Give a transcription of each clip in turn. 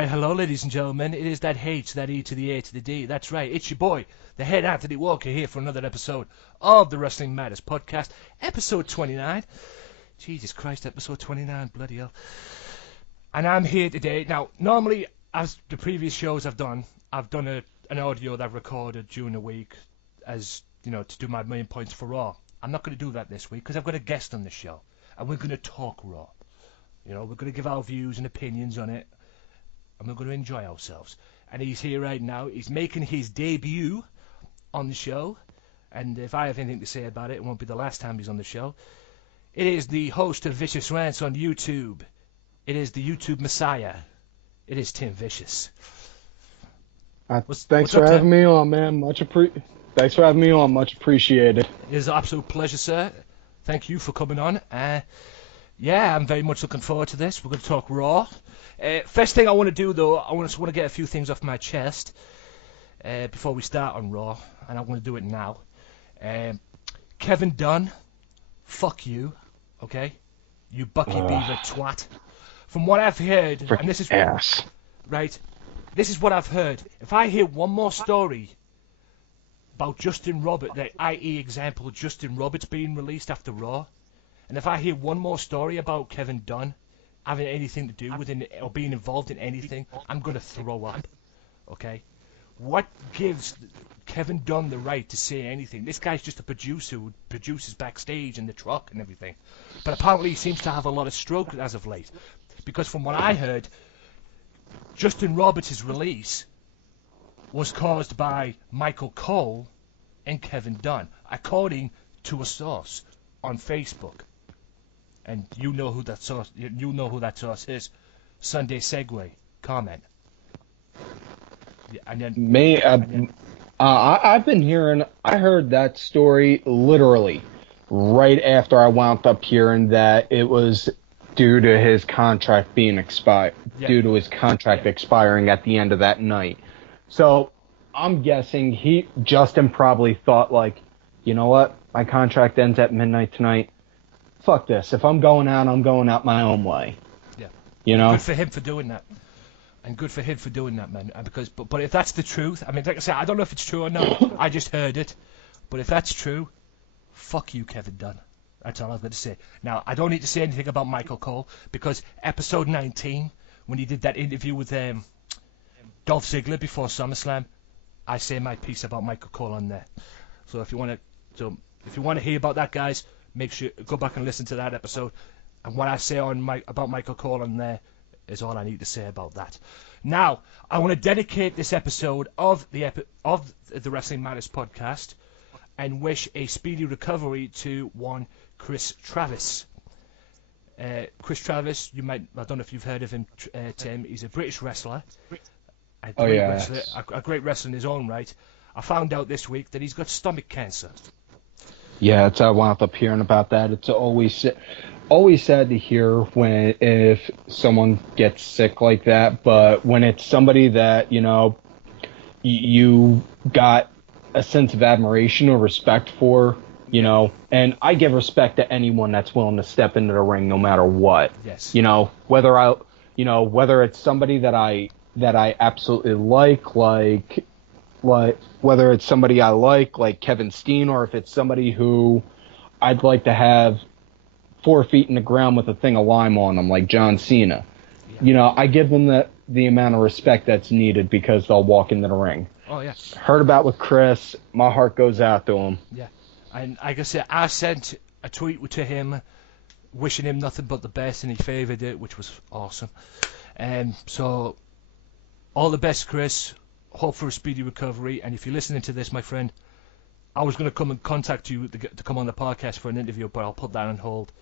Why, hello, ladies and gentlemen. It is that H, that E to the A to the D. That's right. It's your boy, the head Anthony Walker, here for another episode of the Wrestling Matters podcast, episode 29. Jesus Christ, episode 29, bloody hell. And I'm here today. Now, normally, as the previous shows I've done an audio that I've recorded during the week as, you know, to do my main points for Raw. I'm not going to do that this week because I've got a guest on the show, and we're going to talk Raw. You know, we're going to give our views and opinions on it, and we're going to enjoy ourselves. And he's here right now. He's making his debut on the show, and if I have anything to say about it, it won't be the last time he's on the show. It is the host of Vicious Rants on YouTube. It is the YouTube Messiah. It is Tim Vicious. Thanks for having me on, man. Thanks for having me on. Much appreciated. It is an absolute pleasure, sir. Thank you for coming on. Yeah, I'm very much looking forward to this. We're going to talk Raw. First thing I want to do, though, I want to get a few things off my chest before we start on Raw, and I'm going to do it now. Kevin Dunn, fuck you, okay? You Bucky Beaver twat. From what I've heard, and this is ass. Right, this is what I've heard. If I hear one more story about Justin Roberts, the i.e. example, Justin Roberts being released after Raw, and if I hear one more story about Kevin Dunn having anything to do with it or being involved in anything, I'm going to throw up, okay? What gives Kevin Dunn the right to say anything? This guy's just a producer who produces backstage in the truck and everything. But apparently he seems to have a lot of stroke as of late. Because from what I heard, Justin Roberts' release was caused by Michael Cole and Kevin Dunn, according to a source on Facebook. And you know who that source. You know who that source is. Sunday Segue comment. Yeah, and then I've been hearing. I heard that story literally right after I wound up hearing that it was due to his contract being expired. Yeah. Due to his contract expiring at the end of that night. So I'm guessing Justin probably thought, like, you know what, my contract ends at midnight tonight. Fuck this. If I'm going out my own way. Yeah. You know? Good for him for doing that. And good for him for doing that, man. But if that's the truth, I mean, like I said, I don't know if it's true or not. I just heard it. But if that's true, fuck you, Kevin Dunn. That's all I've got to say. Now, I don't need to say anything about Michael Cole, because episode 19, when he did that interview with Dolph Ziggler before SummerSlam, I say my piece about Michael Cole on there. So if you want to hear about that, guys, make sure go back and listen to that episode. And what I say about Michael Cole on there is all I need to say about that. Now, I want to dedicate this episode of the Wrestling Matters podcast and wish a speedy recovery to one Chris Travis. Chris Travis, I don't know if you've heard of him, Tim. He's a British wrestler. A great wrestler in his own right. I found out this week that he's got stomach cancer. Yeah, I wound up hearing about that. It's always sad to hear if someone gets sick like that, but when it's somebody that, you know, you got a sense of admiration or respect for, you know, and I give respect to anyone that's willing to step into the ring no matter what. Yes. You know, whether it's somebody that I absolutely like whether it's somebody I like Kevin Steen, or if it's somebody who I'd like to have 4 feet in the ground with a thing of lime on them, like John Cena. Yeah. You know, I give them the amount of respect that's needed because they'll walk into the ring. Oh, yeah. Heard about with Chris. My heart goes out to him. Yeah. And like I said, I sent a tweet to him wishing him nothing but the best, and he favoured it, which was awesome. So, all the best, Chris. Hope for a speedy recovery. And if you're listening to this, my friend, I was going to come and contact you to come on the podcast for an interview, but I'll put that on hold.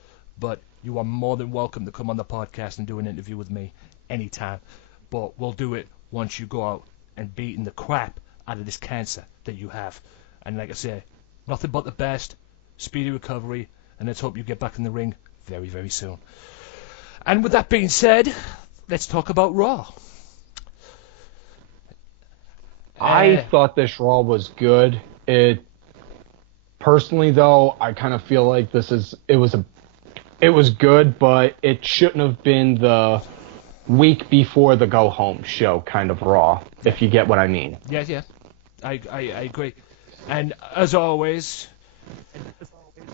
But you are more than welcome to come on the podcast and do an interview with me anytime. But we'll do it once you go out and beating the crap out of this cancer that you have. And like I say, nothing but the best, speedy recovery, and let's hope you get back in the ring very, very soon. And with that being said, let's talk about Raw. I thought this Raw was good. Personally, though, I kind of feel like it was good, but it shouldn't have been the week before the go home show kind of Raw, if you get what I mean. Yeah. I agree. And as always,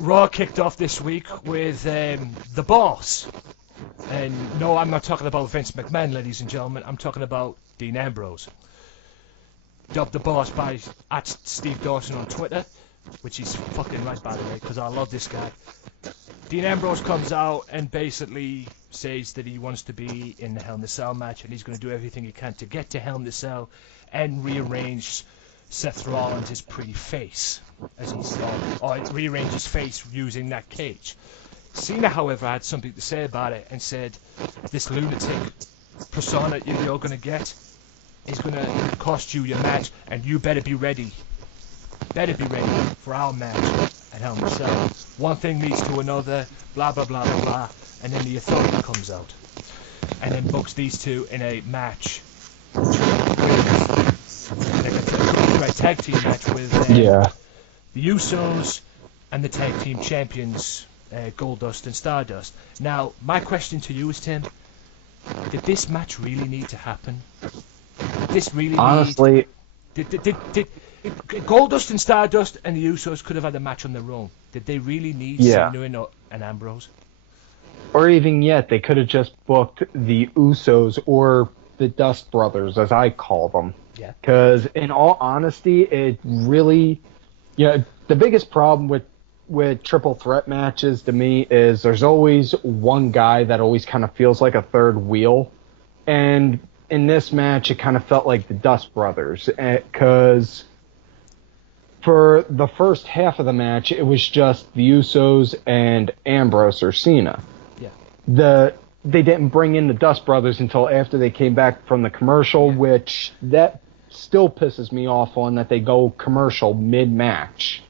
Raw kicked off this week with the Boss. And no, I'm not talking about Vince McMahon, ladies and gentlemen. I'm talking about Dean Ambrose. Dubbed the Boss by @Steve Dawson on Twitter, which is fucking right, by the way, because I love this guy. Dean Ambrose comes out and basically says that he wants to be in the Hell in a Cell match, and he's going to do everything he can to get to Hell in a Cell and rearrange Seth Rollins' pretty face, as he said, or rearrange his face using that cage. Cena, however, had something to say about it and said, this lunatic persona you're going to get is going to cost you your match, and you better be ready. Better be ready for our match at Hell in a Cell. One thing leads to another, blah, blah, blah, blah, blah, and then the Authority comes out. And then books these two in a match. A tag team match with the Usos and the tag team champions, Goldust and Stardust. Now, my question to you is, Tim, did this match really need to happen? Did this really honestly did Goldust and Stardust and the Usos could have had a match on their own? Did they really need Cena and Ambrose? Or even yet, they could have just booked the Usos or the Dust Brothers, as I call them. Yeah. Because, in all honesty, it really... the biggest problem with triple threat matches, to me, is there's always one guy that always kind of feels like a third wheel. And in this match, it kind of felt like the Dust Brothers. Because for the first half of the match, it was just the Usos and Ambrose or Cena. Yeah. They didn't bring in the Dust Brothers until after they came back from the commercial, which that still pisses me off on that they go commercial mid-match.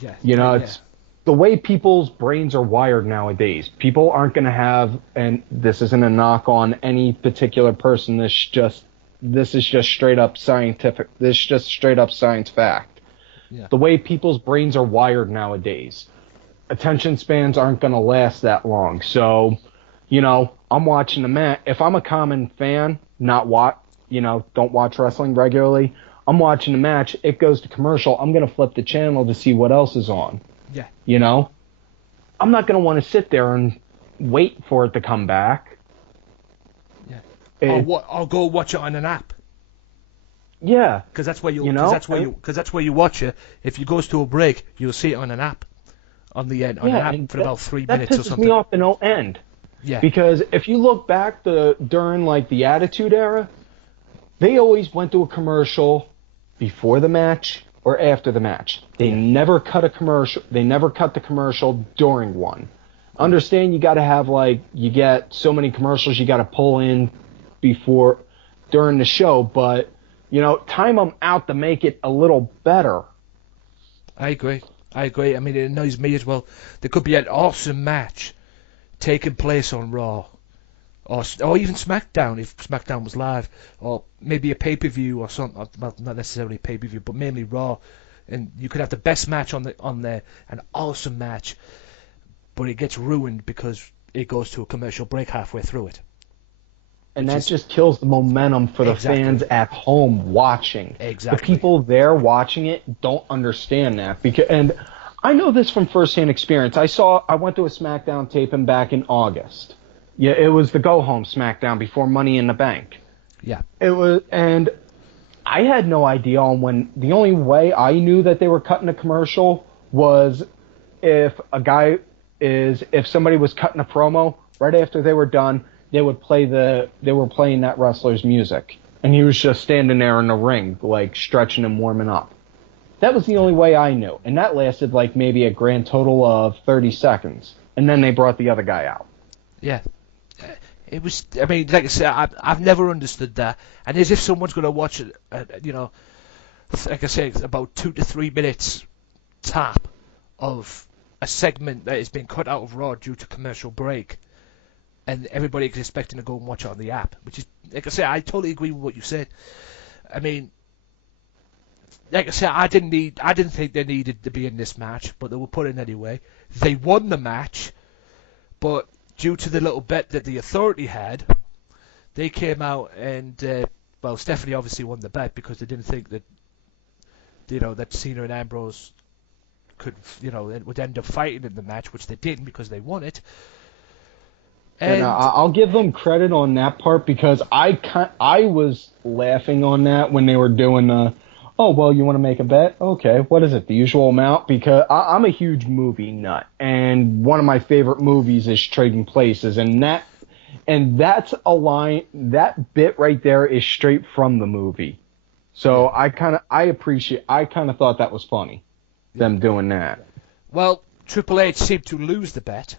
Yeah. It's the way people's brains are wired nowadays. People aren't going to have, and this isn't a knock on any particular person, this is just straight up scientific, this is just straight up science fact. Yeah. The way people's brains are wired nowadays. Attention spans aren't going to last that long. So, I'm watching the match. If I'm a common fan, don't watch wrestling regularly, I'm watching the match, it goes to commercial, I'm going to flip the channel to see what else is on. Yeah. I'm not going to want to sit there and wait for it to come back. Yeah. Or go watch it on an app. Yeah. Because that's where that's where you watch it. If it goes to a break, you'll see it on an app. On the end, on an app for about 3 minutes or something. That pisses me off to no end. Yeah. Because if you look back during the Attitude Era, they always went to a commercial before the match or after the match. They never cut a commercial. They never cut the commercial during one. Understand you got to have you get so many commercials you got to pull in during the show, but time them out to make it a little better. I agree. I mean, it annoys me as well. There could be an awesome match taking place on Raw, or even SmackDown if SmackDown was live, or maybe a pay-per-view or something. Well, not necessarily pay-per-view, but mainly Raw, and you could have the best match on there, an awesome match, but it gets ruined because it goes to a commercial break halfway through it. And that just kills the momentum for the fans at home watching. Exactly. The people there watching it don't understand that. And I know this from firsthand experience. I went to a SmackDown taping back in August. Yeah, it was the go-home SmackDown before Money in the Bank. Yeah. It was, and I had no idea on when. The only way I knew that they were cutting a commercial was if somebody was cutting a promo right after they were done. They were playing that wrestler's music, and he was just standing there in the ring, stretching and warming up. That was the only way I knew, and that lasted maybe a grand total of 30 seconds, and then they brought the other guy out. Yeah, it was. I mean, like I said, I've never understood that, and as if someone's going to watch it, like I say, about 2 to 3 minutes tap of a segment that has been cut out of Raw due to commercial break. And everybody is expecting to go and watch it on the app, which is, like I said, I totally agree with what you said. I mean, like I said, I didn't think they needed to be in this match, but they were put in anyway. They won the match, but due to the little bet that the Authority had, they came out and well, Stephanie obviously won the bet because they didn't think that that Cena and Ambrose could would end up fighting in the match, which they didn't because they won it. And I'll give them credit on that part because I was laughing on that when they were doing oh, well, you want to make a bet? Okay, what is it, the usual amount? Because I'm a huge movie nut, and one of my favorite movies is Trading Places, and that's a line, that bit right there is straight from the movie. So I kind of thought that was funny, them doing that. Well, Triple H seemed to lose the bet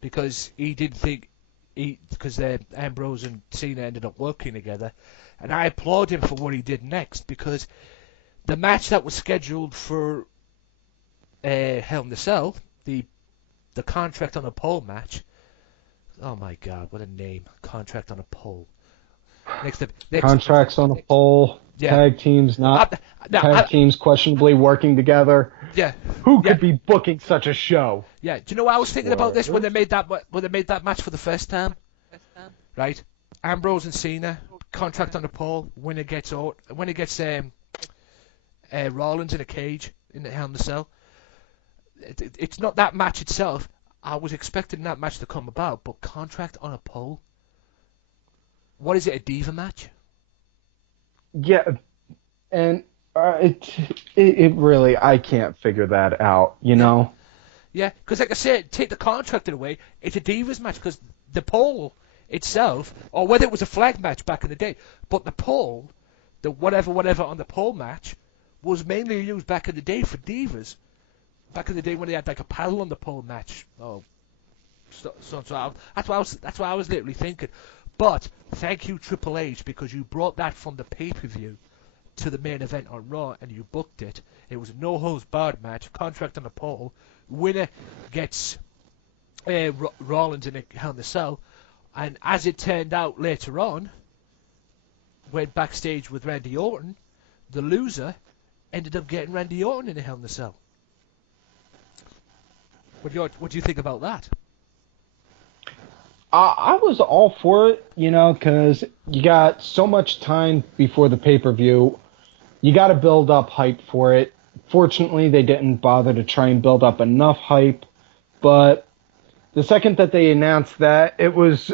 because he didn't think because Ambrose and Cena ended up working together, and I applaud him for what he did next because the match that was scheduled for Hell in a Cell, the contract on a pole match. Oh my God, what a name! Contract on a pole. Next, Contracts on a pole. Yeah. Tag teams teams questionably working together. Yeah. Who could be booking such a show? Yeah. Do you know what I was thinking about this when they made that match for the first time? Right. Ambrose and Cena, contract on the pole. Winner gets Rollins in a cage in the Hell in a Cell. It's not that match itself. I was expecting that match to come about, but contract on a pole. What is it? A diva match? Yeah, and it really, I can't figure that out, you know? Yeah, because like I said, take the contract away, it's a divas match, because the pole itself, or whether it was a flag match back in the day, but the pole, the whatever on the pole match, was mainly used back in the day for divas. Back in the day when they had like a paddle on the pole match. Oh, that's what I was literally thinking. But thank you, Triple H, because you brought that from the pay-per-view to the main event on Raw, and you booked it. It was a no-holds-barred match, contract on the pole. Winner gets Rollins in a Hell in a Cell, and as it turned out later on, went backstage with Randy Orton, the loser ended up getting Randy Orton in a Hell in a Cell. What do you think about that? I was all for it, you know, because you got so much time before the pay-per-view. You got to build up hype for it. Fortunately, they didn't bother to try and build up enough hype. But the second that they announced that, it was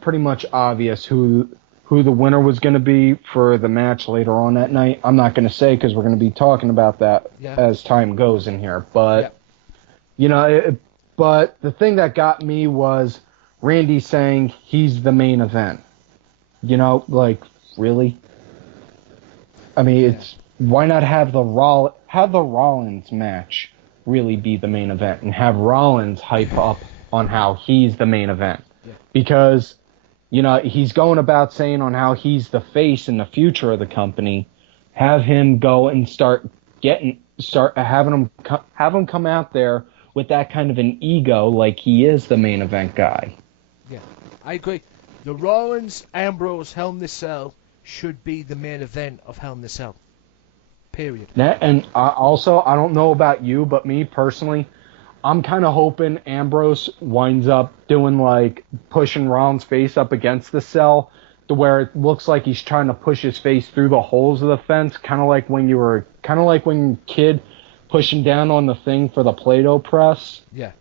pretty much obvious who the winner was going to be for the match later on that night. I'm not going to say because we're going to be talking about that as time goes in here. But, you know, but the thing that got me was Randy saying he's the main event. You know, like, really? I mean, why not have the Rollins match really be the main event and have Rollins hype up on how he's the main event? Yeah. Because, you know, he's going about saying on how he's the face in the future of the company. Have him go and having him come out there with that kind of an ego like he is the main event guy. Yeah, I agree. The Rollins-Ambrose Hell in a Cell should be the main event of Hell in a Cell. Period. And also, I don't know about you, but me personally, I'm kind of hoping Ambrose winds up doing like pushing Rollins' face up against the cell to where it looks like he's trying to push his face through the holes of the fence, kind of like when you're kid pushing down on the thing for the Play-Doh press. Yeah.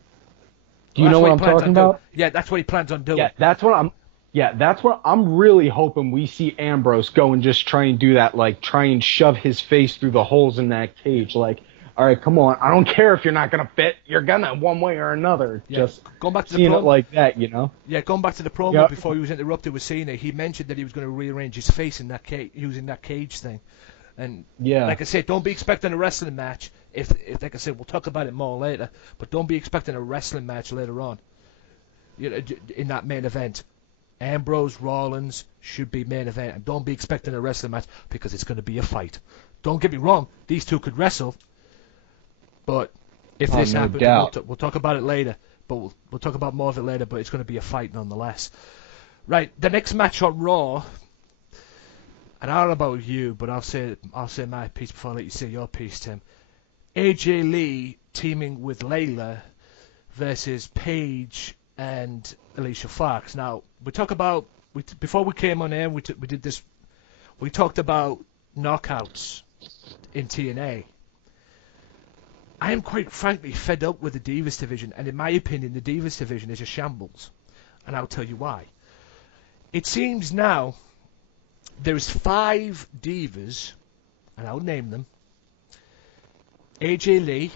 Do you know what I'm talking about? Yeah, that's what he plans on doing. Yeah, that's what I'm really hoping we see Ambrose go and just try and do that, like try and shove his face through the holes in that cage. Like, all right, come on, I don't care if you're not gonna fit, you're gonna one way or another. Yeah. Just going back to seeing the it like that, you know. Yeah, going back to the promo before he was interrupted with Cena, he mentioned that he was going to rearrange his face in that using that cage thing. And like I said, don't be expecting a wrestling match. If like I said, we'll talk about it more later. But don't be expecting a wrestling match later on. You know, in that main event, Ambrose Rollins should be main event, and don't be expecting a wrestling match because it's going to be a fight. Don't get me wrong; these two could wrestle, but if this happens, we'll talk about it later. But we'll talk about more of it later. But it's going to be a fight nonetheless. Right, the next match on Raw. And I don't know about you, but I'll say my piece before I let you say your piece, Tim. AJ Lee teaming with Layla versus Paige and Alicia Fox. Now, before we came on air, we did this. We talked about knockouts in TNA. I am quite frankly fed up with the Divas division, and in my opinion, the Divas division is a shambles, and I'll tell you why. It seems now there's 5 Divas, and I'll name them: AJ Lee,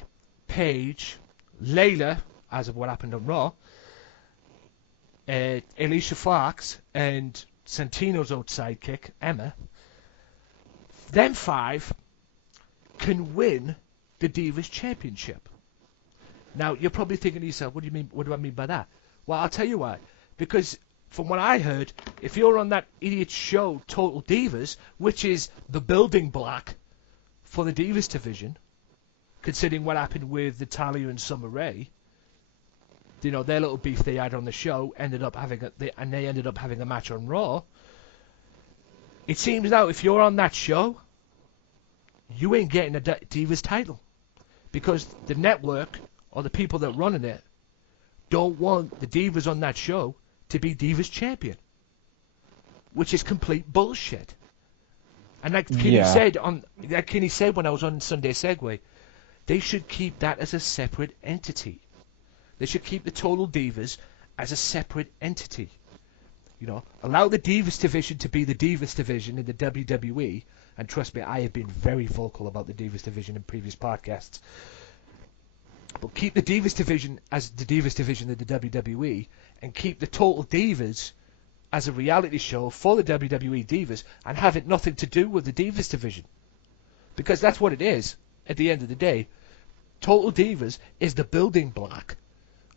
Paige, Layla, as of what happened on Raw, Alicia Fox, and Santino's old sidekick, Emma. Them 5 can win the Divas Championship. Now, you're probably thinking to yourself, what do you mean? What do I mean by that? Well, I'll tell you why. Because from what I heard, if you're on that idiot show, Total Divas, which is the building block for the Divas division, considering what happened with Natalya and Summer Rae, you know, their little beef they had on the show ended up having a match on Raw. It seems now if you're on that show, you ain't getting a Divas title, because the network or the people that are running it don't want the Divas on that show to be Divas champion, which is complete bullshit. And like Kenny said when I was on Sunday Segue, they should keep that as a separate entity. They should keep the Total Divas as a separate entity. You know, allow the Divas division to be the Divas division in the WWE. And trust me, I have been very vocal about the Divas division in previous podcasts. But keep the Divas division as the Divas division in the WWE, and keep the Total Divas as a reality show for the WWE Divas, and have it nothing to do with the Divas division. Because that's what it is, at the end of the day. Total Divas is the building block,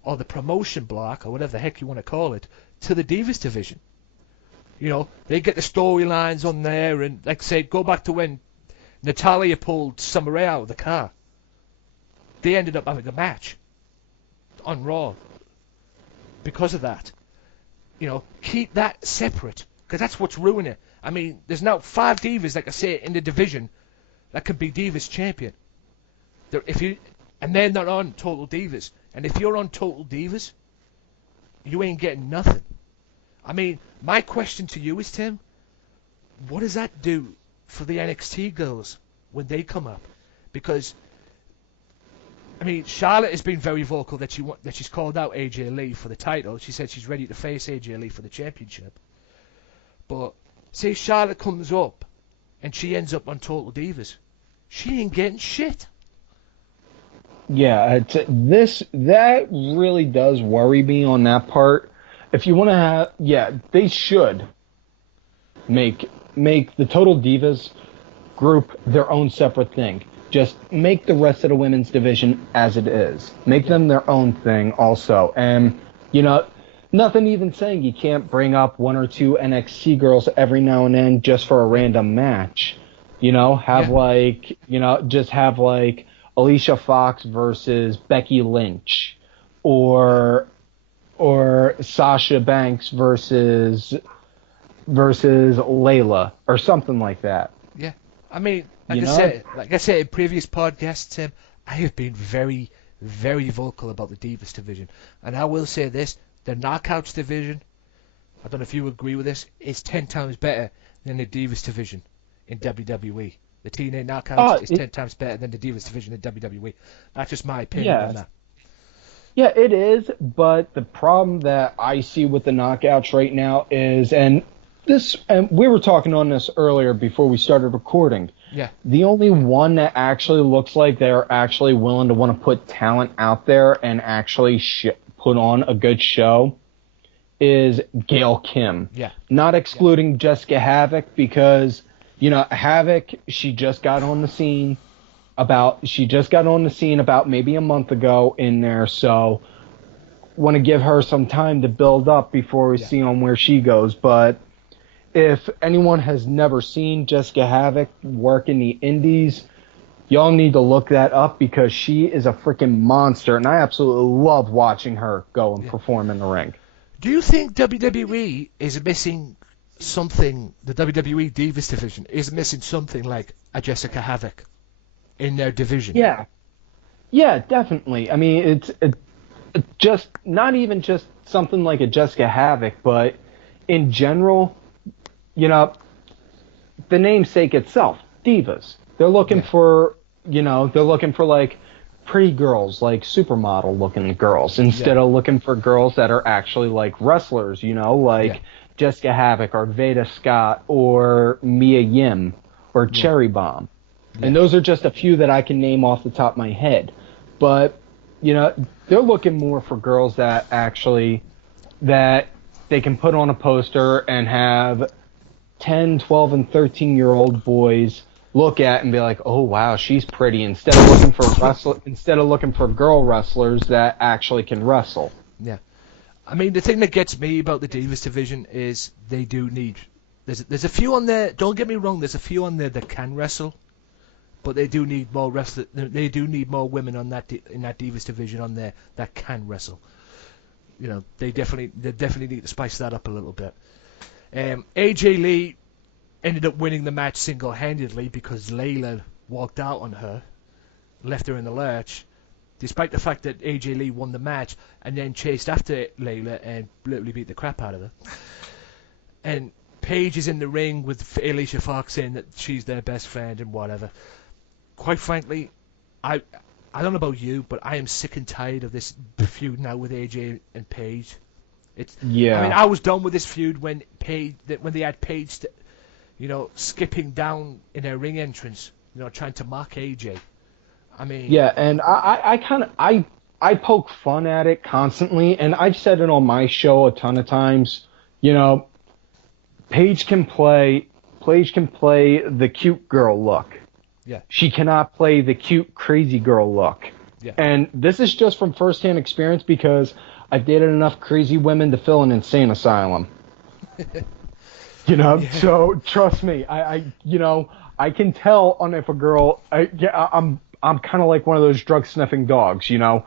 or the promotion block, or whatever the heck you want to call it, to the Divas division. You know, they get the storylines on there, and like I say, go back to when Natalya pulled Summer Rae out of the car. They ended up having a match on Raw because of that. You know, keep that separate, because that's what's ruining it. I mean, there's now 5 Divas, like I say, in the division that can be Divas champion. And they're not on Total Divas. And if you're on Total Divas, you ain't getting nothing. I mean, my question to you is, Tim, what does that do for the NXT girls when they come up? Because, I mean, Charlotte has been very vocal that she's called out AJ Lee for the title. She said she's ready to face AJ Lee for the championship. But say Charlotte comes up and she ends up on Total Divas, she ain't getting shit. Yeah, that really does worry me on that part. If you want to have, they should make the Total Divas group their own separate thing. Just make the rest of the women's division as it is. Make them their own thing also. And, you know, nothing even saying you can't bring up 1 or 2 NXT girls every now and then just for a random match. You know, have Alicia Fox versus Becky Lynch, or Sasha Banks versus Layla, or something like that. Yeah, I mean, like I said in previous podcasts, Tim, I have been very, very vocal about the Divas division, and I will say this: the Knockouts division, I don't know if you agree with this, is 10 times better than the Divas division in WWE. The TNA Knockouts is 10 times better than the Divas division in WWE. That's just my opinion on that. Yeah, it is, but the problem that I see with the Knockouts right now is, and we were talking on this earlier before we started recording. Yeah. The only one that actually looks like they're actually willing to want to put talent out there and actually put on a good show is Gail Kim. Yeah. Not excluding Jessica Havoc, because, you know, Havoc, she just got on the scene about maybe a month ago in there, so want to give her some time to build up before we see on where she goes. But if anyone has never seen Jessica Havoc work in the indies, y'all need to look that up, because she is a freaking monster, and I absolutely love watching her go and perform in the ring. Do you think WWE is missing something, the WWE Divas division is missing something like a Jessica Havoc in their division? Yeah, definitely. I mean, just not even just something like a Jessica Havoc, but in general, you know, the namesake itself, divas. They're looking for, they're looking for like pretty girls, like supermodel looking girls, instead of looking for girls that are actually like wrestlers, like Jessica Havoc or Veda Scott or Mia Yim or Cherry Bomb. And those are just a few that I can name off the top of my head. But, they're looking more for girls that actually, that they can put on a poster and have 10, 12, and 13-year-old boys look at and be like, oh, wow, she's pretty, instead of looking for girl wrestlers that actually can wrestle. Yeah. I mean, the thing that gets me about the Divas division is they do need... There's a few on there, don't get me wrong, there's a few on there that can wrestle, but they do need more They do need more women on in that Divas division on there that can wrestle. They definitely need to spice that up a little bit. AJ Lee ended up winning the match single-handedly because Layla walked out on her, left her in the lurch, despite the fact that AJ Lee won the match and then chased after Layla and literally beat the crap out of her. And Paige is in the ring with Alicia Fox saying that she's their best friend and whatever. Quite frankly, I don't know about you, but I am sick and tired of this feud now with AJ and Paige. I mean, I was done with this feud when they had Paige, skipping down in her ring entrance, trying to mock AJ. I mean, and I poke fun at it constantly, and I've said it on my show a ton of times. Paige can play the cute girl look. Yeah. She cannot play the cute crazy girl look. Yeah. And this is just from firsthand experience because I've dated enough crazy women to fill an insane asylum. So trust me, I can tell on if a girl. I'm kind of like one of those drug sniffing dogs. You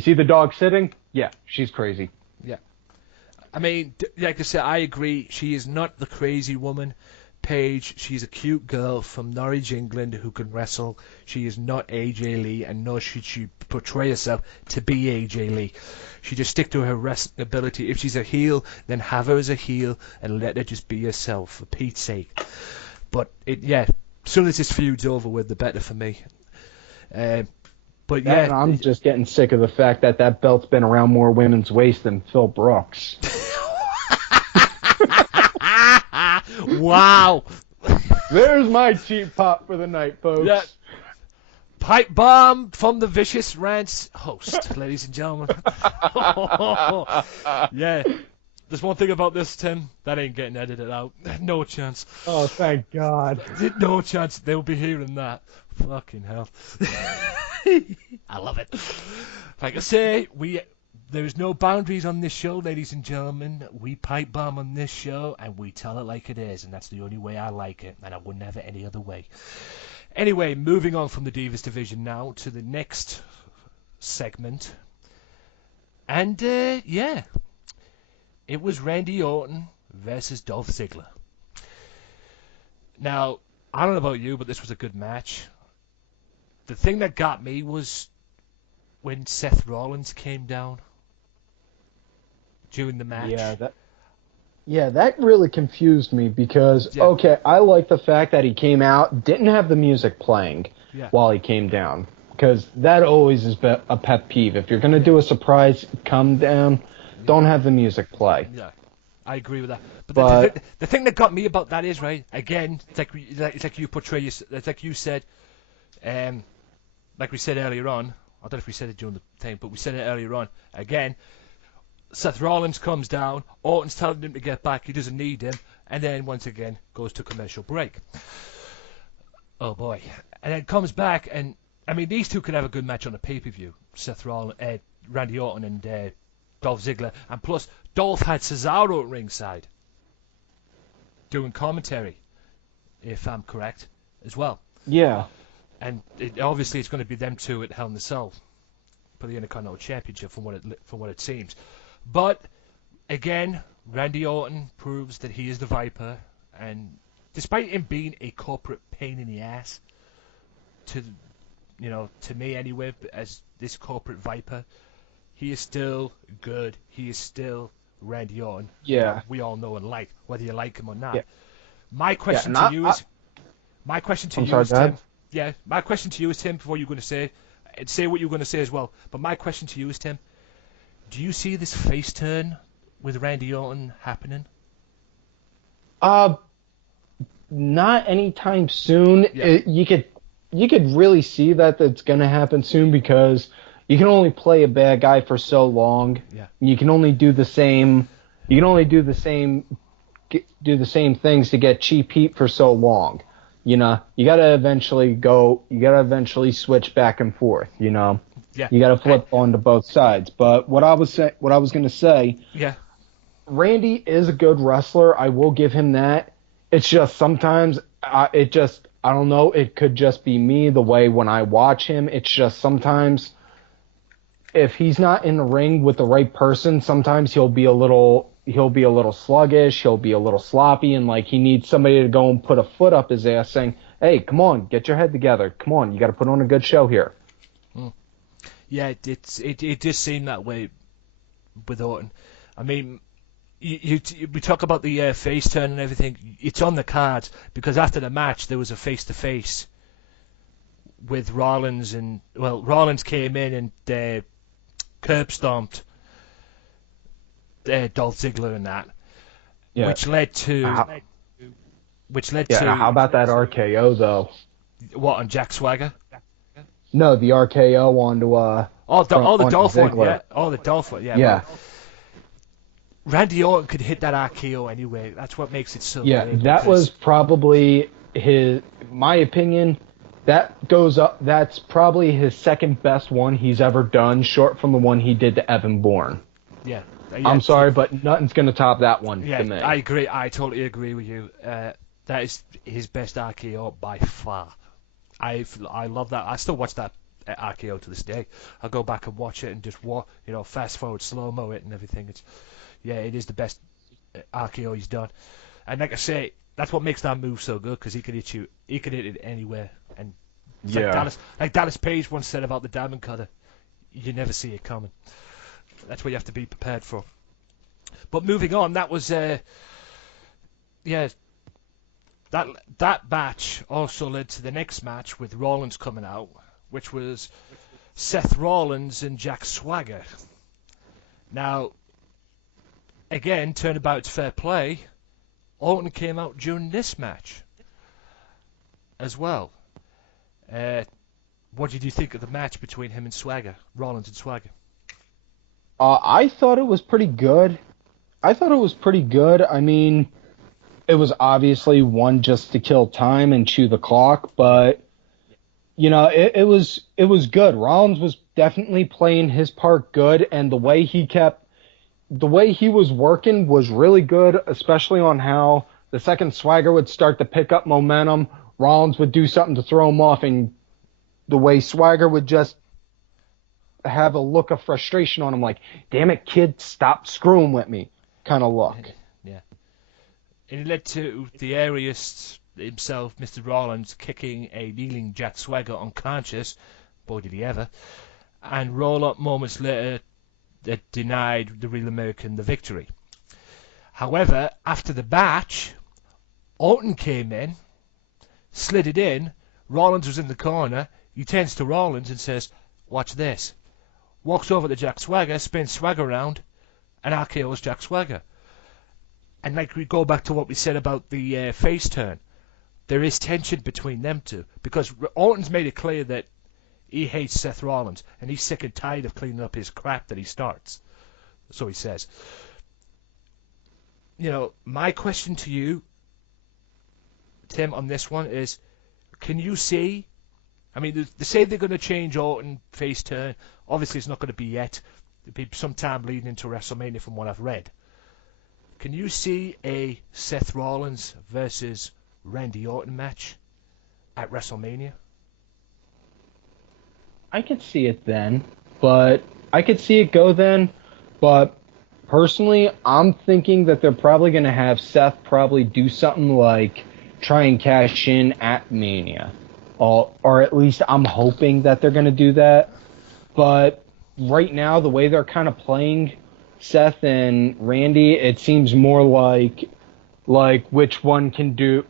see the dog sitting, yeah, she's crazy. Yeah. I mean, like I said, I agree. She is not the crazy woman, Paige. She's a cute girl from Norwich, England, who can wrestle. She is not AJ Lee, and nor should she portray herself to be AJ Lee. She just stick to her wrestling ability. If she's a heel, then have her as a heel and let her just be herself, for Pete's sake. But as soon as this feud's over with, the better for me. I'm just getting sick of the fact that belt's been around more women's waist than Phil Brooks. Wow. There's my cheap pop for the night, folks. Yeah. Pipe bomb from the Vicious Rants host, ladies and gentlemen. Yeah. There's one thing about this, Tim. That ain't getting edited out. No chance. Oh, thank God. No chance they'll be hearing that. Fucking hell. I love it. Like I say, there's no boundaries on this show, ladies and gentlemen. We pipe bomb on this show, and we tell it like it is, and that's the only way I like it, and I wouldn't have it any other way. Anyway, moving on from the Divas division now to the next segment. And, it was Randy Orton versus Dolph Ziggler. Now, I don't know about you, but this was a good match. The thing that got me was when Seth Rollins came down during the match. That really confused me because, okay, I like the fact that he came out, didn't have the music playing while he came down, because that always is a pet peeve. If you're going to do a surprise come down, don't have the music play. Yeah, I agree with that. But the thing that got me about that is, right, again, it's like you portray, it's like you said, like we said earlier on, I don't know if we said it during the thing, but we said it earlier on, again, Seth Rollins comes down, Orton's telling him to get back, he doesn't need him, and then once again goes to commercial break. Oh boy. And then comes back, and I mean, these two could have a good match on a pay-per-view, Seth Rollins, Randy Orton and Dolph Ziggler, and plus Dolph had Cesaro at ringside doing commentary, if I'm correct, as well. Yeah. And obviously it's going to be them two at Hell in the Cell for the Intercontinental Championship from what it seems. But again, Randy Orton proves that he is the Viper, and despite him being a corporate pain in the ass to me anyway, as this corporate Viper, he is still good. He is still Randy Orton. Yeah. We all know and like, whether you like him or not. Yeah. My question Yeah, to you is, my question to I'm you sorry, is, go ahead. Tim. Yeah, my question to you is, Tim. Before you're going to say what you're going to say as well. But my question to you is, Tim. Do you see this face turn with Randy Orton happening? Not anytime soon. Yeah. You could really see that that's going to happen soon because you can only play a bad guy for so long. Yeah. You can only do the same. You can only do the same things to get cheap heat for so long. You know, you gotta eventually switch back and forth. You know, Yeah. you gotta flip onto both sides. But what I was gonna say, Yeah. Randy is a good wrestler. I will give him that. It's just sometimes I don't know. It could just be me the way when I watch him. It's just sometimes if he's not in the ring with the right person, sometimes he'll be a little sluggish, he'll be a little sloppy, and like he needs somebody to go and put a foot up his ass saying, hey, come on, get your head together. Come on, you got to put on a good show here. Yeah, it does seem that way with Orton. I mean, we talk about the face turn and everything. It's on the cards because after the match there was a face-to-face with Rollins, and Rollins came in and curb stomped Dolph Ziggler and that, Yeah. which led to How about that RKO though? what, on Jack Swagger? No, the RKO onto The Dolph one, Ziggler. yeah. Oh, the Dolph one, yeah. Yeah. Well, Randy Orton could hit that RKO anyway. That's what makes it so Yeah, great, that because- was probably my opinion. That goes up. That's probably his second best one he's ever done, short from the one he did to Evan Bourne. Yeah. I'm sorry, but nothing's gonna top that one Yeah, to me. I agree. I totally agree with you. That is his best RKO by far. I love that. I still watch that RKO to this day. I'll go back and watch it and just fast forward, slow mo it and everything. It is the best RKO he's done. And like I say, that's what makes that move so good because he can hit it anywhere. And it's like Dallas Page once said about the Diamond Cutter, you never see it coming. That's what you have to be prepared for. But moving on, that was that match also led to the next match with Rollins coming out, which was Seth Rollins and Jack Swagger. Now, again, turnabout's fair play. Orton came out during this match as well. What did you think of the match between him and Swagger, Rollins and Swagger? I thought it was pretty good. I mean, it was obviously one just to kill time and chew the clock, but you know, it was good. Rollins was definitely playing his part good, and the way he was working was really good, especially on how the second Swagger would start to pick up momentum, Rollins would do something to throw him off, and the way Swagger would just have a look of frustration on him, like, damn it, kid, stop screwing with me, kind of look. Yeah. And it led to the aerialist himself, Mr. Rollins, kicking a kneeling Jack Swagger unconscious, boy did he ever, and roll-up moments later that denied the Real American the victory. However, after the match, Orton came in, slid it in, Rollins was in the corner, he turns to Rollins and says, watch this. Walks over to Jack Swagger, spins Swagger around, and RKO's Jack Swagger. And like we go back to what we said about the face turn, there is tension between them two, because Orton's made it clear that he hates Seth Rollins, and he's sick and tired of cleaning up his crap that he starts. So he says. You know, my question to you, Tim, on this one is, can you see, I mean, they say they're going to change Orton face turn. Obviously, it's not going to be yet. It'll be some time leading into WrestleMania from what I've read. Can you see a Seth Rollins versus Randy Orton match at WrestleMania? I could see it then, but I could see it go then, but personally, I'm thinking that they're probably going to have Seth probably do something like try and cash in at Mania. Or at least I'm hoping that they're going to do that. But right now, the way they're kind of playing Seth and Randy, it seems more like which one can do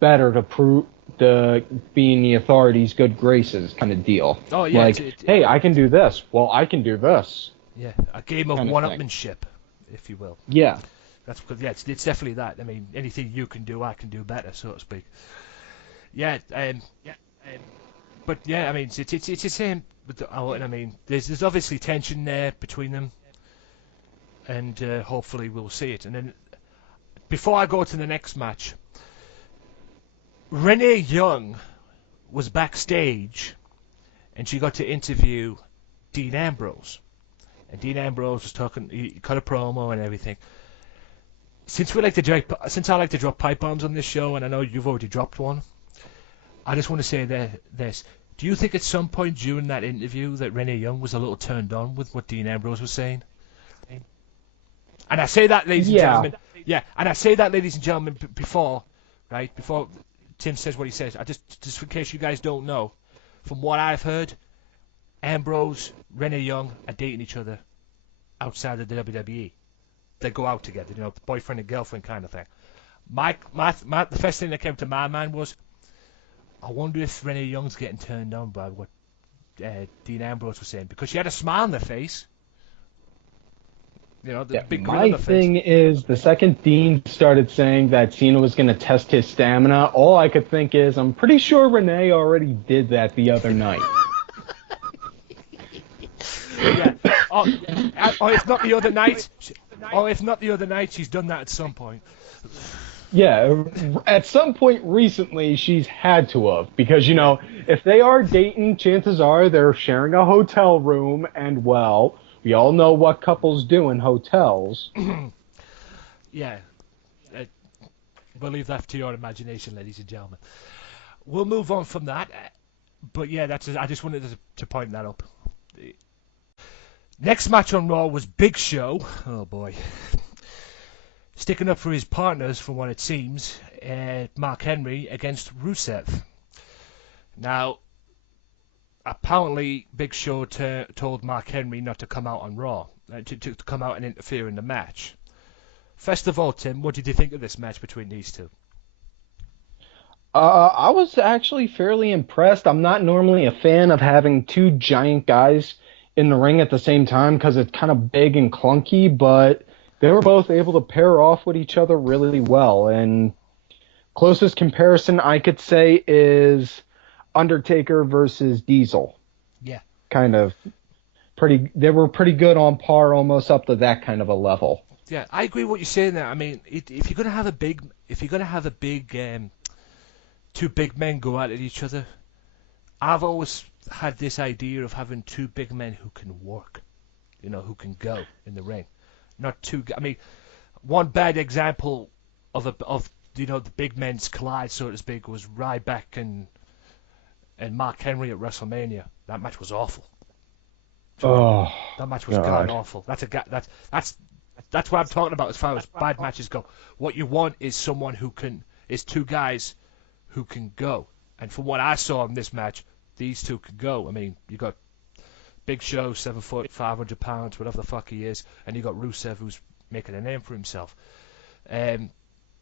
better to prove the being the authorities' good graces kind of deal. Oh yeah. Like, hey, I can do this. Well, I can do this. Yeah, a game of one-upmanship, if you will. Yeah. That's because it's definitely that. I mean, anything you can do, I can do better, so to speak. Yeah. But yeah, I mean, it's the same. I mean, there's obviously tension there between them, and hopefully we'll see it. And then before I go to the next match, Renee Young was backstage, and she got to interview Dean Ambrose. And Dean Ambrose was talking. He cut a promo and everything. Since I like to drop pipe bombs on this show, and I know you've already dropped one, I just want to say this. Do you think at some point during that interview that Renee Young was a little turned on with what Dean Ambrose was saying? And I say that, ladies and gentlemen. Yeah, and I say that, ladies and gentlemen, before Tim says what he says. Just in case you guys don't know, from what I've heard, Ambrose, Renee Young are dating each other outside of the WWE. They go out together, the boyfriend and girlfriend kind of thing. The first thing that came to my mind was, I wonder if Renee Young's getting turned on by what Dean Ambrose was saying, because she had a smile on her face. Big grin on her face. My thing is, the second Dean started saying that Cena was going to test his stamina, all I could think is, I'm pretty sure Renee already did that the other night. Yeah. Or if not the other night, she's done that at some point. Yeah, at some point recently, she's had to have. Because, if they are dating, chances are they're sharing a hotel room, and, well, we all know what couples do in hotels. Yeah. We'll leave that to your imagination, ladies and gentlemen. We'll move on from that. But, yeah, I just wanted to point that up. Next match on Raw was Big Show. Oh, boy. Sticking up for his partners, from what it seems, Mark Henry against Rusev. Now, apparently, Big Show told Mark Henry not to come out on Raw, to come out and interfere in the match. First of all, Tim, what did you think of this match between these two? I was actually fairly impressed. I'm not normally a fan of having two giant guys in the ring at the same time because it's kind of big and clunky, but they were both able to pair off with each other really well. And closest comparison I could say is Undertaker versus Diesel. Yeah. Kind of they were pretty good on par, almost up to that kind of a level. Yeah, I agree with what you're saying there. I mean, if you're gonna have a big two big men go at each other, I've always had this idea of having two big men who can work, who can go in the ring. Not two. I mean, one bad example of the big men's collide, so to speak, was Ryback and Mark Henry at WrestleMania. That match was awful. Oh, that match was god awful. That's what I'm talking about as far as bad matches go. What you want is two guys who can go. And from what I saw in this match, these two could go. I mean, you got Big Show, 7 foot, 500 pounds, whatever the fuck he is, and you got Rusev, who's making a name for himself.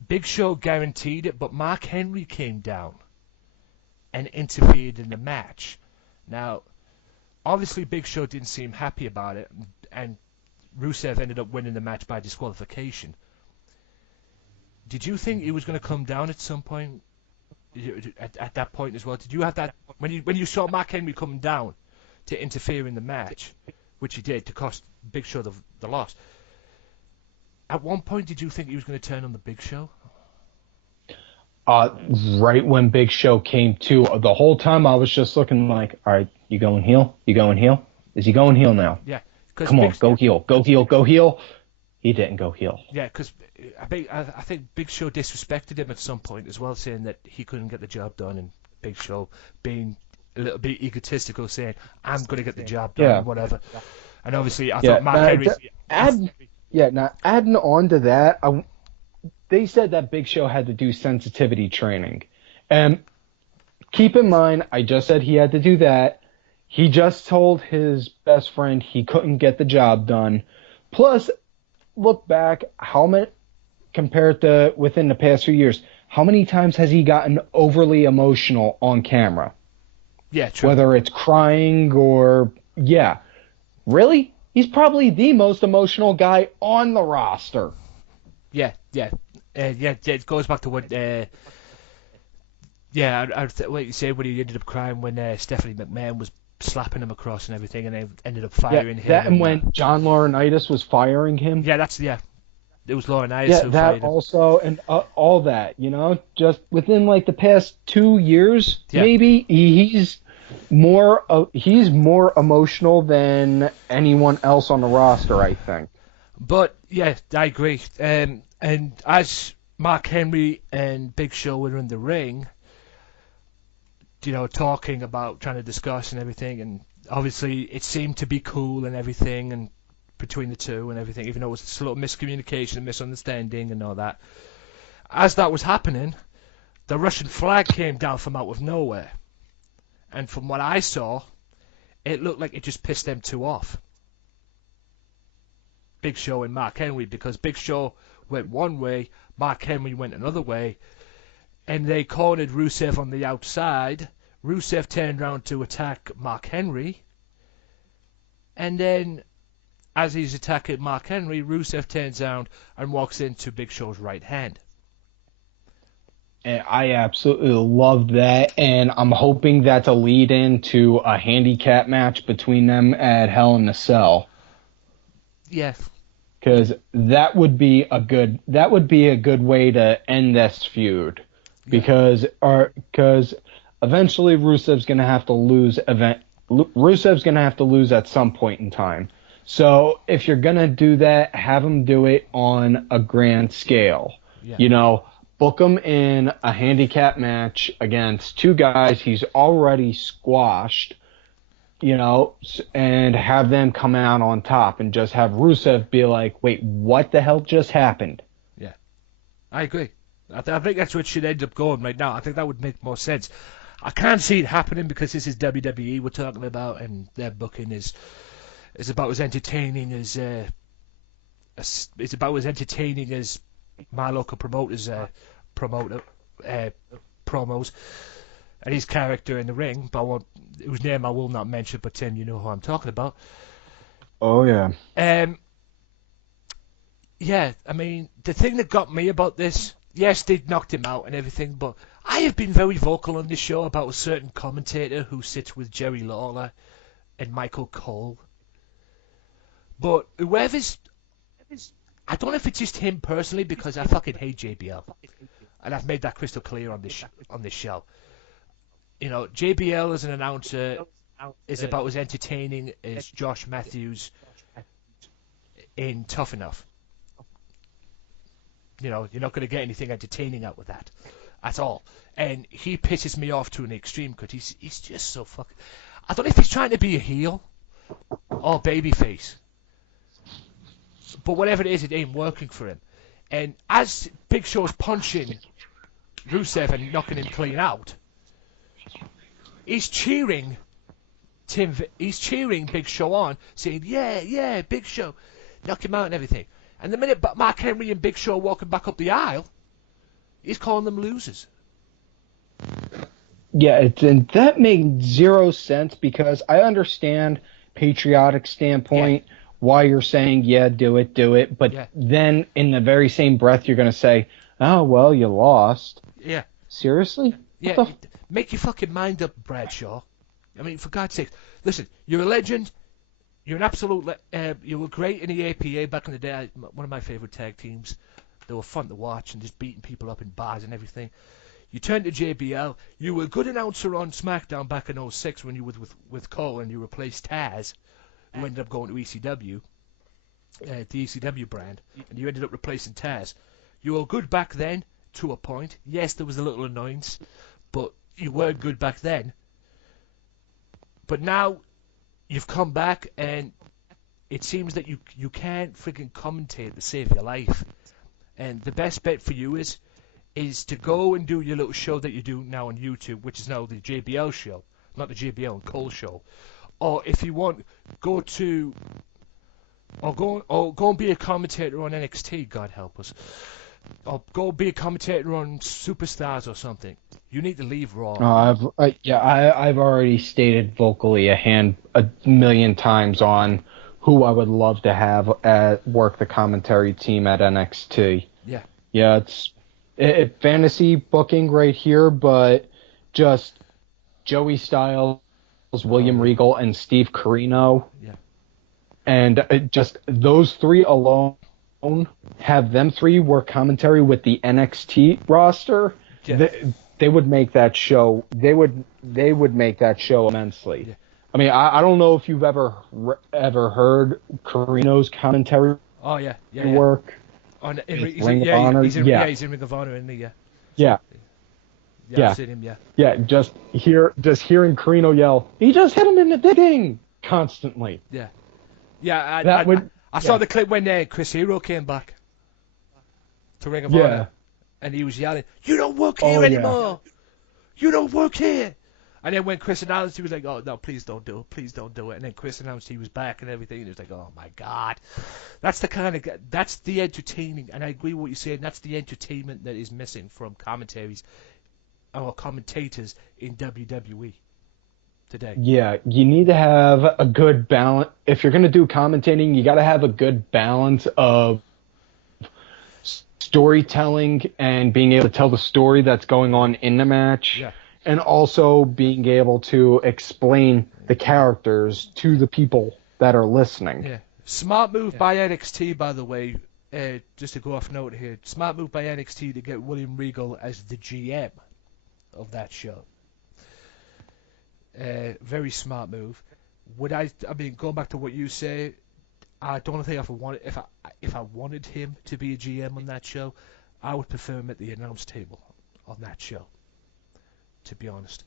Big Show guaranteed it, but Mark Henry came down and interfered in the match. Now, obviously, Big Show didn't seem happy about it, and Rusev ended up winning the match by disqualification. Did you think he was going to come down at some point? At that point as well, did you have that when you saw Mark Henry coming down to interfere in the match, which he did to cost Big Show the loss? At one point, did you think he was going to turn on the Big Show? Right when Big Show came to, the whole time I was just looking like, all right, you going heel? You going heel? Is he going heel now? Yeah. Come on, go heel, go heel, go heel. He didn't go heel. Yeah, because I think Big Show disrespected him at some point as well, saying that he couldn't get the job done, and Big Show being a little bit egotistical, saying, I'm going to get the job done, and whatever. And obviously, I thought Mark Henry... Now, adding on to that, they said that Big Show had to do sensitivity training. And keep in mind, I just said he had to do that. He just told his best friend he couldn't get the job done. Plus, look back, how many compared to within the past few years, how many times has he gotten overly emotional on camera? Yeah, true. Whether it's crying or yeah, really? He's probably the most emotional guy on the roster. Yeah, yeah. Yeah, it goes back to what what you say when he ended up crying when Stephanie McMahon was slapping him across and everything, and they ended up Yeah, firing him. that and when John Laurinaitis was firing him. Yeah, it was Laurinaitis Yeah, who that fired him. also, and all that, just within like the past 2 years, maybe he's more emotional than anyone else on the roster, I think. But yeah, I agree. And as Mark Henry and Big Show were in the ring, talking about trying to discuss and everything, and obviously it seemed to be cool and everything, and between the two and everything, even though it was just a little miscommunication and misunderstanding and all that. As that was happening, the Russian flag came down from out of nowhere, and from what I saw, it looked like it just pissed them two off. Big Show and Mark Henry, because Big Show went one way, Mark Henry went another way, and they cornered Rusev on the outside. Rusev turned around to attack Mark Henry, and then as he's attacking Mark Henry, Rusev turns around and walks into Big Show's right hand. And I absolutely love that, and I'm hoping that's a lead into a handicap match between them at Hell in a Cell. Yeah. Because that would be a good way to end this feud. Because eventually Rusev's gonna have to lose at some point in time. So if you're gonna do that, have him do it on a grand scale. Yeah. Book him in a handicap match against two guys he's already squashed. And have them come out on top, and just have Rusev be like, "Wait, what the hell just happened?" Yeah, I agree. I think that's what it should end up going right now. I think that would make more sense. I can't see it happening because this is WWE we're talking about, and their booking is about as entertaining as my local promoter's promos and his character in the ring, whose name I will not mention, but Tim, you know who I'm talking about. Oh yeah. Yeah, I mean, the thing that got me about this, yes, they knocked him out and everything, but I have been very vocal on this show about a certain commentator who sits with Jerry Lawler and Michael Cole. But whoever's, I don't know if it's just him personally, because I fucking hate JBL, and I've made that crystal clear on this show. JBL as an announcer is about as entertaining as Josh Matthews in Tough Enough. You're not going to get anything entertaining out with that at all. And he pisses me off to an extreme because he's just so fucking... I don't know if he's trying to be a heel or babyface. But whatever it is, it ain't working for him. And as Big Show's punching Rusev and knocking him clean out, he's cheering Big Show on, saying, yeah, Big Show, knock him out and everything. And the minute Mark Henry and Big Show are walking back up the aisle, he's calling them losers. Yeah, and that made zero sense, because I understand patriotic standpoint why you're saying, do it, but then in the very same breath you're going to say, oh, well, you lost. Yeah. Seriously? Yeah, make your fucking mind up, Bradshaw. I mean, for God's sake. Listen, you're a legend. You're an absolute... you were great in the APA back in the day. One of my favourite tag teams. They were fun to watch and just beating people up in bars and everything. You turned to JBL. You were a good announcer on SmackDown back in 06 when you were with Cole, and you replaced Taz, who ended up going to ECW, the ECW brand, and you ended up replacing Taz. You were good back then, to a point. Yes, there was a little annoyance, but you were good back then. But now you've come back, and it seems that you can't freaking commentate to save your life. And the best bet for you is to go and do your little show that you do now on YouTube, which is now the JBL show, not the JBL and Cole show, or if you want, go to, or go and be a commentator on NXT. God help us. Or go be a commentator on Superstars or something. You need to leave Raw. I've already stated vocally a million times on who I would love to have work the commentary team at NXT. Yeah. Yeah, it's fantasy booking right here, but just Joey Styles, William Regal, and Steve Corino. Yeah. And just those three alone, have them three work commentary with the NXT roster. Yeah. They would make that show. They would make that show immensely. Yeah. I mean, I don't know if you've ever heard Carino's commentary. Oh yeah. Work. He's in Ring of Honor, isn't he? Yeah. Yeah. Yeah. I've seen him. Yeah. Yeah. Just hearing Carino yell, "He just hit him in the digging!" constantly. Yeah. Yeah. I saw the clip when Chris Hero came back to Ring of Honor, and he was yelling, "You don't work here anymore! You don't work here!" And then when Chris announced, he was like, "Oh no, please don't do it, please don't do it." And then Chris announced he was back and everything, and he was like, "Oh my God, that's the entertaining." And I agree with what you're saying. That's the entertainment that is missing from commentators in WWE today. Yeah, you need to have a good balance. If you're going to do commentating, you got to have a good balance of storytelling and being able to tell the story that's going on in the match. Yeah. And also being able to explain the characters to the people that are listening. Yeah. Smart move by NXT, by the way, just to go off note here. Smart move by NXT to get William Regal as the GM of that show. Very smart move. I mean, going back to what you say, I don't think if I wanted him to be a GM on that show, I would prefer him at the announce table on that show, to be honest.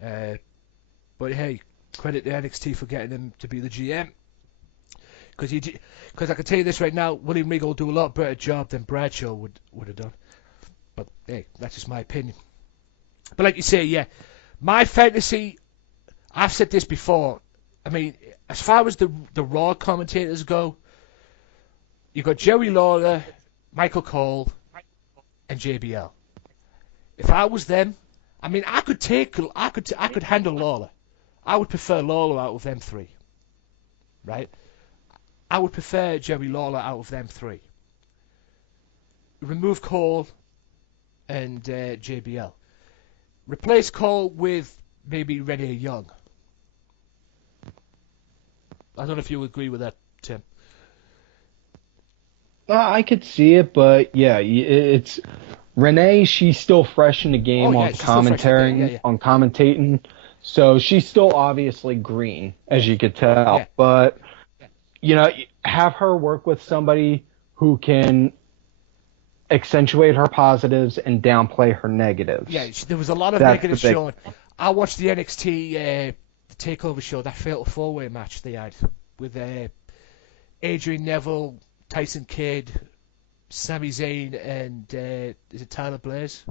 But hey, credit to NXT for getting him to be the GM. Because I can tell you this right now, William Regal will do a lot better job than Bradshaw would have done. But hey, that's just my opinion. But like you say, yeah, my fantasy, I've said this before, I mean, as far as the Raw commentators go, you got Jerry Lawler, Michael Cole, and JBL. If I was them, I mean, I could handle Lawler. I would prefer Lawler out of them three, right? I would prefer Jerry Lawler out of them three. Remove Cole and JBL. Replace Cole with maybe Renee Young. I don't know if you agree with that, Tim. I could see it, but yeah, it's Renee. She's still fresh in the game on commentating, on commentating, so she's still obviously green, as you could tell. Yeah. But you know, have her work with somebody who can accentuate her positives and downplay her negatives. Yeah, there was a lot of negatives shown. I watched the NXT Takeover show, that fatal four-way match they had with Adrian Neville, Tyson Kidd, Sami Zayn, and is it Tyler Blaze?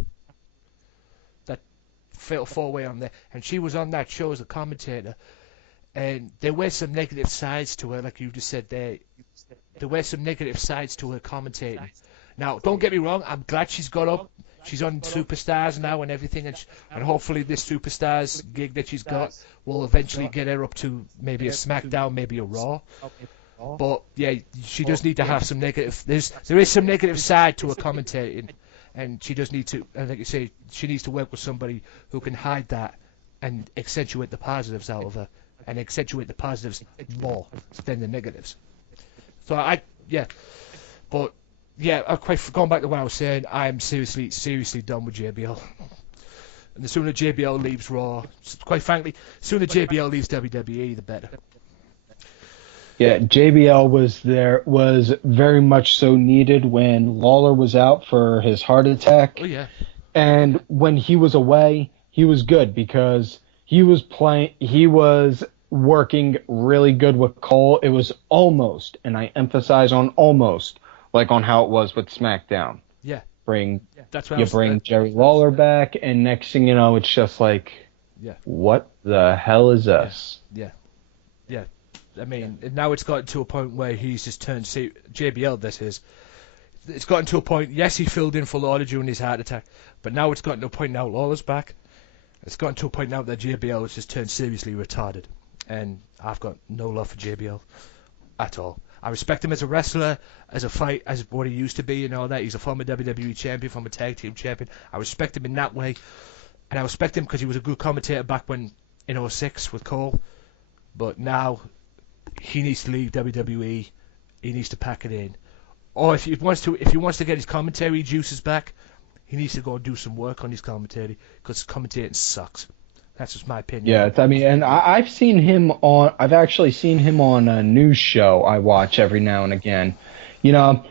That fatal four-way on there, and she was on that show as a commentator. And there were some negative sides to her, like you just said there. There were some negative sides to her commentating. Now, don't get me wrong, I'm glad she's got up. She's on Superstars now and everything, and hopefully this Superstars gig that she's got will eventually get her up to maybe a SmackDown, maybe a Raw. But yeah, she does need to have some negative. There is some negative side to her commentating, and she does need to. And like you say, she needs to work with somebody who can hide that and accentuate the positives out of her, and accentuate the positives more than the negatives. So but. Yeah, going back to what I was saying, I'm seriously done with JBL. And the sooner JBL leaves Raw, quite frankly, the sooner JBL leaves WWE, the better. Yeah, JBL was very much so needed when Lawler was out for his heart attack. Oh yeah. And when he was away, he was good because he was working really good with Cole. It was almost, and I emphasize on almost, like on how it was with SmackDown. Yeah. Bring Jerry Lawler back, and next thing you know, it's just like, what the hell is this? Yeah. Yeah. I mean, now it's gotten to a point where he's just turned JBL. This is. It's gotten to a point. Yes, he filled in for Lawler during his heart attack, but now it's gotten to a point now. Lawler's back. It's gotten to a point now that JBL has just turned seriously retarded, and I've got no love for JBL at all. I respect him as a wrestler, as a fight, as what he used to be, and all that. He's a former WWE champion, former tag team champion. I respect him in that way, and I respect him because he was a good commentator back when in '06 with Cole. But now he needs to leave WWE. He needs to pack it in. Or if he wants to get his commentary juices back, he needs to go and do some work on his commentary because commentating sucks. That's just my opinion. Yeah, I mean, and I've actually seen him on a news show I watch every now and again. You know,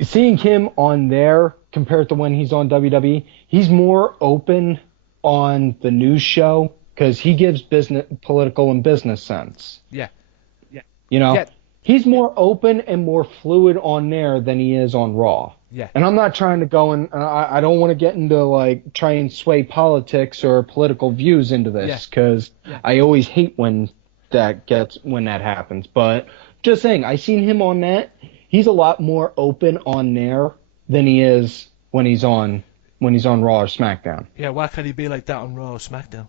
seeing him on there compared to when he's on WWE, he's more open on the news show because he gives political and business sense. Yeah. You know, Yeah. He's more open and more fluid on there than he is on Raw. Yeah. And I'm not trying to go and I don't want to get into like try and sway politics or political views into this because I always hate when that happens. But just saying, I seen him on that. He's a lot more open on there than he is when he's on Raw or SmackDown. Yeah, why can't he be like that on Raw or SmackDown?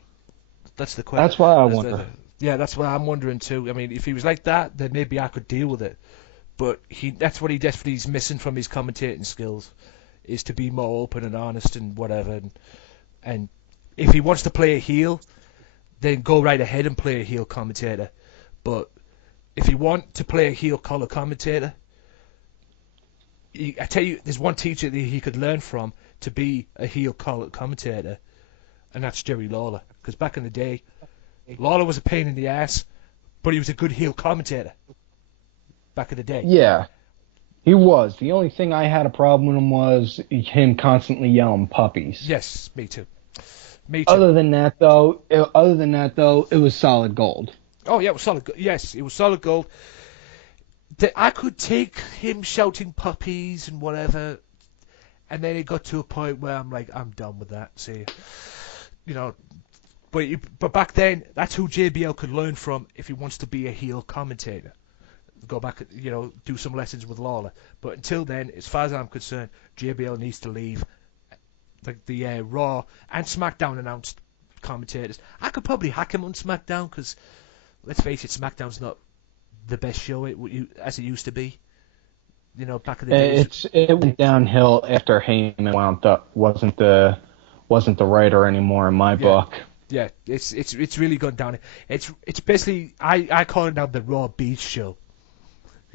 That's the question. That's why I wonder. That's what I'm wondering too. I mean, if he was like that, then maybe I could deal with it. But that's what he desperately is missing from his commentating skills, is to be more open and honest and whatever. And if he wants to play a heel, then go right ahead and play a heel commentator. But if you want to play a heel color commentator, I tell you, there's one teacher that he could learn from to be a heel color commentator, and that's Jerry Lawler. Because back in the day, Lawler was a pain in the ass, but he was a good heel commentator back in the day. Yeah, he was. The only thing I had a problem with him was him constantly yelling puppies. Yes, me too. Other than that, though, it was solid gold. Oh, yeah, it was solid. Yes, it was solid gold. I could take him shouting puppies and whatever, and then it got to a point where I'm like, I'm done with that. See, you know. But back then, that's who JBL could learn from if he wants to be a heel commentator. Go back, do some lessons with Lawler. But until then, as far as I'm concerned, JBL needs to leave. The Raw and SmackDown announced commentators. I could probably hack him on SmackDown because, let's face it, SmackDown's not the best show as it used to be. Back in the days. It went downhill after Heyman wasn't the writer anymore in my book. Yeah, it's really gone down. It's basically I call it now the Raw Beast show.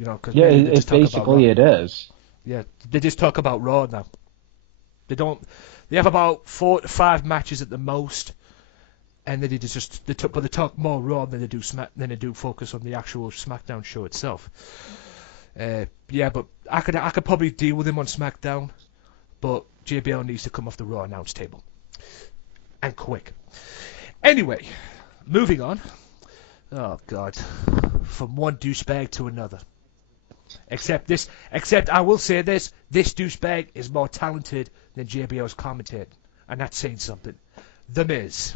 Cause it's basically it is. Yeah, they just talk about Raw now. They have about 4 to 5 matches at the most, and then they talk more Raw than they do focus on the actual SmackDown show itself. But I could probably deal with him on SmackDown, but JBL needs to come off the Raw announce table, and quick. Anyway, moving on. Oh God, from one douchebag to another. Except I will say this douchebag is more talented than JBL's commentating, and that's saying something. The Miz.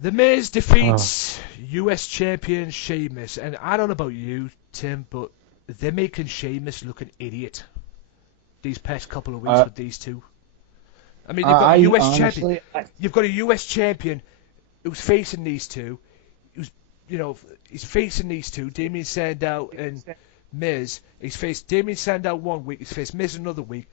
The Miz defeats US champion Sheamus, and I don't know about you, Tim, but they're making Sheamus look an idiot these past couple of weeks with these two. I mean, you've got a US champion. You've got a US champion who's facing these two. He's facing these two, Damien Sandow and Miz. He's faced Damien Sandow one week. He's faced Miz another week,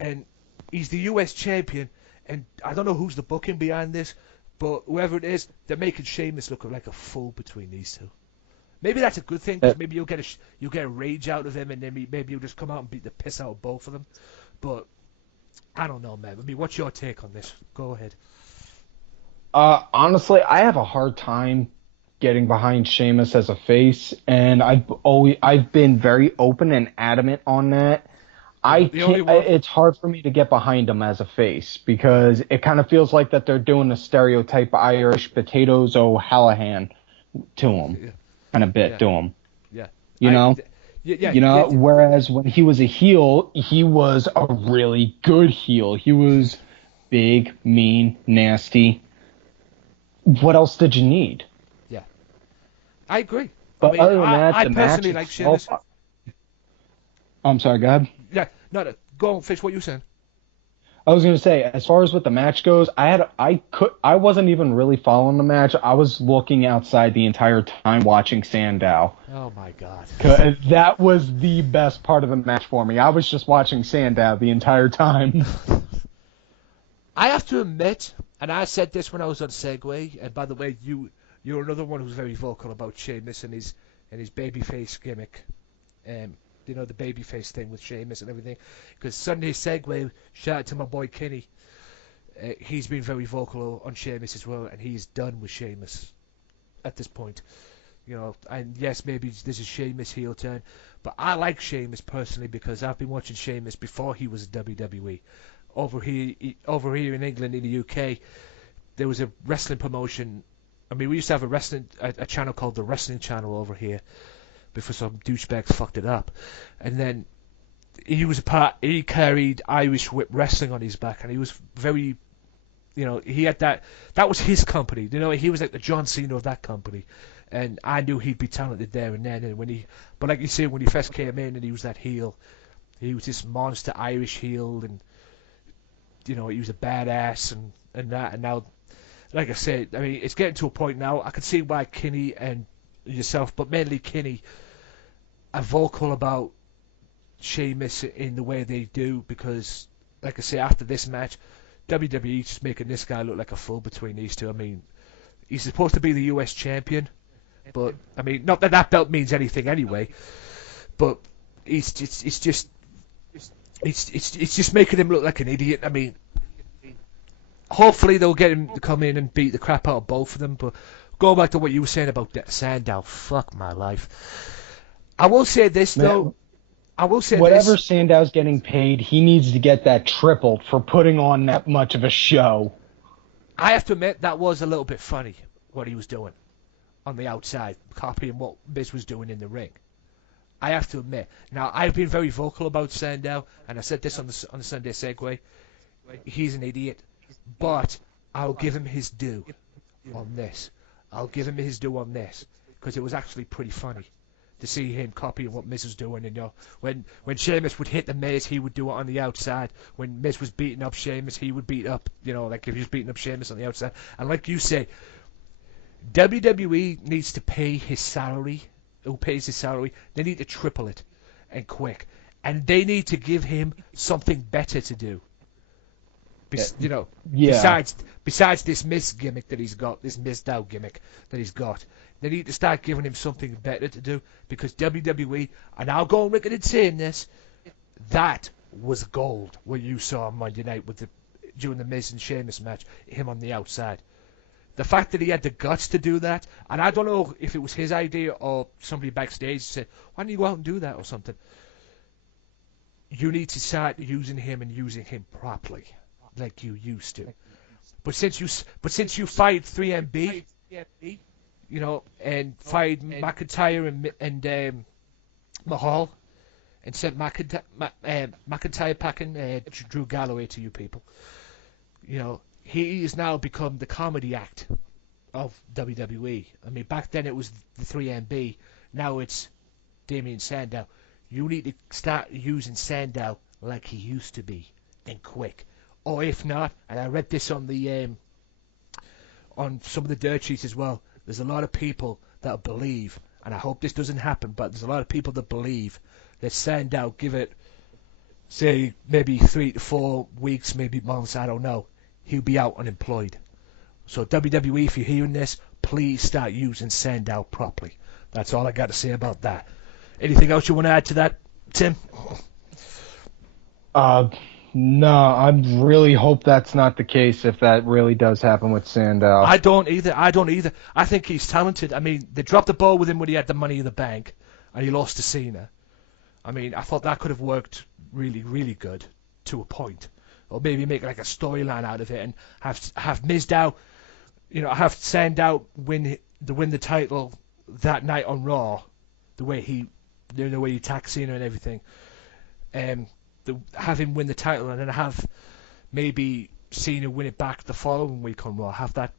and he's the US champion. And I don't know who's the booking behind this, but whoever it is, they're making Sheamus look like a fool between these two. Maybe that's a good thing, because maybe you'll get a rage out of him, and then maybe you'll just come out and beat the piss out of both of them. But I don't know, man. I mean, what's your take on this? Go ahead. Honestly, I have a hard time getting behind Sheamus as a face, and I've been very open and adamant on that. It's hard for me to get behind him as a face because it kind of feels like that they're doing a stereotype Irish potatoes O'Hallahan to him, kind of bit to him. Yeah. Whereas when he was a heel, he was a really good heel. He was big, mean, nasty. What else did you need? I agree. I But mean, other than that, I the personally match like itself. Sheamus. I'm sorry, go ahead. Yeah, no, go on, finish what you were saying. I was gonna say, as far as what the match goes, I wasn't even really following the match. I was looking outside the entire time watching Sandow. Oh my God. 'Cause that was the best part of the match for me. I was just watching Sandow the entire time. I have to admit, and I said this when I was on Segue, and by the way, you're another one who's very vocal about Sheamus and his babyface gimmick. You know, the babyface thing with Sheamus and everything. Because Sunday Segue, shout out to my boy Kenny, he's been very vocal on Sheamus as well, and he's done with Sheamus at this point. You know, and yes, maybe this is Sheamus heel turn, but I like Sheamus personally because I've been watching Sheamus before he was WWE. Over here in England, in the UK, there was a wrestling promotion. I mean, we used to have a channel called the Wrestling Channel over here before some douchebags fucked it up. And then he carried Irish Whip Wrestling on his back, and he was very, you know, he had that was his company. You know, he was like the John Cena of that company. And I knew he'd be talented there and then. And but like you say, when he first came in and he was that heel, he was this monster Irish heel, and you know, he was a badass and that. And now, like I said, I mean, it's getting to a point now. I can see why Kinney and yourself, but mainly Kinney, are vocal about Sheamus in the way they do, because, like I say, after this match, WWE's just making this guy look like a fool between these two. I mean, he's supposed to be the US champion, but I mean, not that that belt means anything anyway, but it's just making him look like an idiot. I mean, hopefully they'll get him to come in and beat the crap out of both of them. But going back to what you were saying about Sandow, fuck my life. I will say this though. Whatever Sandow's getting paid, he needs to get that tripled for putting on that much of a show. I have to admit that was a little bit funny what he was doing on the outside, copying what Miz was doing in the ring. I have to admit. Now, I've been very vocal about Sandow, and I said this on the Sunday Segue. He's an idiot, but I'll give him his due on this. I'll give him his due on this, because it was actually pretty funny to see him copying what Miz was doing. And, you know, when Sheamus would hit the Miz, he would do it on the outside. When Miz was beating up Sheamus, he would beat up, you know, like if he was beating up Sheamus on the outside. And like you say, WWE needs to pay his salary. Who pays his salary? They need to triple it, and quick. And they need to give him something better to do. You know, besides this Miz gimmick that he's got, this Mizdow gimmick that he's got, they need to start giving him something better to do, because WWE, and I'll go on record in saying this, that was gold what you saw on Monday night during the Miz and Sheamus match, him on the outside. The fact that he had the guts to do that, and I don't know if it was his idea or somebody backstage said, why don't you go out and do that or something? You need to start using him and using him properly, like you used to. But since you fired 3MB, you know, and fired McIntyre and Mahal, and sent McIntyre packing Drew Galloway to you people, you know, he has now become the comedy act of WWE. I mean, back then it was the 3MB. Now it's Damien Sandow. You need to start using Sandow like he used to be, and quick. Or if not, and I read this on the on some of the dirt sheets as well, there's a lot of people that believe, and I hope this doesn't happen, but there's a lot of people that believe that Sandow, give it, say, maybe 3 to 4 weeks, maybe months, I don't know, he'll be out unemployed. So WWE, if you're hearing this, please start using Sandow properly. That's all I got to say about that. Anything else you want to add to that, Tim? No, I really hope that's not the case if that really does happen with Sandow. I don't either. I think he's talented. I mean, they dropped the ball with him when he had the Money in the Bank, and he lost to Cena. I mean, I thought that could have worked really, really good to a point. Or maybe make like a storyline out of it and have Mizdow, you know, have Sandow win the title that night on Raw, the way he attacked Cena and everything. Have him win the title and then have maybe Cena win it back the following week on Raw. Have that,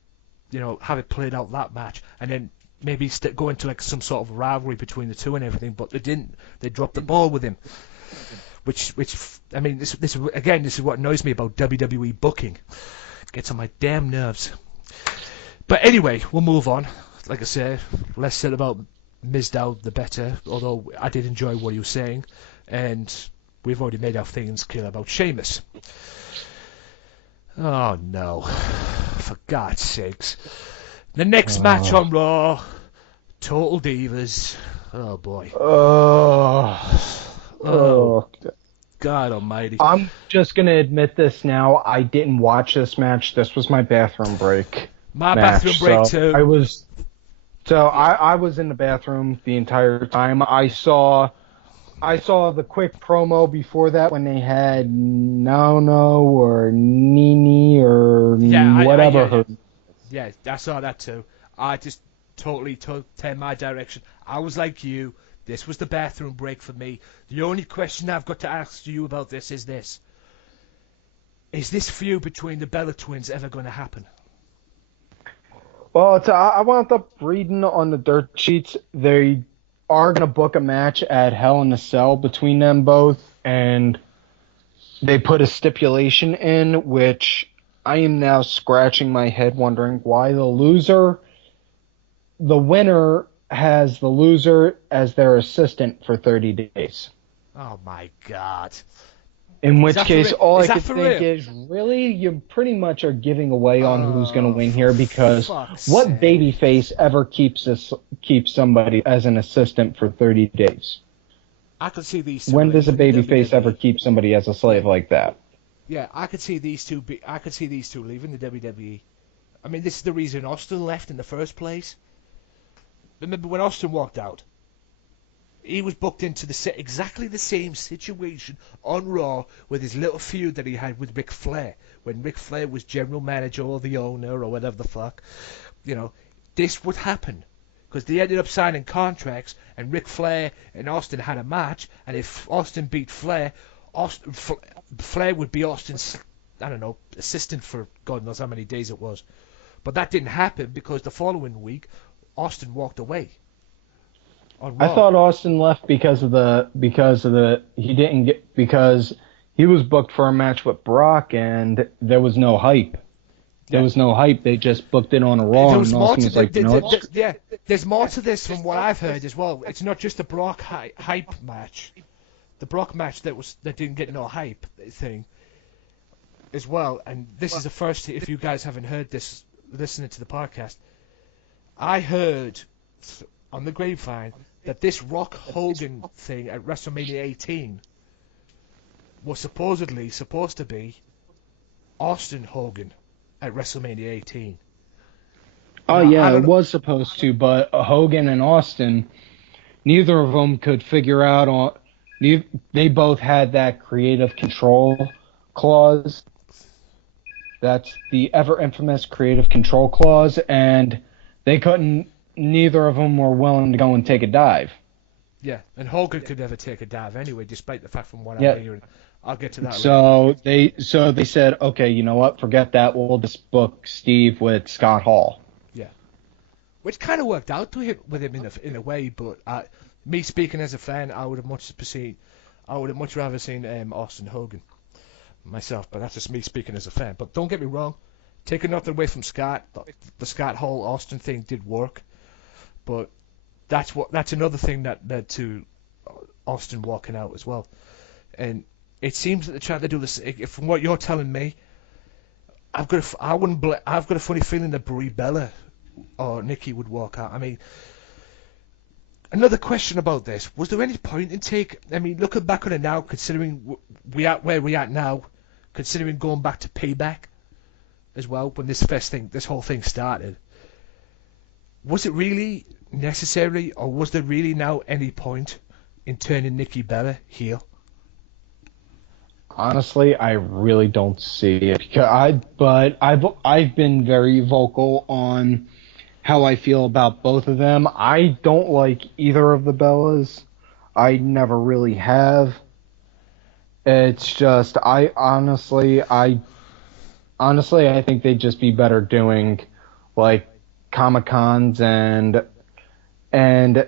you know, have it played out that match, and then maybe go into like some sort of rivalry between the two and everything, but they didn't. They dropped the ball with him. Which I mean, this is what annoys me about WWE booking. It gets on my damn nerves. But anyway, we'll move on. Like I said, less said about Mizdow, the better. Although I did enjoy what he was saying, and we've already made our things clear about Sheamus. Oh no! For God's sakes! The next match on Raw, Total Divas. Oh boy. Oh, God Almighty! I'm just gonna admit this now. I didn't watch this match. This was my bathroom break. Bathroom break too. I was in the bathroom the entire time. I saw the quick promo before that when they had No or Nini or whatever. Yeah, I saw that too. I just totally turned my direction. I was like you. This was the bathroom break for me. The only question I've got to ask you about this is this. Is this feud between the Bella twins ever going to happen? Well, I wound up reading on the dirt sheets. They are going to book a match at Hell in a Cell between them both, and they put a stipulation in, which I am now scratching my head wondering why the winner has the loser as their assistant for 30 days. Oh my God. In which case, all I could think is, really, you pretty much are giving away on who's going to win here, because what babyface ever keeps somebody as an assistant for 30 days? I could see these two. When does a babyface ever keep somebody as a slave like that? Yeah, I could see these two leaving the WWE. I mean, this is the reason Austin left in the first place. Remember when Austin walked out? He was booked into exactly the same situation on Raw with his little feud that he had with Ric Flair. When Ric Flair was general manager or the owner or whatever the fuck. You know, this would happen. Because they ended up signing contracts, and Ric Flair and Austin had a match, and if Austin beat Flair, Flair would be Austin's, I don't know, assistant for God knows how many days it was. But that didn't happen because the following week, Austin walked away. I thought Austin left because he was booked for a match with Brock and there was no hype. There was no hype. They just booked it on a Raw, and Austin was like, yeah, there's more to this from what I've heard as well. It's not just the Brock hype match, the Brock match that didn't get no hype thing as well. And this is the first. If you guys haven't heard this, listening to the podcast, I heard on the grapevine that this Rock Hogan thing at WrestleMania 18 was supposed to be Austin Hogan at WrestleMania 18. Oh, yeah, it was supposed to, but Hogan and Austin, neither of them could figure out they both had that creative control clause. That's the ever infamous creative control clause, and neither of them were willing to go and take a dive. Yeah, and Hogan could never take a dive anyway, despite the fact from what I'm hearing. I'll get to that later. So they said, okay, you know what? Forget that. We'll just book Steve with Scott Hall. Yeah, which kind of worked out with him in a way. But me speaking as a fan, I would have much rather seen Austin Hogan myself. But that's just me speaking as a fan. But don't get me wrong, taking nothing away from Scott, the Scott Hall Austin thing did work. But that's another thing that led to Austin walking out as well. And it seems that they're trying to do this. From what you're telling me, I've got a funny feeling that Brie Bella or Nikki would walk out. I mean, another question about this: was there any point in looking back on it now, considering where we at now, considering going back to Payback as well when this whole thing started? Was it really necessary, or was there really now any point in turning Nikki Bella heel? Honestly, I really don't see it. But I've been very vocal on how I feel about both of them. I don't like either of the Bellas. I never really have. It's just I honestly I think they'd just be better doing like Comic-Cons and And,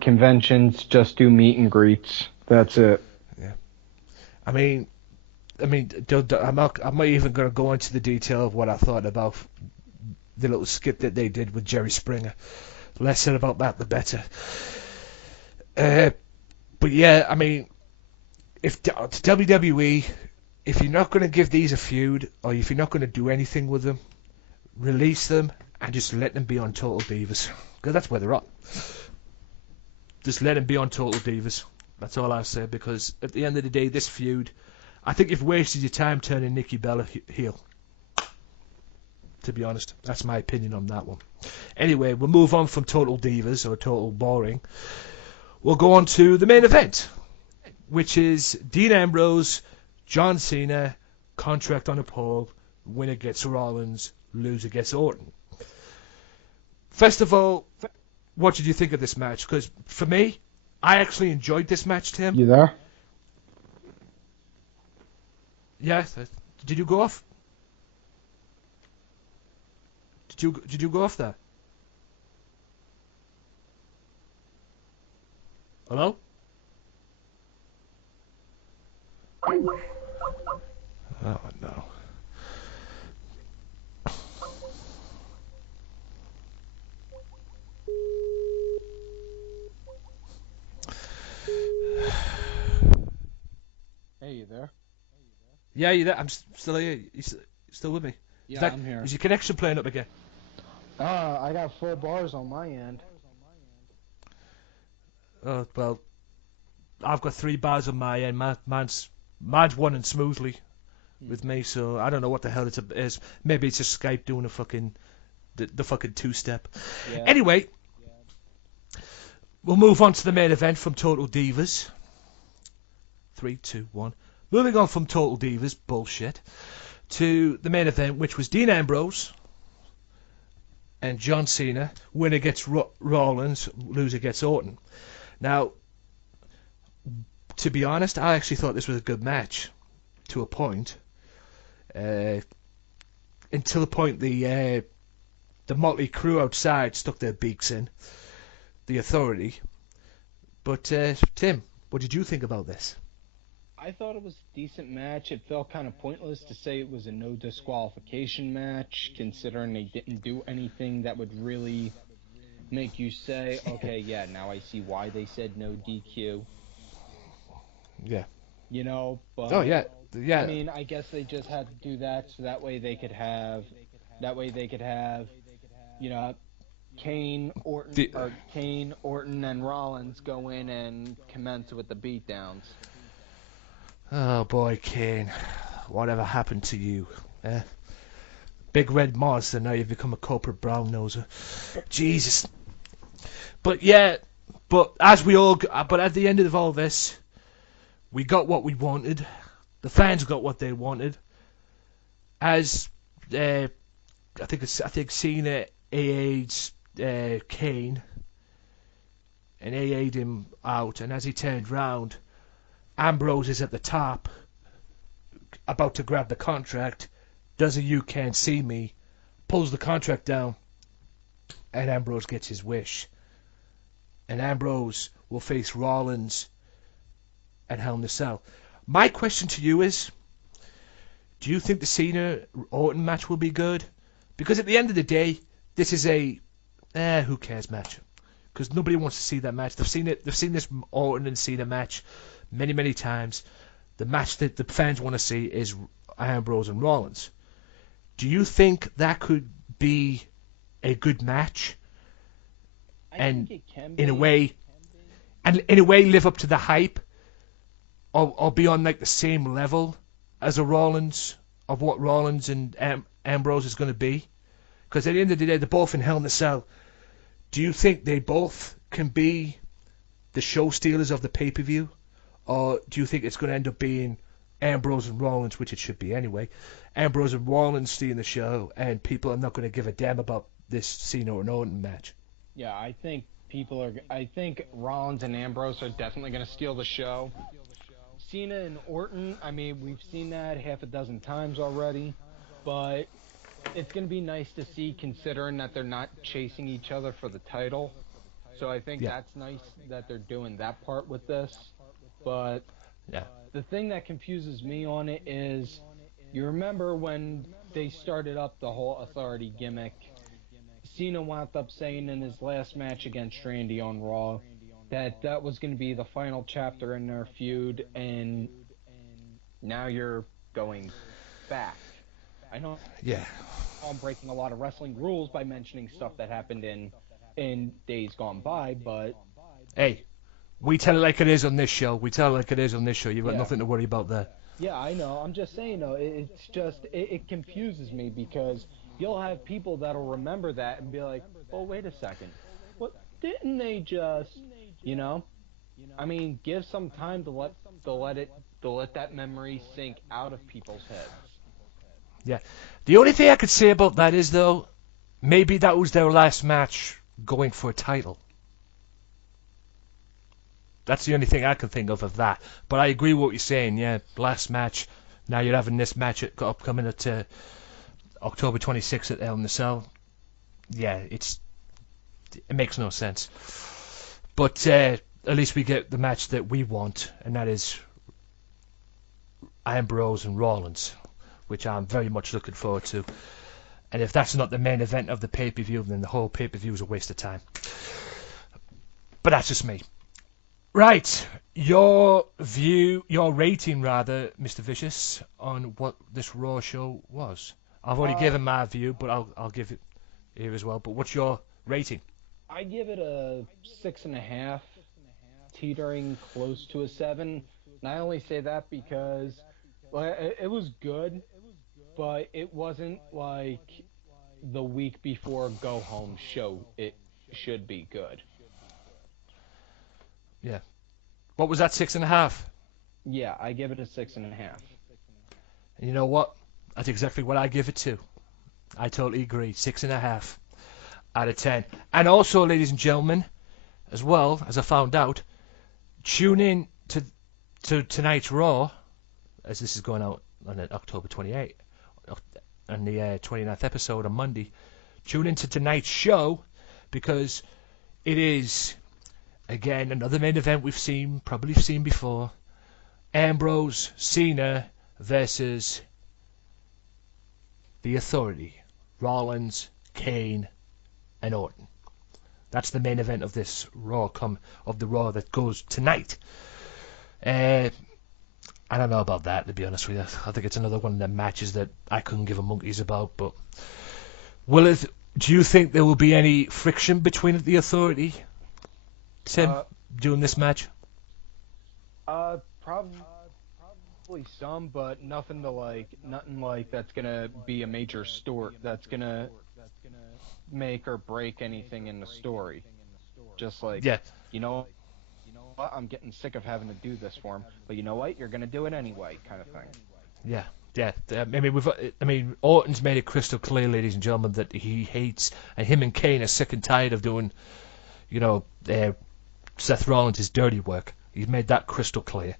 conventions just do meet and greets. That's it. Yeah. I mean, I'm not even going to go into the detail of what I thought about the little skit that they did with Jerry Springer. The less said about that, the better. But yeah, I mean, if WWE, if you're not going to give these a feud, or if you're not going to do anything with them, release them and just let them be on Total Divas, because that's where they're at. Just let them be on Total Divas. That's all I say, because at the end of the day, this feud, I think you've wasted your time turning Nikki Bella heel. To be honest, that's my opinion on that one. Anyway, we'll move on from Total Divas, or Total Boring. We'll go on to the main event, which is Dean Ambrose, John Cena, contract on a pole, winner gets Rollins, loser gets Orton. First of all, what did you think of this match? Because for me, I actually enjoyed this match, Tim. You there? Yes. Did you go off? Did you go off there? Hello? Oh no. Hey, you there? Yeah, you there? I'm still here. You still with me? Yeah, I'm here. Is your connection playing up again? I got full bars on my end. Oh, well, I've got 3 bars on my end. Mine's running smoothly with me, so I don't know what the hell it is. Maybe it's just Skype doing the fucking 2-step. Yeah. Anyway, we'll move on to the main event from Total Divas. 3, 2, 1. Moving on from Total Divas, bullshit, to the main event, which was Dean Ambrose and John Cena. Winner gets Rollins, loser gets Orton. Now, to be honest, I actually thought this was a good match, to a point. Until the point the motley crew outside stuck their beaks in, the Authority. But Tim, what did you think about this? I thought it was a decent match. It felt kind of pointless to say it was a no disqualification match, considering they didn't do anything that would really make you say, okay, yeah, now I see why they said no DQ. Yeah. But oh yeah. I mean, I guess they just had to do that so that way they could have, Kane, Orton, and Rollins go in and commence with the beatdowns. Oh boy, Kane, whatever happened to you? Big red monster, now you've become a corporate brown noser. Jesus. But yeah, but at the end of all this, we got what we wanted. The fans got what they wanted. As I think Cena AA'd Kane and AA'd him out, and as he turned round, Ambrose is at the top, about to grab the contract, does a "you can't see me," pulls the contract down, and Ambrose gets his wish. And Ambrose will face Rollins at Hell in a Cell. My question to you is, do you think the Cena-Orton match will be good? Because at the end of the day, this is a who cares match. Because nobody wants to see that match. They've seen this Orton and Cena match many, many times. The match that the fans want to see is Ambrose and Rollins. Do you think that could be a good match? And think it can in a way, live up to the hype, or be on like the same level as a Rollins, of what Rollins and Ambrose is going to be? Because at the end of the day, they're both in Hell in a Cell. Do you think they both can be the show stealers of the pay-per-view? Or do you think it's going to end up being Ambrose and Rollins, which it should be anyway, Ambrose and Rollins stealing the show, and people are not going to give a damn about this Cena and Orton match? Yeah, I think Rollins and Ambrose are definitely going to steal the show. Cena and Orton, I mean, we've seen that half a dozen times already, but it's going to be nice to see, considering that they're not chasing each other for the title. So I think Yeah. that's nice that they're doing that part with this. But Yeah. the thing that confuses me on it is, you remember when they started up the whole authority gimmick, Cena wound up saying in his last match against Randy on Raw that that was going to be the final chapter in their feud, and now you're going back. I know Yeah. I'm breaking a lot of wrestling rules by mentioning stuff that happened in days gone by, but Hey, we tell it like it is on this show. We tell it like it is on this show. You've got yeah. nothing to worry about there. Yeah, I know. I'm just saying, though, it's just, it confuses me because you'll have people that'll remember that and be like, oh, wait a second. What, didn't they just, you know? I mean, give some time to let that memory sink out of people's heads. Yeah. The only thing I could say about that is, though, maybe that was their last match going for a title. That's the only thing I can think of that. But I agree with what you're saying. Yeah, last match. Now you're having this match upcoming at October 26th at Hell in the Cell. Yeah, it makes no sense. But at least we get the match that we want, and that is Ambrose and Rollins, which I'm very much looking forward to. And if that's not the main event of the pay-per-view, then the whole pay-per-view is a waste of time. But that's just me. Right, your rating rather, Mr. Vicious, on what this Raw show was. I've already given my view, but I'll give it here as well. But what's your rating? I give it a 6.5, teetering close to a 7. And I only say that because, well, it was good, but it wasn't like the week before Go Home show it should be good. Yeah. What was that, 6.5? Yeah, I give it a 6.5. And you know what? That's exactly what I give it to. I totally agree. 6.5 out of 10. And also, ladies and gentlemen, as well, as I found out, tune in to tonight's Raw, as this is going out on October 28th, on the 29th episode on Monday. Tune into tonight's show, because it is, again, another main event we've probably seen before. Ambrose, Cena versus the Authority. Rollins, Kane, and Orton. That's the main event of this Raw of the Raw that goes tonight. I don't know about that, to be honest with you. I think it's another one of them matches that I couldn't give a monkey's about. But do you think there will be any friction between the Authority, Tim, during this match? Probably some, but nothing like that's gonna be a major story. That's gonna make or break anything in the story. Just like, yeah. You know what? I'm getting sick of having to do this for him, but you know what? You're gonna do it anyway, kind of thing. Yeah. I mean, Orton's made it crystal clear, ladies and gentlemen, that he hates, and him and Kane are sick and tired of doing, Seth Rollins' dirty work. He's made that crystal clear.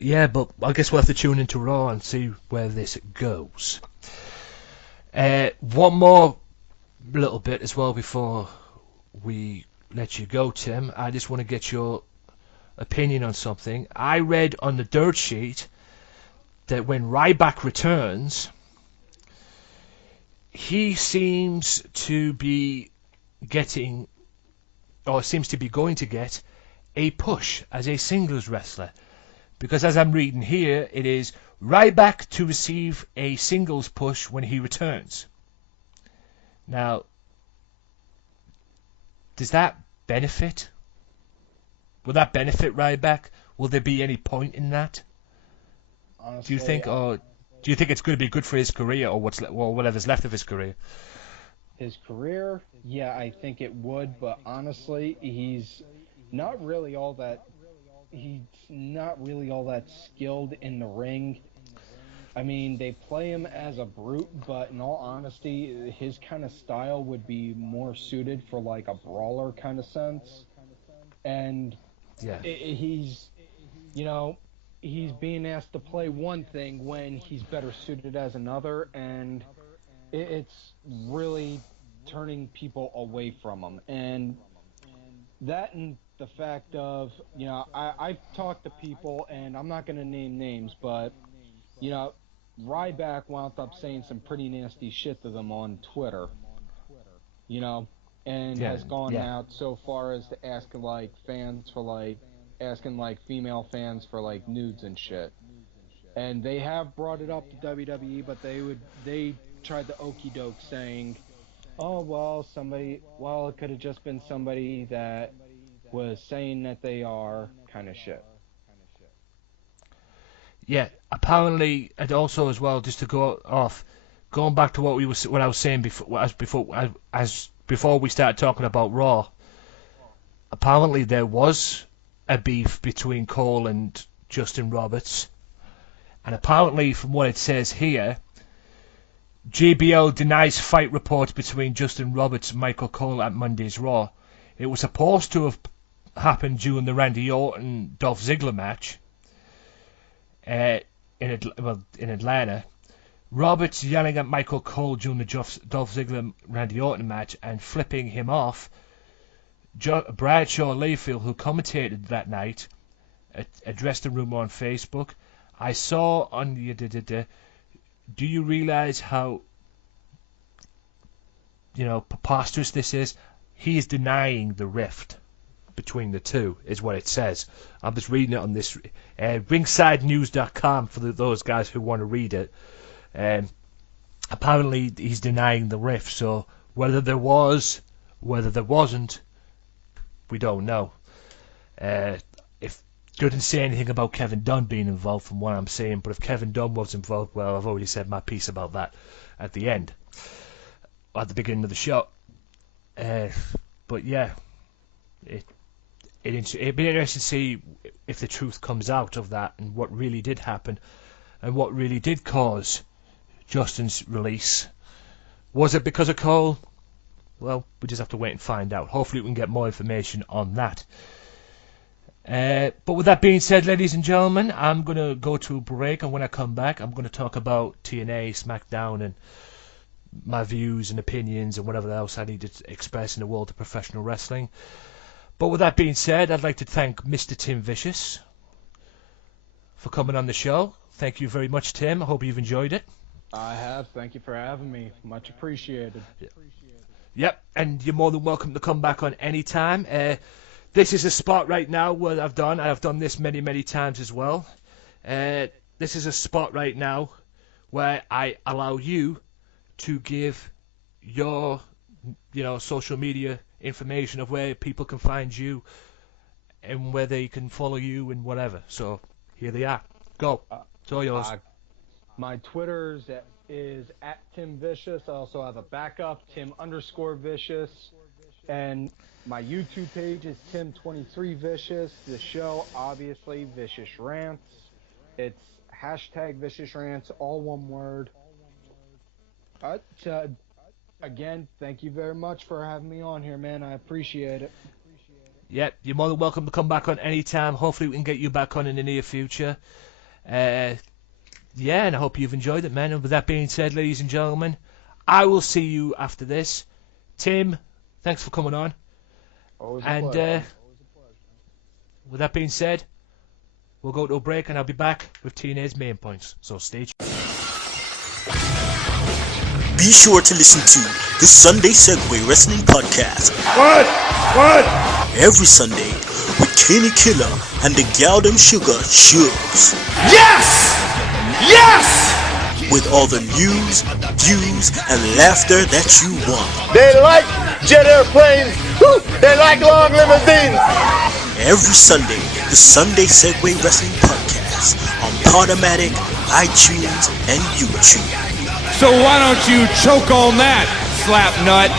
Yeah, but I guess we'll have to tune into Raw and see where this goes. One more little bit as well before we let you go, Tim. I just want to get your opinion on something. I read on the dirt sheet that when Ryback returns, he seems to be getting, or seems to be going to get, a push as a singles wrestler. Because as I'm reading here, it is Ryback to receive a singles push when he returns. Now, does that benefit? Will that benefit Ryback? Will there be any point in that? Honestly, do you think, or do you think it's going to be good for his career, or whatever's left of his career? His career, yeah, I think it would, but honestly, he's not really all that skilled in the ring. I mean, they play him as a brute, but in all honesty, his kind of style would be more suited for like a brawler kind of sense. And yeah, he's being asked to play one thing when he's better suited as another, and it's really turning people away from them. And that and the fact of, I've talked to people, and I'm not going to name names, but, Ryback wound up saying some pretty nasty shit to them on Twitter, and has gone out so far as to asking, female fans for, nudes and shit. And they have brought it up to WWE, but they tried the okie doke saying, oh, well, it could have just been somebody that was saying that they are kind of shit. Yeah, apparently, and also as well, just to going back to what I was saying before we started talking about Raw. Apparently, there was a beef between Cole and Justin Roberts, and apparently, from what it says here, JBL denies fight reports between Justin Roberts and Michael Cole at Monday's Raw. It was supposed to have happened during the Randy Orton Dolph Ziggler match in Atlanta. Roberts yelling at Michael Cole during the Dolph Ziggler Randy Orton match and flipping him off. Bradshaw Layfield, who commentated that night, addressed the rumor on Facebook. I saw on the do you realize how preposterous this is? He is denying the rift between the two, is what it says. I'm just reading it on this ringsidenews.com for those guys who want to read it. Apparently he's denying the rift, so whether there wasn't, we don't know. If doesn't say anything about Kevin Dunn being involved from what I'm saying, but if Kevin Dunn was involved, well, I've already said my piece about that at the end, at the beginning of the show. But yeah, it'd be interesting to see if the truth comes out of that and what really did happen and what really did cause Justin's release. Was it because of Cole? Well, we just have to wait and find out. Hopefully we can get more information on that. But with that being said, ladies and gentlemen, I'm going to go to a break, and when I come back, I'm going to talk about TNA, SmackDown, and my views and opinions and whatever else I need to express in the world of professional wrestling. But with that being said, I'd like to thank Mr. Tim Vicious for coming on the show. Thank you very much, Tim. I hope you've enjoyed it. I have. Thank you for having me. Much appreciated. Yep, and you're more than welcome to come back on any time. This is a spot right now where I've done this many times as well. This is a spot right now where I allow you to give your, social media information of where people can find you and where they can follow you and whatever. So here they are. Go. It's all yours. My Twitter is at Tim Vicious. I also have a backup, Tim_Vicious. And my YouTube page is Tim23Vicious. The show, obviously, Vicious Rants. It's #Vicious Rants, all one word. Again, thank you very much for having me on here, man. I appreciate it. Yep, you're more than welcome to come back on any time. Hopefully we can get you back on in the near future. Yeah, and I hope you've enjoyed it, man. And with that being said, ladies and gentlemen, I will see you after this. Tim, thanks for coming on. Always a pleasure. With that being said, we'll go to a break and I'll be back with TNA's main points. So stay tuned. Be sure to listen to the Sunday Segue Wrestling Podcast. What? Every Sunday with Kenny Killer and the Galdem Sugar Shugs. Yes! With all the news, views, and laughter that you want. They like jet airplanes. They like long limousines. Every Sunday, the Sunday Segue Wrestling Podcast on Podomatic, iTunes, and YouTube. So why don't you choke on that, slap nut?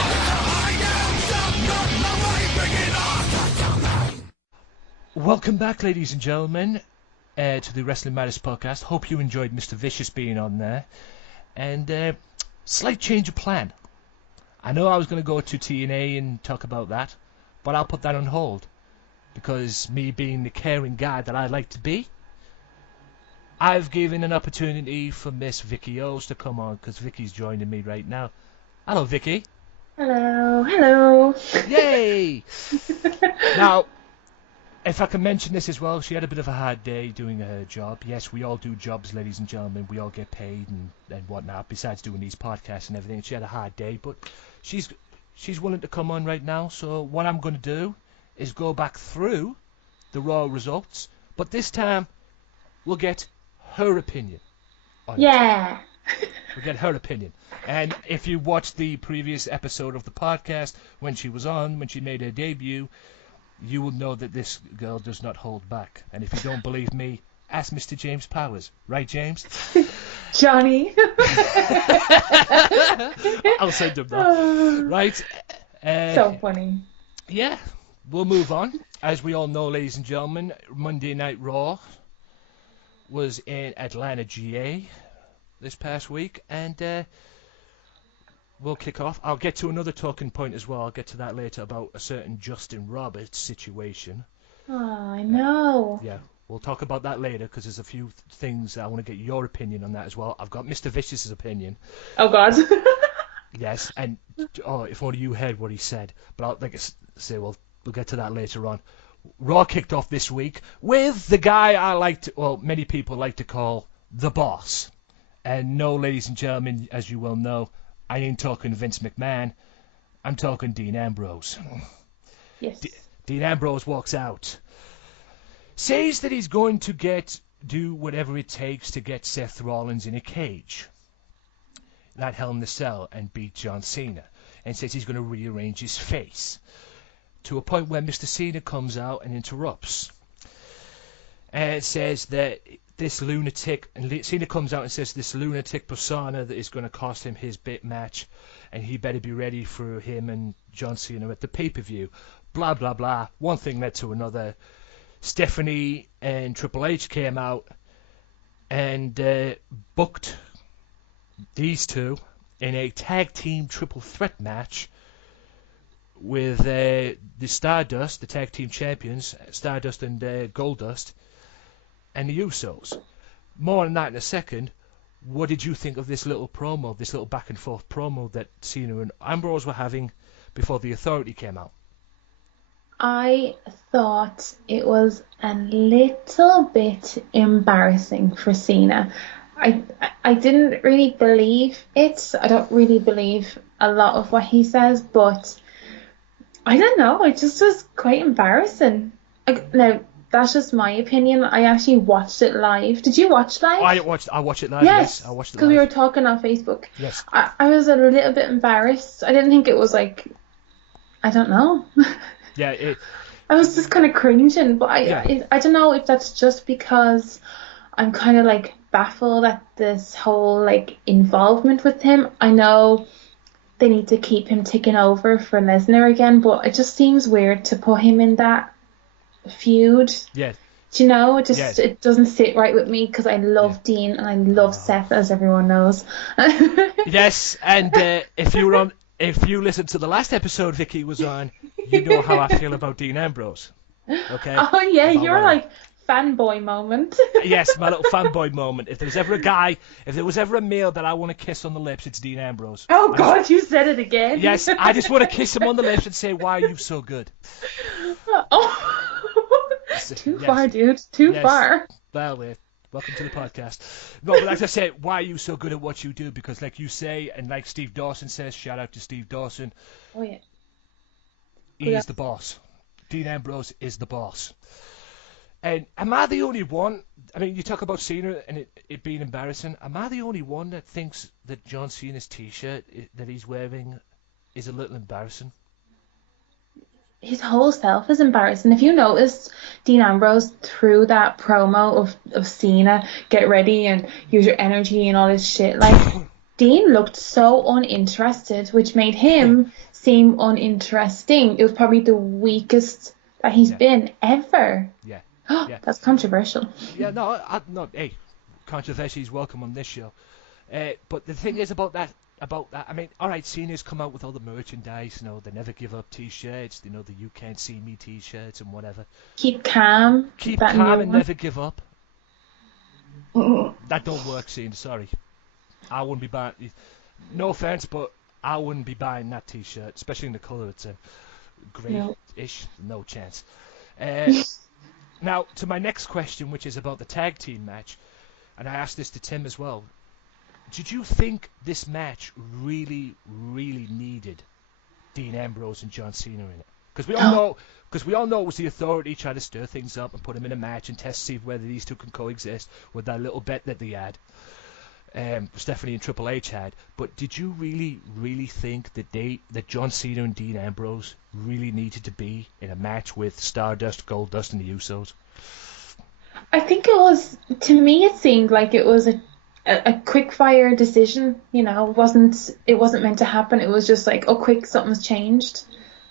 Welcome back, ladies and gentlemen, to the Wrestling Matters podcast. Hope you enjoyed Mr. Vicious being on there. And slight change of plan. I know I was going to go to TNA and talk about that, but I'll put that on hold. Because me being the caring guy that I like to be, I've given an opportunity for Miss Vicky Earls to come on, because Vicky's joining me right now. Hello, Vicky. Hello, hello. Yay! Now, if I can mention this as well, she had a bit of a hard day doing her job. Yes, we all do jobs, ladies and gentlemen. We all get paid and whatnot, besides doing these podcasts and everything. She had a hard day, but she's willing to come on right now. So what I'm going to do is go back through the Raw results, but this time we'll get her opinion on it. Yeah. We'll get her opinion. And if you watched the previous episode of the podcast, when she was on, when she made her debut, you will know that this girl does not hold back. And if you don't believe me, ask Mr. James Powers. Right, James? Johnny. I'll send him that. Right? So funny. Yeah, we'll move on. As we all know, ladies and gentlemen, Monday Night Raw was in Atlanta, GA this past week, and we'll kick off. I'll get to another talking point as well. I'll get to that later about a certain Justin Roberts situation. Oh, I know. Yeah, we'll talk about that later because there's a few things I want to get your opinion on that as well. I've got Mr. Vicious's opinion. Oh, God. Yes, and if only you heard what he said. But I'll, like I say, we'll get to that later on. Raw kicked off this week with the guy many people like to call the Boss. And no, ladies and gentlemen, as you well know, I ain't talking Vince McMahon. I'm talking Dean Ambrose. Yes. Dean Ambrose walks out. Says that he's going to do whatever it takes to get Seth Rollins in a cage. That Hell in a Cell and beat John Cena. And says he's going to rearrange his face. To a point where Mr. Cena comes out and interrupts. And it says that this lunatic, and Cena comes out and says this lunatic persona that is going to cost him his bit match, and he better be ready for him and John Cena at the pay-per-view. Blah, blah, blah. One thing led to another. Stephanie and Triple H came out and booked these two in a tag team triple threat match with the Stardust, the tag team champions, Stardust and Goldust, and the Usos. More on that in a second. What did you think of this little promo, this little back and forth promo that Cena and Ambrose were having before the Authority came out? I thought it was a little bit embarrassing for Cena. I didn't really believe it. I don't really believe a lot of what he says, but I don't know. It just was quite embarrassing. Now, that's just my opinion. I actually watched it live. Did you watch live? I watched it live. Yes, I watched it live. because we were talking on Facebook. Yes. I was a little bit embarrassed. I didn't think it was like, I don't know. Yeah, I was just kind of cringing, but Yeah. I don't know if that's just because I'm kind of like baffled at this whole like involvement with him. I know they need to keep him taking over for Lesnar again, but it just seems weird to put him in that feud. yeah. Do you know? It just Yes. it doesn't sit right with me because I love Dean and I love Seth, as everyone knows. Yes, and if you listened to the last episode Vicky was on, you know how I feel about Dean Ambrose. Okay. Oh yeah, About you're my- like fanboy moment. Yes, my little fanboy moment. If there was ever a male that I want to kiss on the lips, it's Dean Ambrose. Oh God, you said it again. Yes, I just want to kiss him on the lips and say, "Why are you so good?" Oh. Too Yes. far, dude. Too Yes. far. Well, welcome to the podcast. No, but like I said, why are you so good at what you do? Because like you say, and like Steve Dawson says, shout out to Steve Dawson, Oh yeah. he Yeah. is the boss. Dean Ambrose is the boss. And am I the only one? I mean, you talk about Cena and it being embarrassing. Am I the only one that thinks that John Cena's T-shirt that he's wearing is a little embarrassing? His whole self is embarrassing. If you noticed, Dean Ambrose threw that promo of Cena, get ready and use your energy and all this shit. Like, Dean looked so uninterested, which made him seem uninteresting. It was probably the weakest that he's been ever. Yeah. Yeah. That's controversial. Yeah, no, hey, controversy is welcome on this show. But the thing is about that, I mean, all right, Cena's come out with all the merchandise, they never give up T-shirts, the You Can't See Me T-shirts and whatever. Keep calm. Keep that calm new and one. never give up. That don't work, Cena, sorry. I wouldn't be bad. No offense, but I wouldn't be buying that T-shirt, especially in the colour. It's a grayish. No chance. Now, to my next question, which is about the tag team match, and I asked this to Tim as well. Did you think this match really, really needed Dean Ambrose and John Cena in it? Because we all know it was the Authority trying to stir things up and put them in a match and test to see whether these two can coexist with that little bet that they had. Stephanie and Triple H had. But did you really, really think that John Cena and Dean Ambrose really needed to be in a match with Stardust, Goldust, and the Usos? I think it was, to me, it seemed like it was a quick fire decision. You know, it wasn't meant to happen. It was just like, oh, quick, something's changed.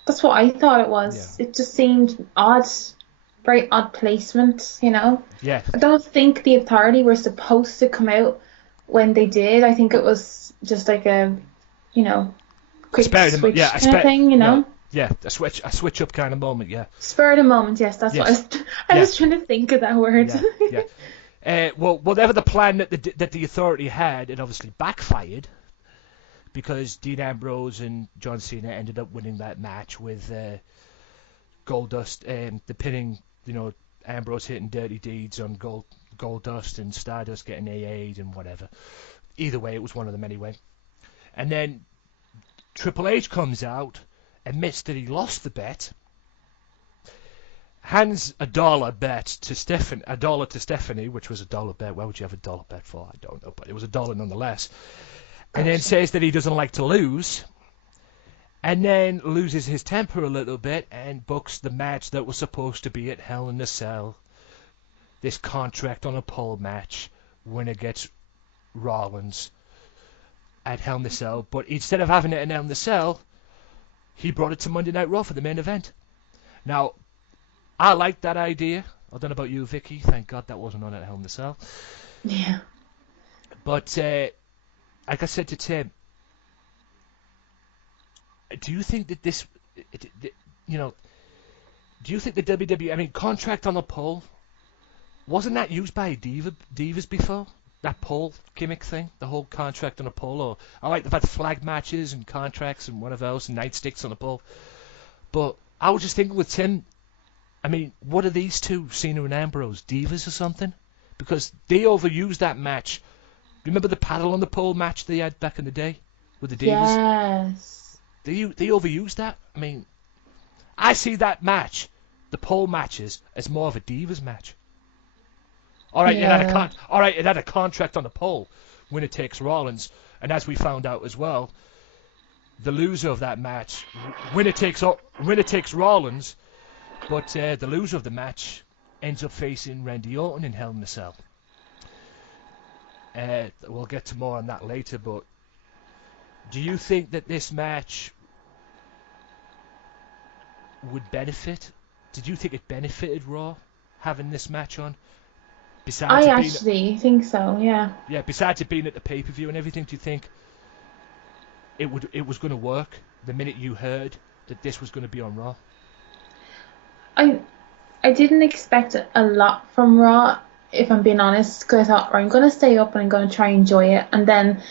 That's what I thought it was. Yeah. It just seemed odd, very odd placement. You know. Yeah. I don't think the Authority were supposed to come out when they did. I think it was just like a, you know, quick switch kind of thing. You know. Yeah, a switch up kind of moment, yeah. Spur of the moment, yes, that's what I was trying to think of that word. Well, whatever the plan that the Authority had, it obviously backfired, because Dean Ambrose and John Cena ended up winning that match with Goldust, the pinning, you know, Ambrose hitting Dirty Deeds on Goldust and Stardust getting AA'd and whatever. Either way, it was one of them anyway. And then Triple H comes out, admits that he lost the bet, hands $1 bet to Stephanie, which was $1 bet. Why would you have $1 bet for? I don't know, but it was $1 nonetheless. And then says that he doesn't like to lose, and then loses his temper a little bit and books the match that was supposed to be at Hell in a Cell. This contract on a pole match, winner gets Rollins at Hell in a Cell, but instead of having it at Hell in a Cell, he brought it to Monday Night Raw for the main event. Now, I like that idea. I don't know about you, Vicky. Thank God that wasn't on at Hell in a Cell. Yeah. But, like I said to Tim, do you think that this, you know, do you think the WWE, I mean, contract on a pole, wasn't that used by divas before? That pole gimmick thing, the whole contract on a pole, or I like the fact flag matches and contracts and whatever else, and nightsticks on a pole. But I was just thinking with Tim, I mean, what are these two, Cena and Ambrose, divas or something? Because they overused that match. Remember the paddle on the pole match they had back in the day with the divas? Yes. They overused that. I mean, I see that match, the pole matches, as more of a divas match. All right, it had a contract on the pole. Winner takes Rollins, and as we found out as well, the loser of that match, winner takes Rollins, but the loser of the match ends up facing Randy Orton in Hell in a Cell. We'll get to more on that later, but do you think that this match would benefit? Did you think it benefited Raw having this match on? I actually think so, yeah. Yeah, besides it being at the pay-per-view and everything, do you think it was going to work the minute you heard that this was going to be on Raw? I didn't expect a lot from Raw, if I'm being honest, because I thought, I'm going to stay up and I'm going to try and enjoy it, and then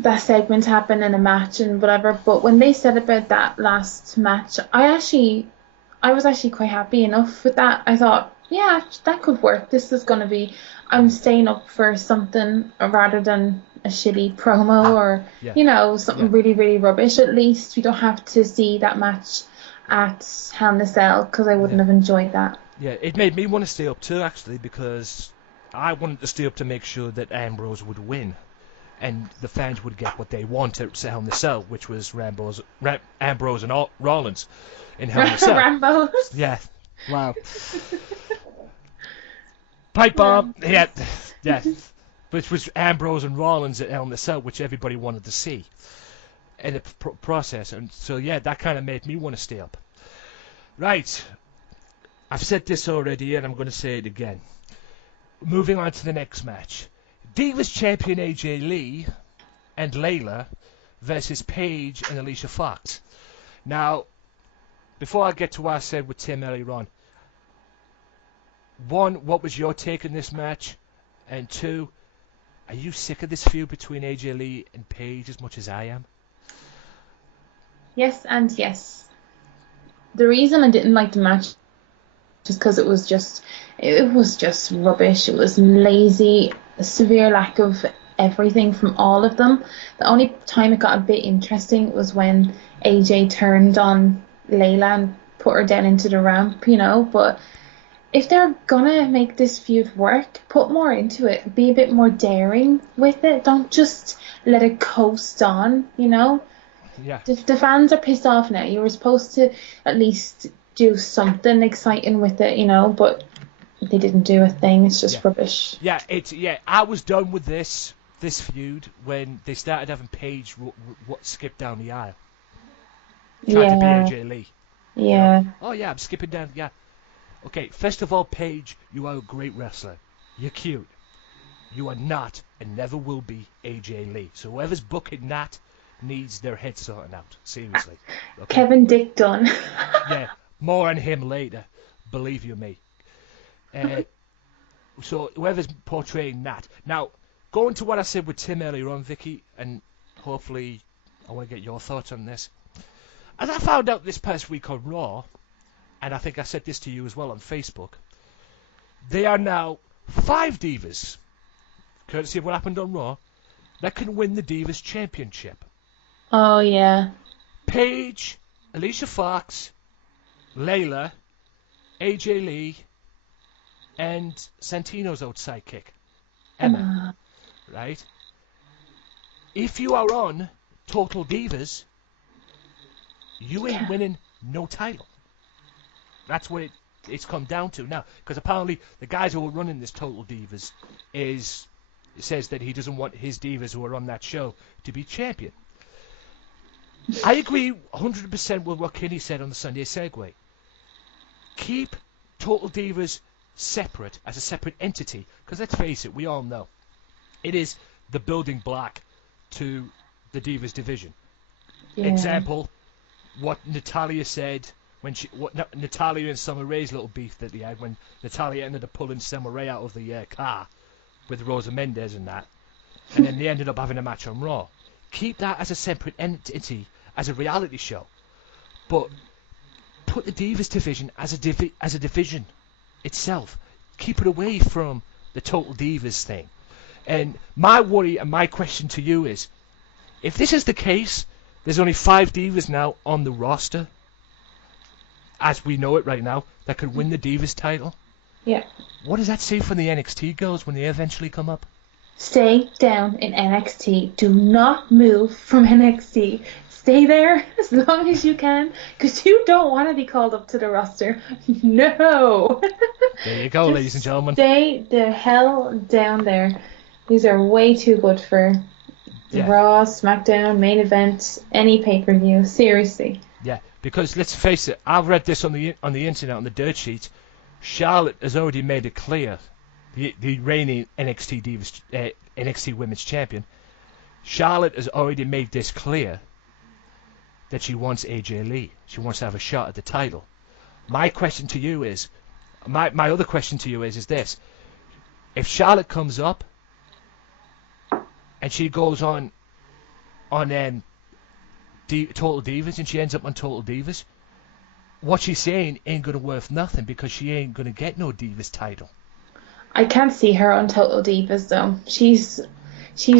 that segment happened in a match and whatever. But when they said about that last match, I was actually quite happy enough with that. I thought, yeah, that could work. This is going to be, I'm staying up for something rather than a shitty promo or, you know, something really, really rubbish. At least we don't have to see that match at Hell in a Cell, because I wouldn't have enjoyed that. Yeah, it made me want to stay up too, actually, because I wanted to stay up to make sure that Ambrose would win and the fans would get what they wanted at Hell in a Cell, which was Ambrose and Rollins in Hell in a Cell. Rambo. Yeah. Wow. Pipe bomb. Yeah. Which was Ambrose and Rollins at Hell in a Cell, which everybody wanted to see in the process. And so, yeah, that kind of made me want to stay up. Right. I've said this already, and I'm going to say it again. Moving on to the next match. Divas champion AJ Lee and Layla versus Paige and Alicia Fox. Now, before I get to what I said with Tim earlier on, one, what was your take on this match? And two, are you sick of this feud between AJ Lee and Paige as much as I am? Yes and yes. The reason I didn't like the match just because it was just rubbish. It was lazy, a severe lack of everything from all of them. The only time it got a bit interesting was when AJ turned on Layla and put her down into the ramp, but if they're gonna make this feud work, put more into it. Be a bit more daring with it. Don't just let it coast on, Yeah. The fans are pissed off now. You were supposed to at least do something exciting with it, but they didn't do a thing. It's just rubbish. Yeah, I was done with this feud when they started having Paige skip down the aisle. Trying to be AJ Lee. Yeah. Oh yeah, I'm skipping down. Yeah. Okay, first of all, Paige, you are a great wrestler. You're cute. You are not and never will be AJ Lee. So whoever's booking that needs their head sorting out. Seriously. Okay? Kevin Dick Dunn. Yeah, more on him later. Believe you me. So whoever's portraying that. Now, going to what I said with Tim earlier on, Vicky, and hopefully I want to get your thoughts on this. As I found out this past week on Raw, and I think I said this to you as well on Facebook, they are now 5 divas, courtesy of what happened on Raw, that can win the Divas Championship. Oh, yeah. Paige, Alicia Fox, Layla, AJ Lee, and Santino's old sidekick, Emma. Right? If you are on Total Divas, you ain't winning no title. That's what it's come down to now. Because apparently the guys who are running this Total Divas says that he doesn't want his divas who are on that show to be champion. I agree 100% with what Kenny said on the Sunday Segue. Keep Total Divas separate, as a separate entity, because let's face it, we all know it is the building block to the Divas division. Yeah. Example, what Natalya said when Natalya and Summer Rae's little beef that they had when Natalya ended up pulling Summer Rae out of the car with Rosa Mendez and that, and then they ended up having a match on Raw. Keep that as a separate entity, as a reality show, but put the Divas division as a division itself. Keep it away from the Total Divas thing. And my worry and my question to you is, if this is the case, there's only 5 divas now on the roster, as we know it right now, that could win the Divas title. Yeah. What does that say for the NXT girls when they eventually come up? Stay down in NXT. Do not move from NXT. Stay there as long as you can, because you don't want to be called up to the roster. No. There you go, ladies and gentlemen. Stay the hell down there. These are way too good for Raw, SmackDown, main event, any pay-per-view. Seriously. Yeah, because let's face it, I've read this on the internet, on the dirt sheet. Charlotte has already made it clear, the reigning NXT Women's Champion. Charlotte has already made this clear that she wants AJ Lee. She wants to have a shot at the title. My question to you is, my other question to you is this: if Charlotte comes up and she goes on Total Divas and she ends up on Total Divas, what she's saying ain't gonna worth nothing, because she ain't gonna get no Divas title. I can't see her on Total Divas though. She's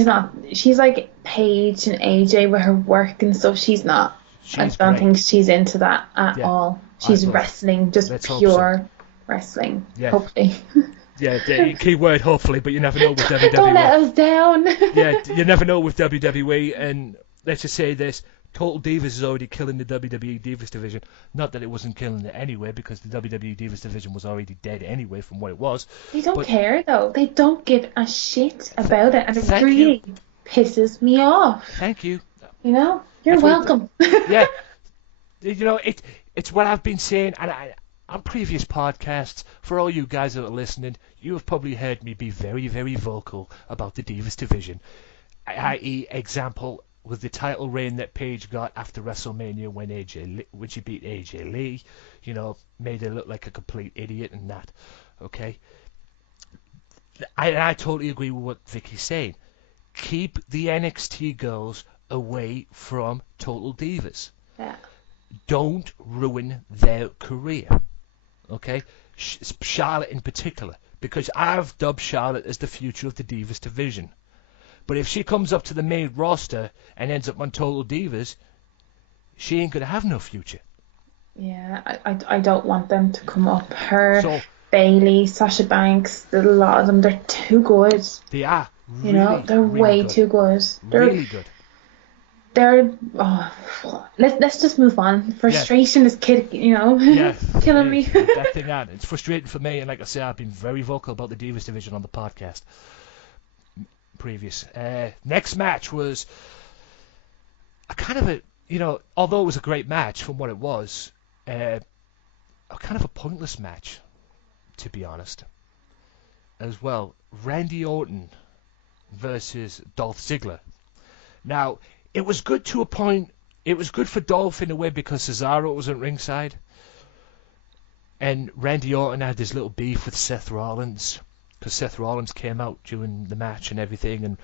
not. She's like Paige and AJ with her work and stuff. She's not. I don't think she's into that at all. She's wrestling, just pure wrestling. Yeah. Hopefully. Yeah, key word hopefully, but you never know with WWE. Don't let us down. Yeah, you never know with WWE, and let's just say this: Total Divas is already killing the WWE Divas division. Not that it wasn't killing it anyway, because the WWE Divas division was already dead anyway from what it was. They don't care though. They don't give a shit about it, and it really pisses me off. Thank you. You're welcome. Yeah, it's what I've been saying, and on previous podcasts, for all you guys that are listening, you have probably heard me be very, very vocal about the Divas division. I.e., example, with the title reign that Paige got after WrestleMania when she beat AJ Lee, made her look like a complete idiot and that. Okay? I totally agree with what Vicky's saying. Keep the NXT girls away from Total Divas. Yeah. Don't ruin their career, okay? Charlotte in particular, because I've dubbed Charlotte as the future of the Divas division. But if she comes up to the main roster and ends up on Total Divas, she ain't gonna have no future. Yeah, I don't want them to come up. Her, So, Bailey, Sasha Banks, a lot of them, they're too good. they are really, You know, they're really way good. too good. They're Really good. Let's just move on. Frustration is Yeah, killing it me. is. That thing on. It's frustrating for me, and like I say, I've been very vocal about the Divas division on the podcast. Previous. Next match was a kind of although it was a great match from what it was, a kind of a pointless match, to be honest. As well, Randy Orton versus Dolph Ziggler. Now, it was good to a point. It was good for Dolph in a way because Cesaro was at ringside. And Randy Orton had this little beef with Seth Rollins. Because Seth Rollins came out during the match and everything. And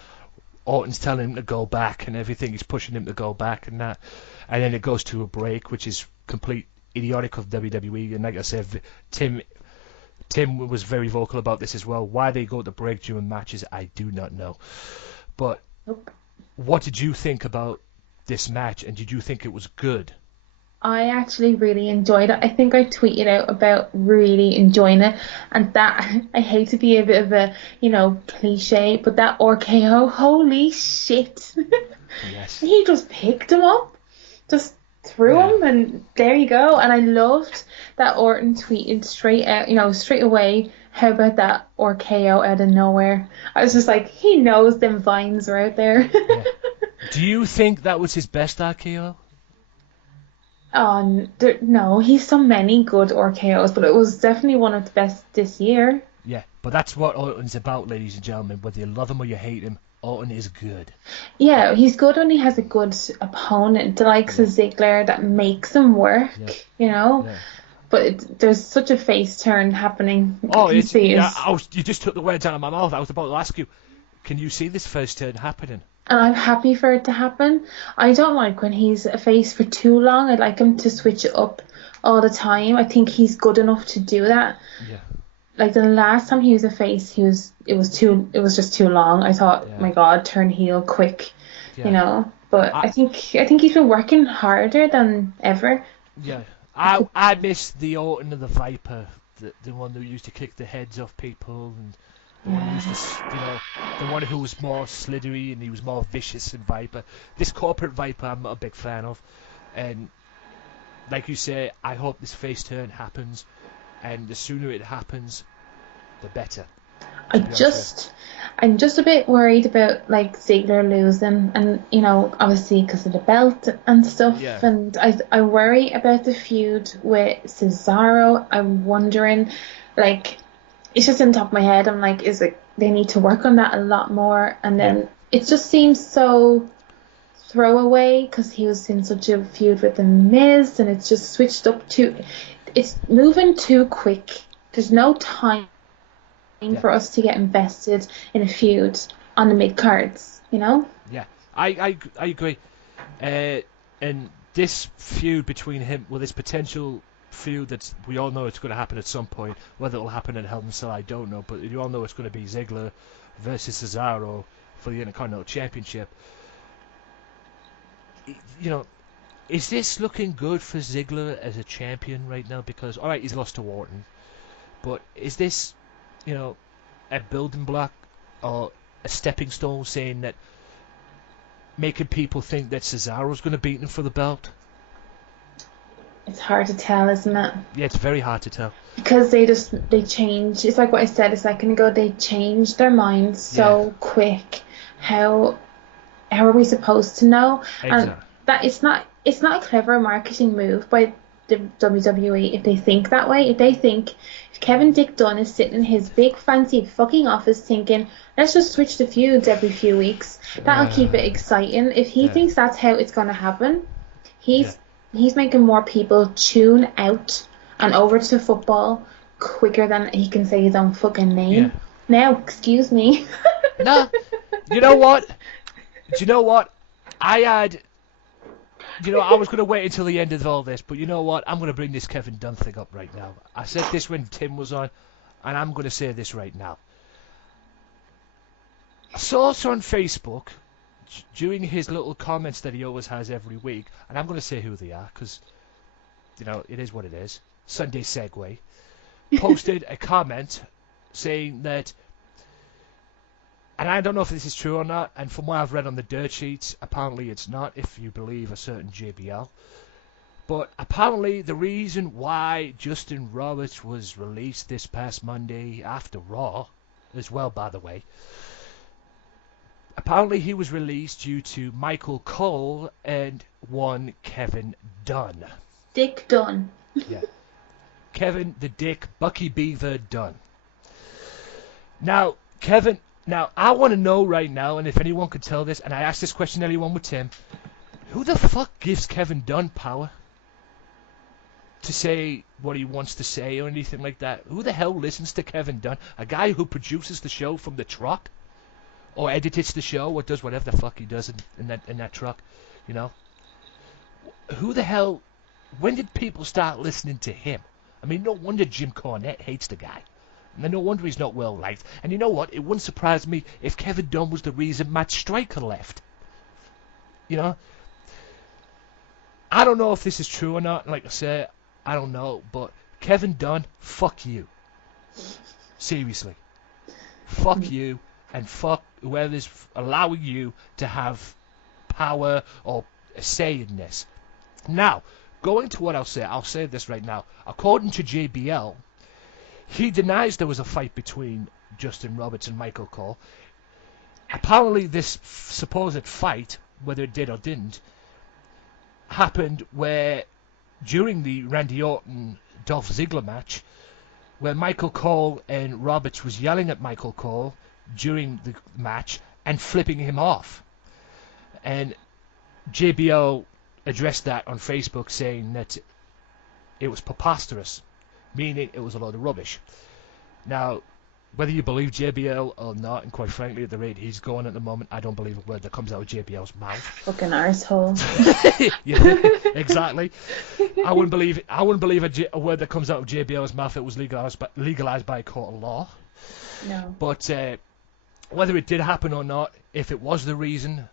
Orton's telling him to go back and everything. He's pushing him to go back and that. And then it goes to a break, which is complete idiotic of WWE. And like I said, Tim was very vocal about this as well. Why they go to break during matches, I do not know. But... Nope. What did you think about this match, and did you think it was good? I actually really enjoyed it. I think I tweeted out about really enjoying it, and that, I hate to be a bit of a, cliche, but that RKO, holy shit. Yes. He just picked him up, just threw him, and there you go. And I loved that Orton tweeted straight away, how about that RKO out of nowhere? I was just like, he knows them vines are out there. Yeah. Do you think that was his best RKO? No, he's so many good RKOs, but it was definitely one of the best this year. Yeah, but that's what Orton's about, ladies and gentlemen. Whether you love him or you hate him, Orton is good. Yeah, he's good when he has a good opponent, the likes of Ziggler, that makes him work, Yeah. But there's such a face turn happening. You just took the words out of my mouth. I was about to ask you, can you see this face turn happening? And I'm happy for it to happen. I don't like when he's a face for too long. I'd like him to switch it up all the time. I think he's good enough to do that. Yeah. Like the last time he was a face, it was just too long. I thought, my God, turn heel quick, But I think he's been working harder than ever. Yeah. I miss the Orton of the Viper, the one who used to kick the heads off people, and the one who used to, the one who was more slithery and he was more vicious than Viper. This corporate Viper, I'm not a big fan of, and like you say, I hope this face turn happens, and the sooner it happens, the better. I'm just a bit worried about like Ziggler losing, and obviously because of the belt and stuff. Yeah. And I worry about the feud with Cesaro. I'm wondering, like, it's just in the top of my head. I'm like, is it they need to work on that a lot more? And then it just seems so throwaway because he was in such a feud with the Miz, and it's just switched up it's moving too quick. There's no time for us to get invested in a feud on the mid cards, Yeah, I agree. And this feud between him, this potential feud that we all know it's going to happen at some point. Whether it will happen in Hell in a Cell, I don't know, but you all know it's going to be Ziggler versus Cesaro for the Intercontinental Championship. Is this looking good for Ziggler as a champion right now? Because alright, he's lost to Orton, but is this a building block or a stepping stone, saying that making people think that Cesaro's going to beat him for the belt? It's hard to tell, isn't it? Yeah, it's very hard to tell. Because they change. It's like what I said a second ago. They changed their minds so quick. How are we supposed to know? Exactly. And that it's not a clever marketing move by the WWE if they think that way. If they think, if Kevin Dick Dunn is sitting in his big fancy fucking office thinking, let's just switch the feuds every few weeks, that'll keep it exciting. If he thinks that's how it's going to happen, he's making more people tune out and over to football quicker than he can say his own fucking name. Yeah. Now, excuse me. No, you know what? Do you know what? I had You know, I was going to wait until the end of all this, but you know what? I'm going to bring this Kevin Dunn thing up right now. I said this when Tim was on, and I'm going to say this right now. I saw it on Facebook during his little comments that he always has every week, and I'm going to say who they are, because, you know, it is what it is. Sunday Segue posted a comment saying that, and I don't know if this is true or not, and from what I've read on the dirt sheets, apparently it's not, if you believe a certain JBL. But apparently the reason why Justin Roberts was released this past Monday after Raw, as well, by the way, apparently he was released due to Michael Cole and one Kevin Dunn. Dick Dunn. Yeah. Kevin the Dick Bucky Beaver Dunn. Now, Kevin... Now, I want to know right now, and if anyone could tell this, and I asked this question earlier on with Tim, who the fuck gives Kevin Dunn power to say what he wants to say or anything like that? Who the hell listens to Kevin Dunn? A guy who produces the show from the truck? Or edits the show, or does whatever the fuck he does in that truck, you know? Who the hell... When did people start listening to him? I mean, no wonder Jim Cornette hates the guy. And no wonder he's not well liked. And you know what? It wouldn't surprise me if Kevin Dunn was the reason Matt Stryker left. You know? I don't know if this is true or not. Like I say, I don't know. But Kevin Dunn, fuck you. Seriously. Fuck you. And fuck whoever's allowing you to have power or a say in this. Now, going to what I'll say this right now. According to JBL, he denies there was a fight between Justin Roberts and Michael Cole. Apparently this supposed fight, whether it did or didn't, happened where during the Randy Orton-Dolph Ziggler match, where Michael Cole and Roberts was yelling at Michael Cole during the match and flipping him off. And JBL addressed that on Facebook, saying that it was preposterous, meaning it was a load of rubbish. Now, whether you believe JBL or not, and quite frankly, at the rate he's going at the moment, I don't believe a word that comes out of JBL's mouth. Fucking arsehole. Yeah, exactly. I wouldn't believe a word that comes out of JBL's mouth that was legalized by a court of law. No. But whether it did happen or not, if it was the reason,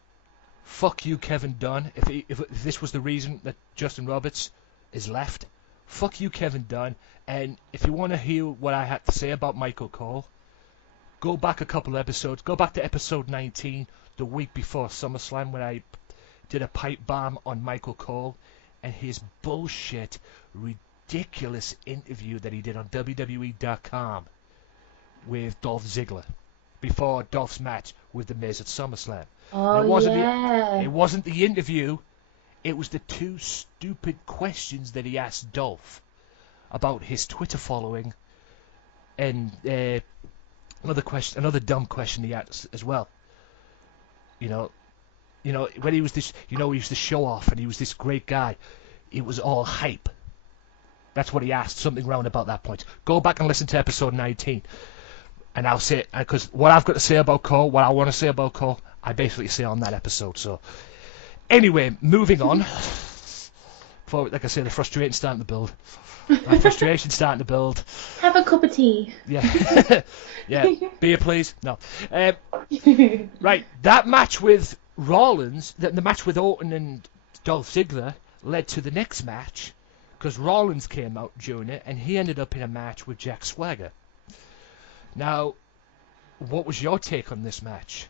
fuck you, Kevin Dunn. If this was the reason that Justin Roberts is left, fuck you, Kevin Dunn. And if you want to hear what I had to say about Michael Cole, go back a couple of episodes. Go back to episode 19, the week before SummerSlam, when I did a pipe bomb on Michael Cole and his bullshit, ridiculous interview that he did on WWE.com with Dolph Ziggler before Dolph's match with The Miz at SummerSlam. Oh, It wasn't the interview. It was the two stupid questions that he asked Dolph about his Twitter following, and another dumb question he asked as well. You know, when he was this, he used to show off, and he was this great guy. It was all hype. That's what he asked. Something round about that point. Go back and listen to episode 19, and I'll say it, because what I've got to say about Cole, what I want to say about Cole, I basically say on that episode. So. Anyway, moving on. Before, like I say, the frustration's starting to build. My frustration's starting to build. Have a cup of tea. Yeah. Yeah. Beer, please. No. Right. That match with Rollins, the match with Orton and Dolph Ziggler, led to the next match, because Rollins came out during it, and he ended up in a match with Jack Swagger. Now, what was your take on this match?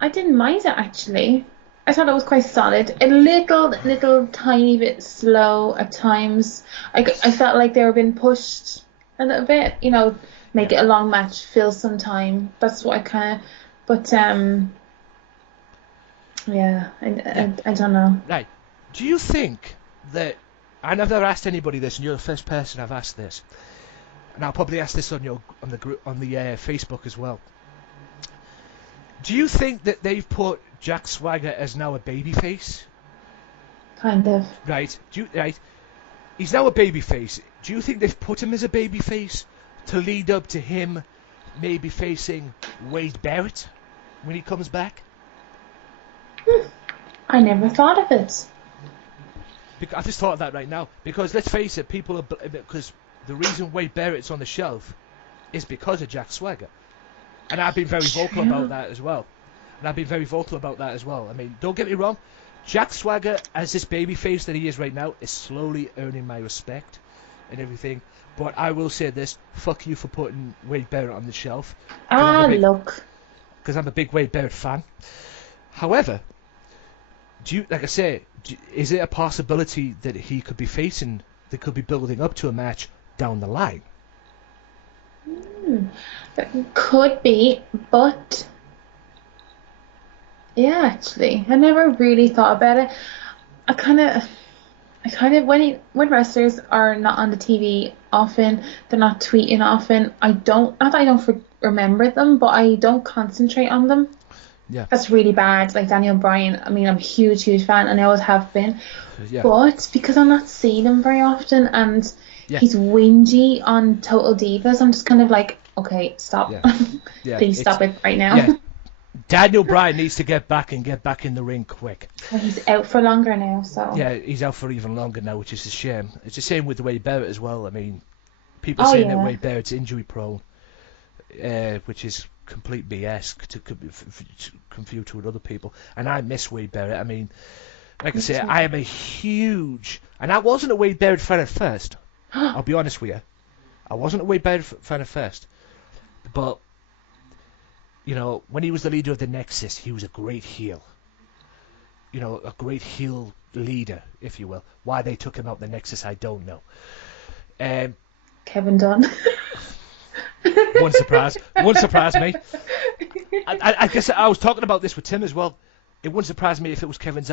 I didn't mind it, actually. I thought it was quite solid. A little tiny bit slow at times. I felt like they were being pushed a little bit. Make it a long match, fill some time. That's what I kind of... But, yeah, I don't know. Right. Do you think that... I've never asked anybody this, and you're the first person I've asked this. And I'll probably ask this on the Facebook as well. Do you think that they've put Jack Swagger as now a babyface? Kind of. Right. Right. He's now a babyface. Do you think they've put him as a babyface to lead up to him maybe facing Wade Barrett when he comes back? I never thought of it. I just thought of that right now. Because let's face it, people are... Because the reason Wade Barrett's on the shelf is because of Jack Swagger. And I've been very vocal about that as well. I mean, don't get me wrong. Jack Swagger, as this babyface that he is right now, is slowly earning my respect and everything. But I will say this, fuck you for putting Wade Barrett on the shelf. Look. Because I'm a big Wade Barrett fan. However, is it a possibility that he could be facing, that could be building up to a match down the line? Could be, but... Yeah, actually, I never really thought about it. I kind of when wrestlers are not on the TV often, they're not tweeting often. Not that I don't remember them, but I don't concentrate on them. Yeah, that's really bad. Like Daniel Bryan, I mean, I'm a huge fan, and I always have been. Yeah. But because I'm not seeing him very often, and he's whingy on Total Divas, I'm just kind of like, okay, stop. Yeah. Please stop it right now. Yeah. Daniel Bryan needs to get back in the ring quick. Well, he's out for longer now, so... Yeah, he's out for even longer now, which is a shame. It's the same with Wade Barrett as well. I mean, people saying that Wade Barrett's injury prone, which is complete BS to confuse with other people. And I miss Wade Barrett. I mean, like I say, I am a huge... And I wasn't a Wade Barrett fan at first. I'll be honest with you. I wasn't a Wade Barrett fan at first. But... You know, when he was the leader of the Nexus, he was a great heel. You know, a great heel leader, if you will. Why they took him out the Nexus, I don't know. Kevin Dunn. Wouldn't surprise me. I guess I was talking about this with Tim as well. It wouldn't surprise me if it was Kevin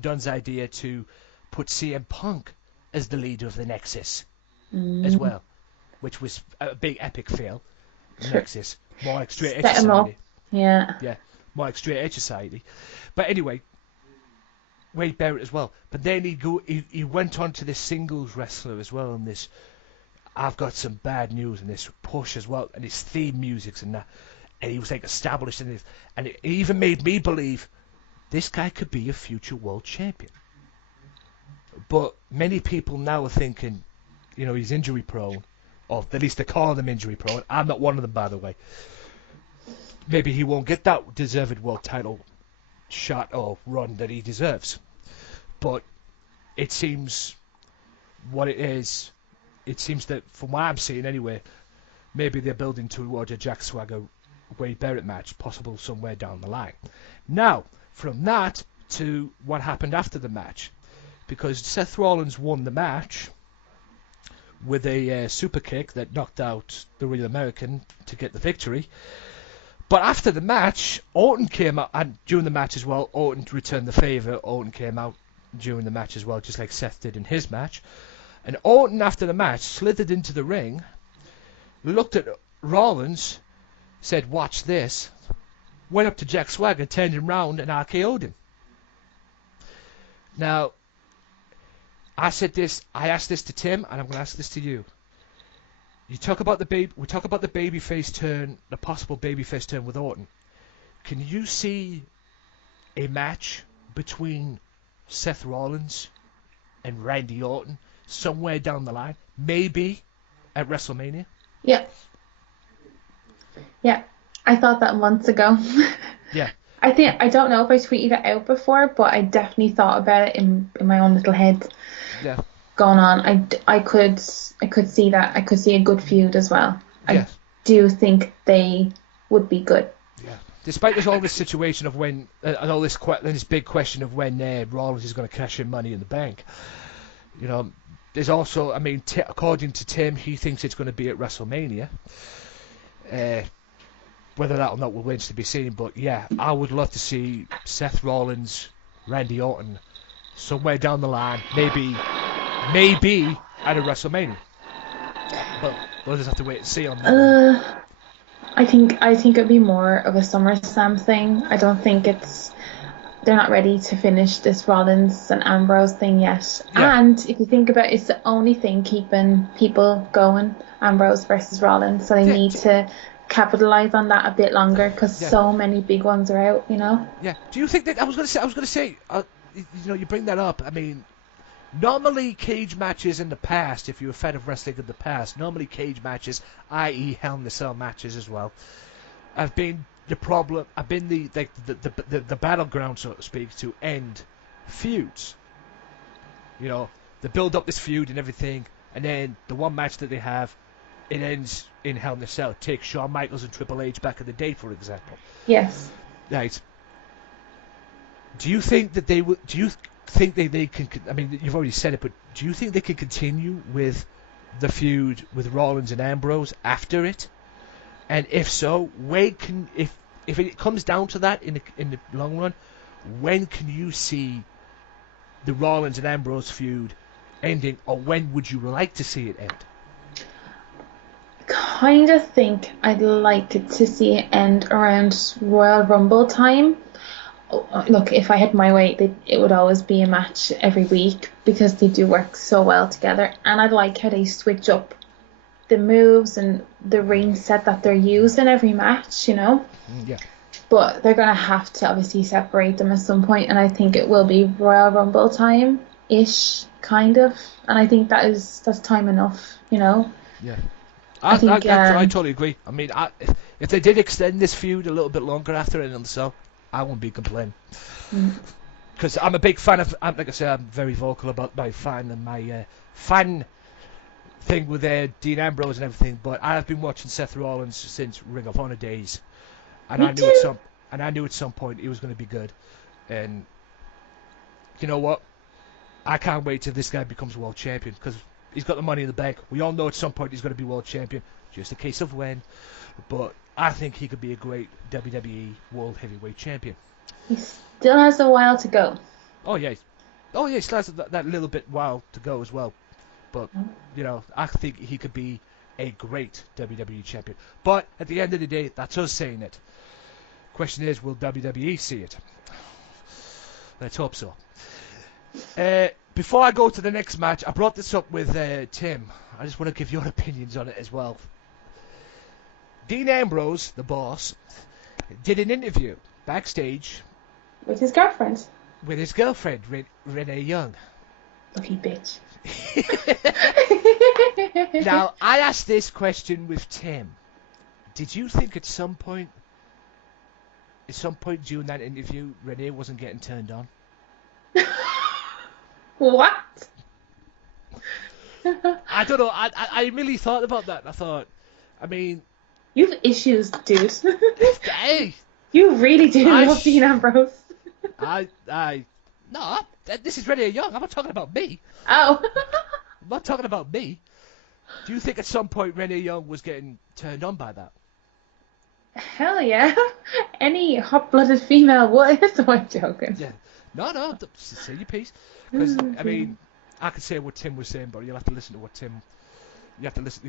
Dunn's idea to put CM Punk as the leader of the Nexus as well, which was a big epic fail. Nexus. More like straight edge society. Yeah, more like straight edge society. But anyway, Wade Barrett as well. But then he went on to this singles wrestler as well, and this I've got some bad news, and this push as well, and his theme musics and that. And he was like established in this, and it even made me believe this guy could be a future world champion. But many people now are thinking, you know, he's injury prone. Or at least they call him injury prone. I'm not one of them, by the way. Maybe he won't get that deserved world title shot or run that he deserves. But it seems what it is. It seems that, from what I'm seeing anyway, maybe they're building towards a Jack Swagger Wade Barrett match, possible somewhere down the line. Now, from that to what happened after the match. Because Seth Rollins won the match with a super kick that knocked out the Real American to get the victory. But after the match, Orton came out, and during the match as well, Orton returned the favour. Orton came out during the match as well, just like Seth did in his match. And Orton, after the match, slithered into the ring, looked at Rollins, said, "Watch this," went up to Jack Swagger, turned him round, and RKO'd him. Now, I asked this to Tim, and I'm going to ask this to you. We talk about the babyface turn, the possible babyface turn with Orton. Can you see a match between Seth Rollins and Randy Orton somewhere down the line? Maybe at WrestleMania? Yeah. Yeah. I thought that months ago. Yeah. I don't know if I tweeted it out before, but I definitely thought about it in my own little head. Yeah. Going on. I could see that. I could see a good feud as well. Yeah. I do think they would be good. Yeah. Despite there's all this situation of when, and all this big question of when Rollins is going to cash in Money in the Bank. You know, there's also, I mean, according to Tim, he thinks it's going to be at WrestleMania. Whether that or not remains to be seen, but yeah, I would love to see Seth Rollins, Randy Orton, somewhere down the line, maybe at a WrestleMania. But we'll just have to wait and see on that. I think it'd be more of a SummerSlam thing. I don't think they're not ready to finish this Rollins and Ambrose thing yet. Yeah. And if you think about it, it's the only thing keeping people going, Ambrose versus Rollins, so they need to capitalize on that a bit longer because so many big ones are out, Yeah. Do you think that I was going to say, you bring that up. I mean, normally cage matches in the past, if you're a fan of wrestling in the past, normally cage matches, i.e. Hell in a Cell matches as well, have been the problem. Have been the battleground, so to speak, to end feuds. They build up this feud and everything, and then the one match that they have, it ends in Hell in a Cell. Take Shawn Michaels and Triple H back in the day, for example. Yes. Right. Do you think that they would? Do you think they can? I mean, you've already said it, but do you think they can continue with the feud with Rollins and Ambrose after it? And if so, if it comes down to that in the long run, when can you see the Rollins and Ambrose feud ending, or when would you like to see it end? Kind of think I'd like to see it end around Royal Rumble time. Look, if I had my way, it would always be a match every week because they do work so well together, and I like how they switch up the moves and the ring set that they're using every match, Yeah. But they're going to have to obviously separate them at some point, and I think it will be Royal Rumble time-ish, kind of, and I think that's time enough, Yeah. I think, I totally agree. I mean, if they did extend this feud a little bit longer after it, so I wouldn't be complaining. Because I'm a big fan of, like I said, I'm very vocal about my fan and my fan thing with Dean Ambrose and everything. But I've been watching Seth Rollins since Ring of Honor days, and I knew at some point he was going to be good. And you know what? I can't wait till this guy becomes world champion because he's got the money in the bank. We all know at some point he's going to be world champion. Just a case of when. But I think he could be a great WWE World Heavyweight Champion. He still has a while to go. Oh, yeah. He still has that little bit while to go as well. But, I think he could be a great WWE Champion. But at the end of the day, that's us saying it. Question is, will WWE see it? Let's hope so. Before I go to the next match, I brought this up with Tim. I just want to give your opinions on it as well. Dean Ambrose, the boss, did an interview backstage with his girlfriend. Renee Young. Lucky bitch. Now, I asked this question with Tim. Did you think at some point during that interview, Renee wasn't getting turned on? What? I don't know. I really thought about that. I mean... You've issues, dude. Hey! You really do love Dean Ambrose. No, this is Renee Young. I'm not talking about me. Oh. I'm not talking about me. Do you think at some point Renee Young was getting turned on by that? Hell yeah. Any hot-blooded female would. I'm joking. Yeah. No, say your piece. Because, I mean, I could say what Tim was saying, but you'll have to listen to what Tim... You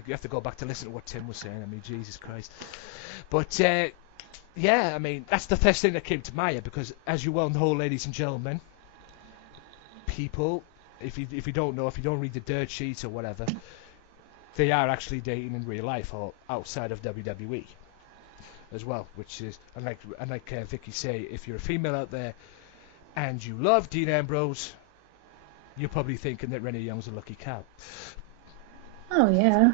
have to go back to listen to what Tim was saying. I mean, Jesus Christ. But, yeah, I mean, that's the first thing that came to my head, because, as you well know, ladies and gentlemen, people, if you don't know, if you don't read the dirt sheets or whatever, they are actually dating in real life or outside of WWE as well, which is, and like Vicky say, if you're a female out there and you love Dean Ambrose, you're probably thinking that Renee Young's a lucky cow. Oh, yeah.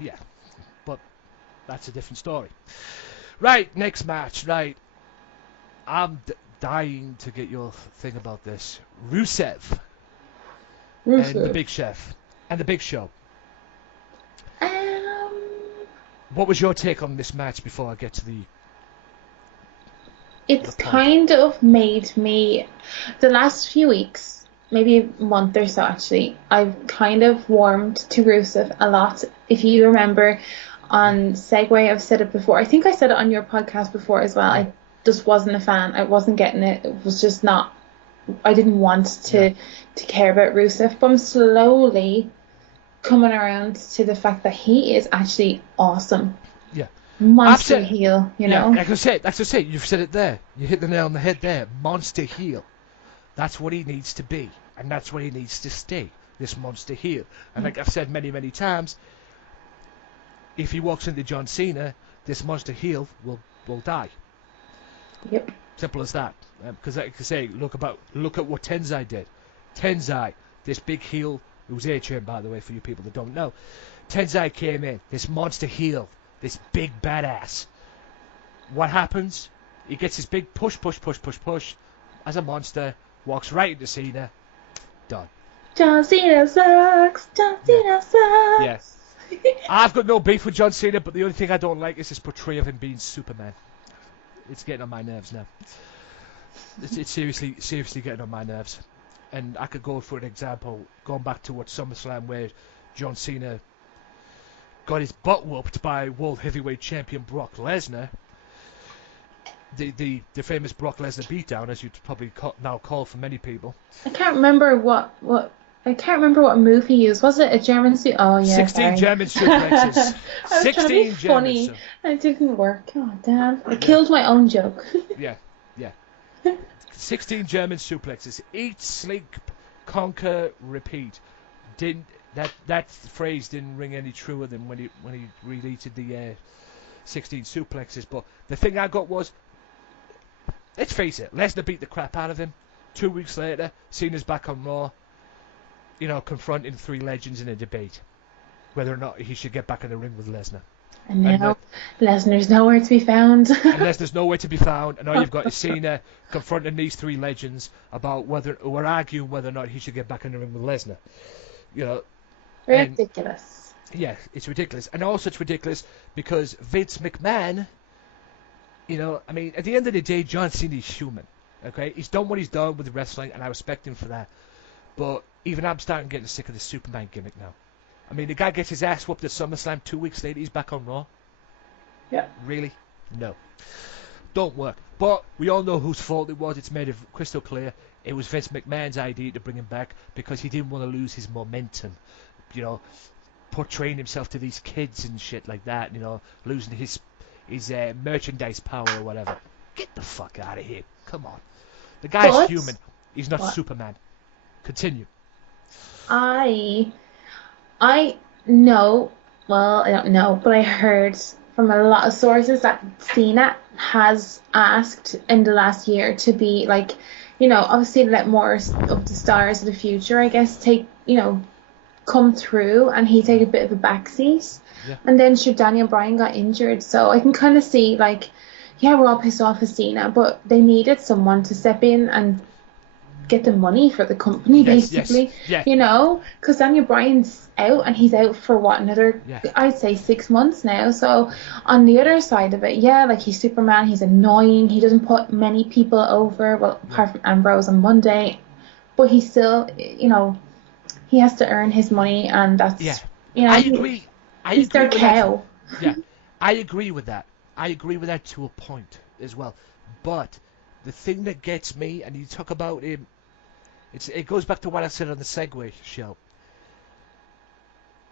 Yeah, but that's a different story. Right, next match, right. I'm dying to get your thing about this. Rusev. And the Big Chef. And the Big Show. What was your take on this match before I get to the... It's kind of made me... The last few weeks... Maybe a month or so, actually, I've kind of warmed to Rusev a lot. If you remember on Segue, I've said it before. I think I said it on your podcast before as well. I just wasn't a fan. I wasn't getting it. It was just not... I didn't want to care about Rusev. But I'm slowly coming around to the fact that he is actually awesome. Yeah. Monster heel, you know? Like I say, you've said it there. You hit the nail on the head there. Monster heel. That's what he needs to be, and that's what he needs to stay, this monster heel. And like I've said many, many times, if he walks into John Cena, this monster heel will die. Yep. Simple as that. Because like I say, look at what Tenzai did. Tenzai, this big heel, who's A-Chain, by the way, for you people that don't know. Tenzai came in, this monster heel, this big badass. What happens? He gets his big push as a monster, walks right into Cena, done. John Cena sucks. John Cena sucks. Yeah. I've got no beef with John Cena, but the only thing I don't like is his portrayal of him being Superman. It's getting on my nerves now. It's seriously getting on my nerves. And I could go for an example, going back to what SummerSlam, where John Cena got his butt whooped by World Heavyweight Champion Brock Lesnar. The famous Brock Lesnar beatdown, as you'd probably now call for many people. I can't remember what move he used. Was it a German suit? Oh yeah. 16 sorry. German suplexes. I was 16 trying to be German funny. It didn't work. Oh damn! I killed my own joke. Yeah. 16 German suplexes. Eat, sleep, conquer, repeat. That phrase didn't ring any truer than when he related the 16 suplexes. But the thing I got was, let's face it, Lesnar beat the crap out of him. 2 weeks later, Cena's back on Raw, confronting three legends in a debate whether or not he should get back in the ring with Lesnar. And now Lesnar's nowhere to be found. And Lesnar's nowhere to be found, and all you've got is Cena confronting these three legends about we're arguing whether or not he should get back in the ring with Lesnar. Ridiculous. Yeah, it's ridiculous. And also it's ridiculous because Vince McMahon, I mean, at the end of the day, John Cena's human. Okay? He's done what he's done with the wrestling, and I respect him for that. But even I'm starting getting sick of the Superman gimmick now. I mean, the guy gets his ass whooped at SummerSlam, 2 weeks later, he's back on Raw. Yeah. Really? No. Don't work. But we all know whose fault it was. It's made it crystal clear. It was Vince McMahon's idea to bring him back because he didn't want to lose his momentum. Portraying himself to these kids and shit like that. Losing his merchandise power or whatever. Get the fuck out of here. Come on. The guy's human. He's not Superman. Continue. I know, well, I don't know, but I heard from a lot of sources that Cena has asked in the last year to be obviously let more of the stars of the future, I guess, come through, and he take a bit of a backseat. Yeah. And then Daniel Bryan got injured, so I can kind of see, we're all pissed off at Cena, but they needed someone to step in and get the money for the company, basically. Yes. Yeah. Because Daniel Bryan's out, and he's out for another, I'd say 6 months now. So on the other side of it, he's Superman, he's annoying, he doesn't put many people over, apart from Ambrose on Monday, but he still, he has to earn his money, and that's, I agree. He's their cow. Yeah, I agree with that. I agree with that to a point as well. But the thing that gets me, and you talk about him, it goes back to what I said on the Segue show.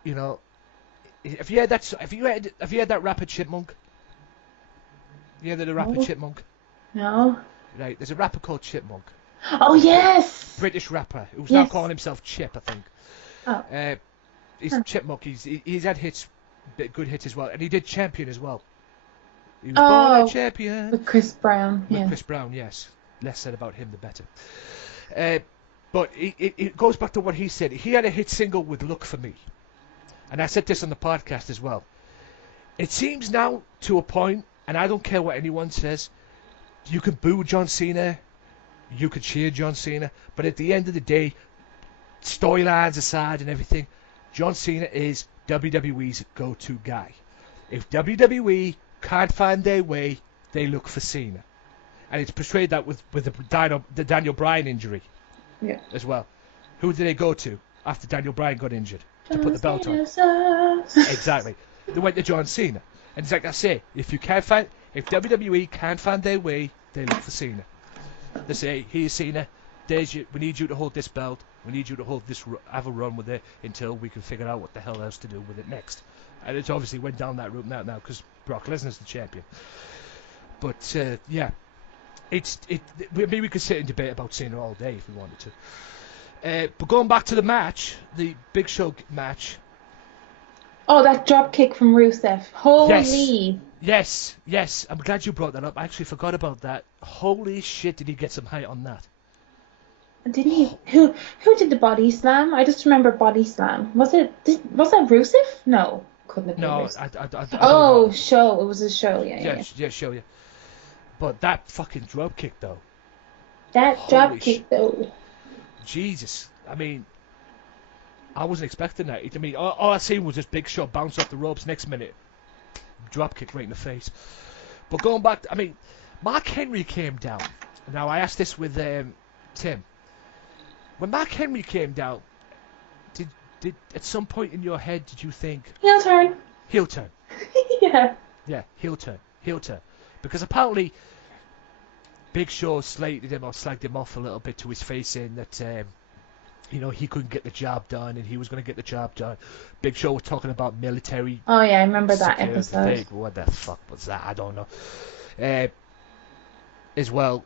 Have you heard that rapper Chipmunk? You heard of the rapper Chipmunk? No. Right, there's a rapper called Chipmunk. Oh yes. British rapper who's now calling himself Chip, I think. Oh. He's Chipmunk. He's had hits, good hits as well, and he did Champion as well. He was born a champion. With Chris Brown. With Chris Brown, yes. Less said about him, the better. But it goes back to what he said. He had a hit single with Look For Me. And I said this on the podcast as well. It seems now to a point, and I don't care what anyone says, you can boo John Cena, you could cheer John Cena, but at the end of the day, storylines aside and everything, John Cena is WWE's go-to guy. If WWE can't find their way, they look for Cena. And it's portrayed that with the Daniel Bryan injury as well. Who did they go to after Daniel Bryan got injured to put the belt on? Exactly. They went to John Cena. And it's like I say, if WWE can't find their way, they look for Cena. They say, here's Cena, we need you to hold this belt, we need you to have a run with it until we can figure out what the hell else to do with it next. And it obviously went down that route now because Brock Lesnar's the champion. But maybe we could sit and debate about Cena all day if we wanted to. But going back to the match, the Big Show match, Oh, that drop kick from Rusev. Holy. Yes. I'm glad you brought that up. I actually forgot about that. Holy shit, did he get some height on that? Didn't he? Who did the body slam? I just remember body slam. Was that Rusev? No, couldn't have been No, Rusev. I don't Oh, know. show. It was a show. Yeah. Show you. But that fucking drop kick though. That Holy drop kick though. Jesus. I mean, I wasn't expecting that. I mean, all I seen was this Big Show bounce off the ropes. Next minute, drop kick right in the face. But going back, I mean, Mark Henry came down. Now I asked this with Tim. When Mark Henry came down, did at some point in your head did you think Heel turn. heel turn? Yeah. Yeah, heel turn. Because apparently Big Show slated him or slagged him off a little bit to his face, saying that he couldn't get the job done and he was going to get the job done. Big Show was talking about military. Oh yeah, I remember that security episode. thing. What the fuck was that? I don't know. As well,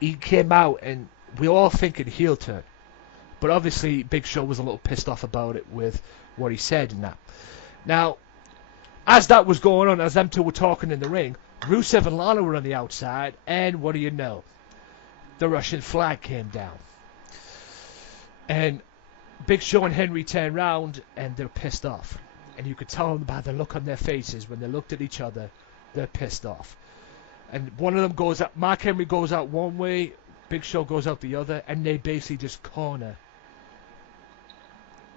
he came out and we were all thinking heel turn. But obviously Big Show was a little pissed off about it with what he said and that. Now, as that was going on, as them two were talking in the ring, Rusev and Lana were on the outside, and what do you know? The Russian flag came down. And Big Show and Henry turned round and they're pissed off. And you could tell by the look on their faces when they looked at each other, they're pissed off. And one of them goes out, Mark Henry goes out one way, Big Show goes out the other, and they basically just corner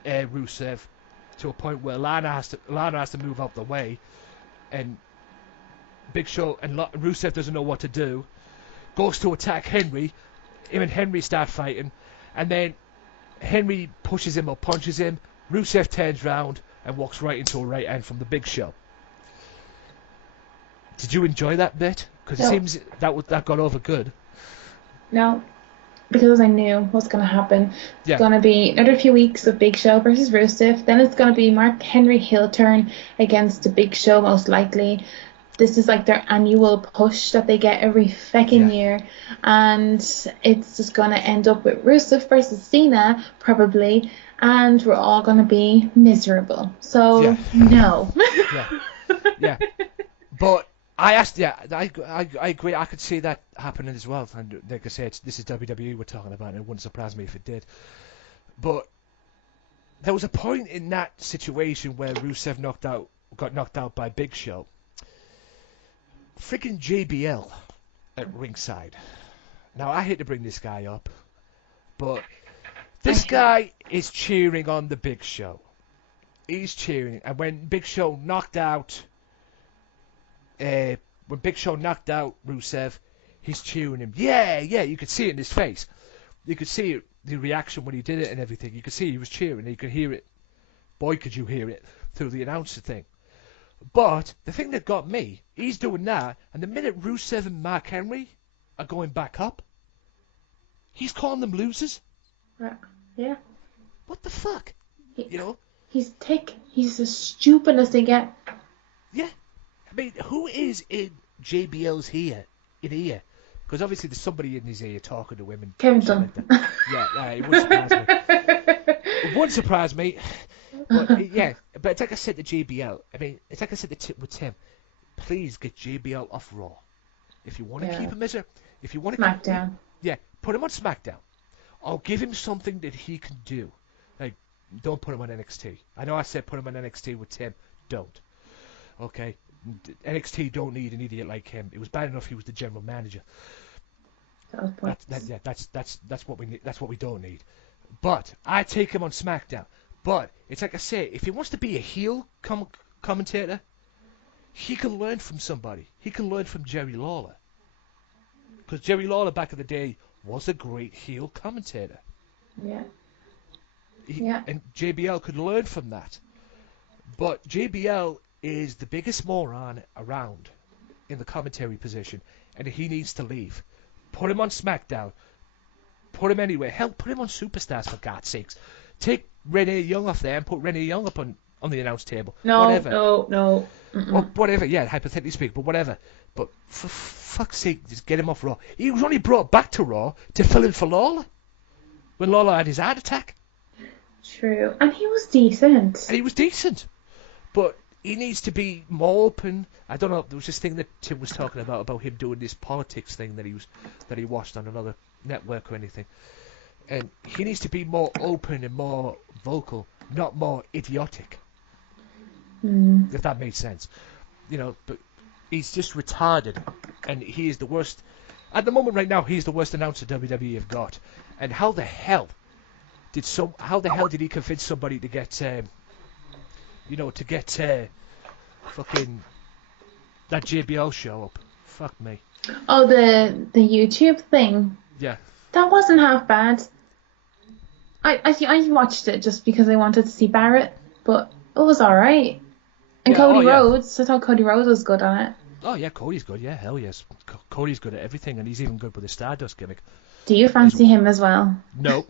Rusev to a point where Lana has to move out the way, and Big Show and Rusev doesn't know what to do, goes to attack Henry, him and Henry start fighting, and then Henry pushes him or punches him, Rusev turns round and walks right into a right hand from the Big Show. Did you enjoy that bit? Because it seems that got over good. No, because I knew what was going to happen. It's Yeah. going to be another few weeks of Big Show versus Rusev. Then it's going to be Mark Henry heel turn against the Big Show, most likely. This is like their annual push that they get every fucking year. And it's just going to end up with Rusev versus Cena, probably. And we're all going to be miserable. So, no. Yeah. But I asked, I agree. I could see that happening as well. And like I said, this is WWE we're talking about, and it wouldn't surprise me if it did. But there was a point in that situation where Rusev got knocked out by Big Show. Freaking JBL at ringside. Now, I hate to bring this guy up, but this guy is cheering on the Big Show. He's cheering, and when Big Show knocked out Rusev, he's cheering him. Yeah, you could see it in his face. You could see the reaction when he did it and everything. You could see he was cheering. You could hear it. Boy, could you hear it through the announcer thing. But the thing that got me, he's doing that, and the minute Rusev and Mark Henry are going back up, he's calling them losers. Yeah. What the fuck? He's thick. He's as stupid as they get. Yeah. I mean, who is in JBL's ear? Because obviously there's somebody in his ear talking to him. And Kevin Dunn. Like it wouldn't surprise me. It wouldn't surprise me. But, yeah, but it's like I said to JBL. I mean, it's like I said with Tim. Please get JBL off Raw. If you want to keep him as if you want to SmackDown. Put him on SmackDown. I'll give him something that he can do. Like, don't put him on NXT. I know I said put him on NXT with Tim. Don't. Okay? NXT don't need an idiot like him. It was bad enough he was the general manager. That's what we need. That's what we don't need. But I take him on SmackDown. But it's like I say, if he wants to be a heel commentator, he can learn from somebody. He can learn from Jerry Lawler. Because Jerry Lawler back in the day was a great heel commentator. Yeah. And JBL could learn from that. But JBL is the biggest moron around in the commentary position, and he needs to leave. Put him on SmackDown. Put him anywhere. Hell, put him on Superstars, for God's sakes. Take Renee Young off there and put Renee Young up on the announce table. Whatever. No. Or whatever, hypothetically speaking, but whatever. But for fuck's sake, just get him off Raw. He was only brought back to Raw to fill in for Lawler when Lawler had his heart attack. True. And he was decent. And he was decent. But he needs to be more open. I don't know, there was this thing that Tim was talking about him doing this politics thing that he watched on another network or anything. And he needs to be more open and more vocal, not more idiotic. If that makes sense. You know, but he's just retarded, and he is the worst. At the moment right now, he's the worst announcer WWE have got. And how the hell did he convince somebody to get fucking that JBL show up? Fuck me. Oh, the YouTube thing. Yeah. That wasn't half bad. I watched it just because I wanted to see Barrett, but it was alright. And Yeah, Cody oh, yeah. Rhodes, I thought Cody Rhodes was good on it. Oh yeah, Cody's good. Yeah, hell yes. Cody's good at everything, and he's even good with the Stardust gimmick. Do you fancy him as well? No.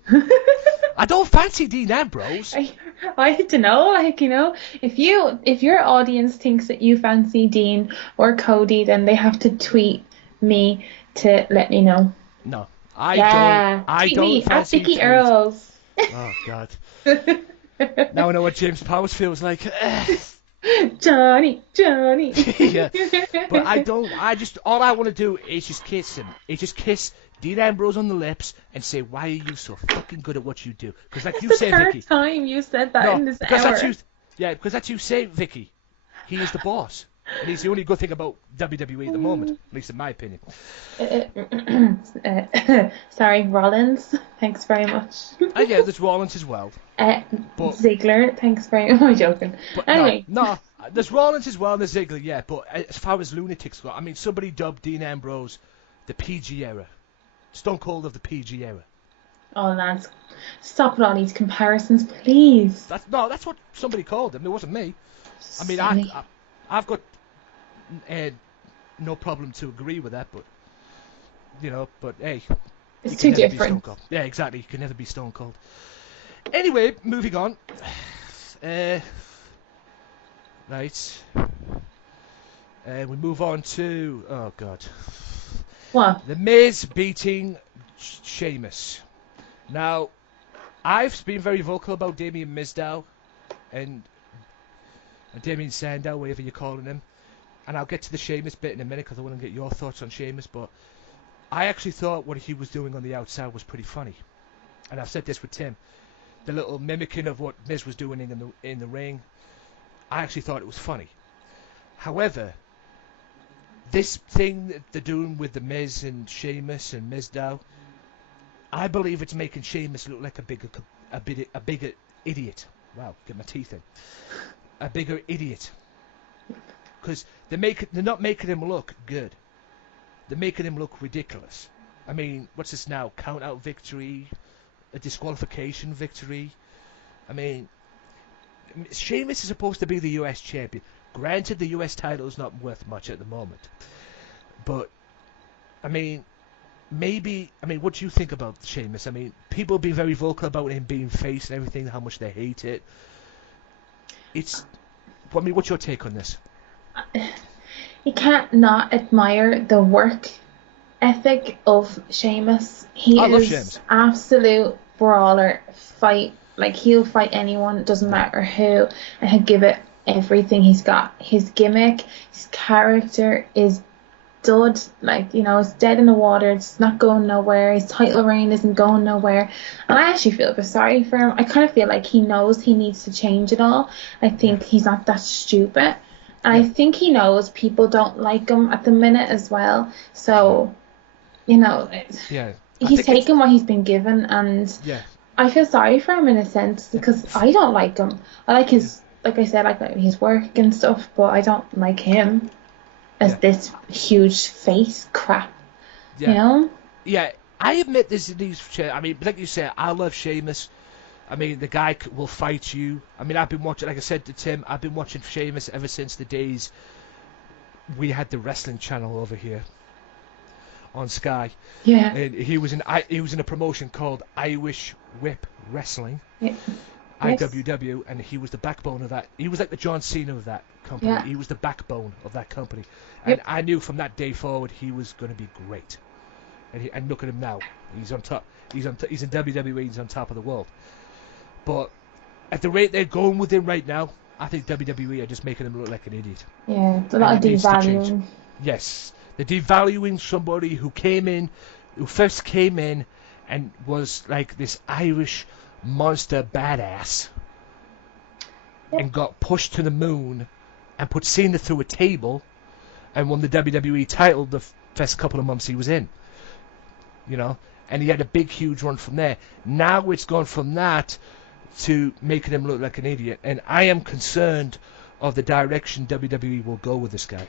I don't fancy Dean Ambrose. I don't know, like, you know, if your audience thinks that you fancy Dean or Cody, then they have to tweet me to let me know. No, I Tweet don't me fancy at Vicky Dean. Earls. Oh God. Now I know what James Powers feels like. Johnny. Yeah, but all I want to do is just kiss him. Just kiss Dean Ambrose on the lips and say, why are you so fucking good at what you do? Because like you It's say, the third Vicky. time you said that in this because hour. because that's you say, Vicky. He is the boss. And he's the only good thing about WWE at the moment, at least in my opinion. Sorry, Rollins. Thanks very much. Yeah, there's Rollins as well. Ziggler. Thanks very much. I'm joking. But Anyway. no, there's Rollins as well and there's Ziggler, yeah. But as far as lunatics go, I mean, somebody dubbed Dean Ambrose the PG era. Stone Cold of the PG era. Oh, lads. Stop with all these comparisons, please. That's what somebody called him. It wasn't me. I mean, Silly. I've got no problem to agree with that, but you know, but hey, It's you too can never be different. Stone Cold. Yeah, exactly. You can never be Stone Cold. Anyway, moving on. Right. We move on to God. What? The Miz beating Sheamus. Now, I've been very vocal about Damien Mizdow and Damien Sandow, whatever you're calling him. And I'll get to the Sheamus bit in a minute because I want to get your thoughts on Sheamus. But I actually thought what he was doing on the outside was pretty funny. And I've said this with Tim. The little mimicking of what Miz was doing in the ring. I actually thought it was funny. However, this thing that they're doing with the Miz and Sheamus and Mizdow, I believe it's making Sheamus look like a bigger idiot. Wow, get my teeth in. A bigger idiot. Because they're not making him look good. They're making him look ridiculous. I mean, what's this now? Count out victory, a disqualification victory. I mean, Sheamus is supposed to be the US champion. Granted, the US title is not worth much at the moment. But, I mean, what do you think about Sheamus? I mean, people have been very vocal about him being face and everything, how much they hate it. What's your take on this? You can't not admire the work ethic of Sheamus. He I love is Sheamus. absolute brawler. He'll fight anyone, doesn't matter who, and he'll give it everything he's got. His gimmick, his character is dud. It's dead in the water. It's not going nowhere. His title reign isn't going nowhere. And I actually feel a bit sorry for him. I kind of feel like he knows he needs to change it all. I think he's not that stupid. And I think he knows people don't like him at the minute as well. So, he's taken what he's been given, and I feel sorry for him in a sense because I don't like him. I like his, like I said, I like his work and stuff, but I don't like him as this huge face crap. Yeah. You know? Yeah, I admit these. I mean, like you said, I love Sheamus. I mean, the guy will fight you. I mean, I've been watching, like I said to Tim, I've been watching Sheamus ever since the days we had the wrestling channel over here on Sky. Yeah. And he was in a promotion called Irish Whip Wrestling, Yeah. IWW, and he was the backbone of that. He was like the John Cena of that company. Yeah. He was the backbone of that company, and I knew from that day forward he was going to be great. And look at him now. He's on top. He's in WWE. He's on top of the world. But at the rate they're going with him right now, I think WWE are just making him look like an idiot. Yeah, it's a lot of devaluing. Yes, they're devaluing somebody who first came in and was like this Irish monster badass, and got pushed to the moon and put Cena through a table and won the WWE title the first couple of months he was in. And he had a big, huge run from there. Now it's gone from that to making him look like an idiot, and I am concerned of the direction WWE will go with this guy.